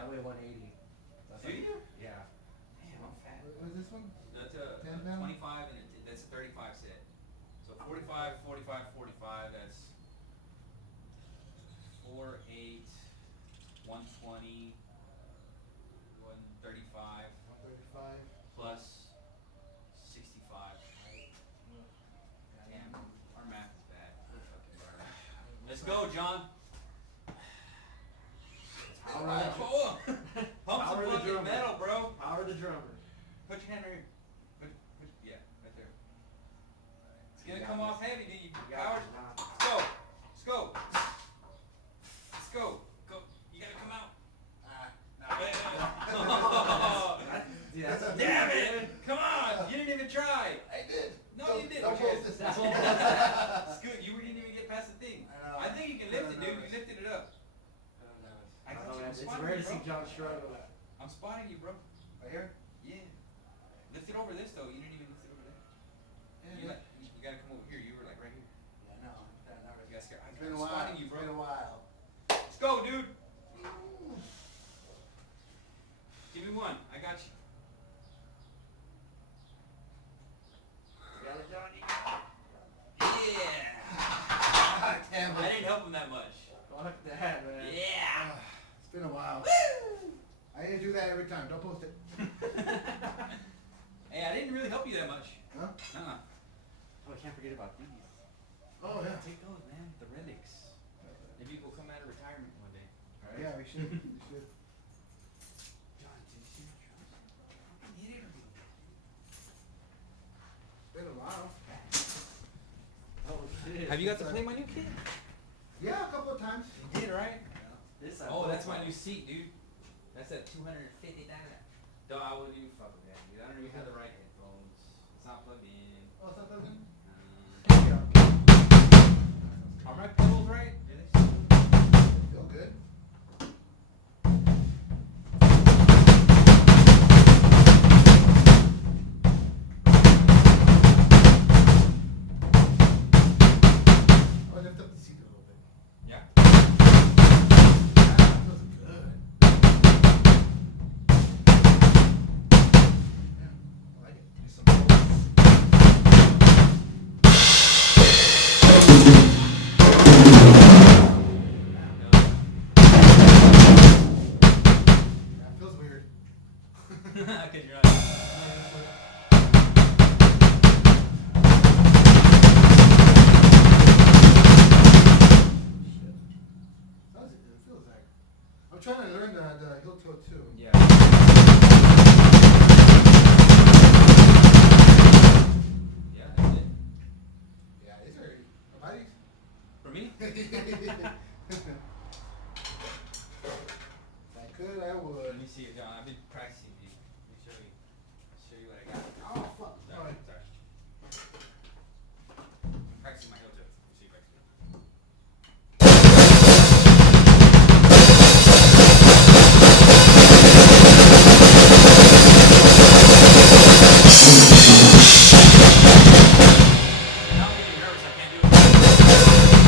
I weigh 180. Do you? Yeah. Damn, I'm fat. What is this one? That's a 10 pound? 25 and that's a 35 set. So 45, 45, 45. That's 4, 8, 120, 135 135. plus 65. Damn, our math is bad. We're fucking garbage. Let's go, John. Power of the Oh, pump some Power of the fucking drummer. metal, bro. Power of the drummer. Put your hand right here. Yeah, right there. It's You gonna got come this. off heavy, dude. You You power. got this, John. Let's go. Let's go. Let's go. Go. You gotta come out. Dude, that's a Damn it! Come on! You didn't even try. I did. No, you didn't. Don't Okay. post this. Scoot, you didn't even get past the thing. I know. I think you can lift it, dude. You lifted it up. I got you. I'm It's spotting rare you, to see bro. John struggle. I'm spotting you, bro. Right here? Yeah. Lift it over this though. You didn't even lift it over there. You gotta come over here. You were like right here. Yeah, no. You got scared. It's been a I'm while. spotting you, It's been a bro. while. Let's go, dude. Give me one. I got you. You got it, John? Yeah. Damn I didn't help him that much. Fuck that, man. Yeah. It's been a while. I didn't do that every time. Don't post it. Hey, I didn't really help you that much. Huh? Oh, I can't forget about these. Oh, yeah. Take those, man. The relics. Maybe we'll come out of retirement one day. Alright? Yeah, we should. We should. John, did you see my trousers? Fucking hit it or me. It's been a while. Oh, shit. Have you got to play my new kid? Yeah, a couple of times. You did, right? This Oh, that's my new seat, dude. That's at $250. Duh, I wouldn't even fuck with that, dude. I don't even have the right headphones. It's not plugged in. Oh, is that plugged in? Are my pedals right? Feel good. I'll lift up the seat a little bit. Yeah. That feels good. Yeah, I like it. Do some pulls. Yeah, it feels weird. Because you're not. It feels like. I'm trying to learn the heel toe too. Yeah. Yeah, that's it. Yeah, these are buddies. For me? If I could, I would. Let me see it, John. I've been practicing these. Let me show you. Show you what I got. Oh fuck! Sorry. Alright. Sorry. I'm practicing my heel toe. Let me see if I can. Now I'm getting nervous. I can't do it.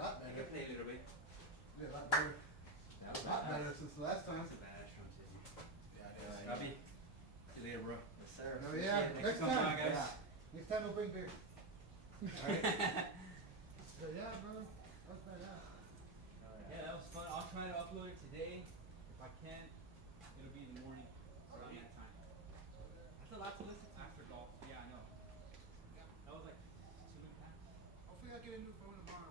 a lot I better. can play a little bit. You did a lot better. That was A lot better since the last time. That's a badass drum set. Yeah, it is. Yeah. Robby, see you later, bro. Yes, sir. Oh, yeah. Thanks Next for coming time. on, guys. Next time we'll bring beer. Alright. Yeah, bro. That was badass. Yeah, that was fun. I'll try to upload it today. If I can, it'll be in the morning around that time. That's a lot to listen to. After golf. Yeah, I know. That was like 2.5. Hopefully I get a new phone tomorrow.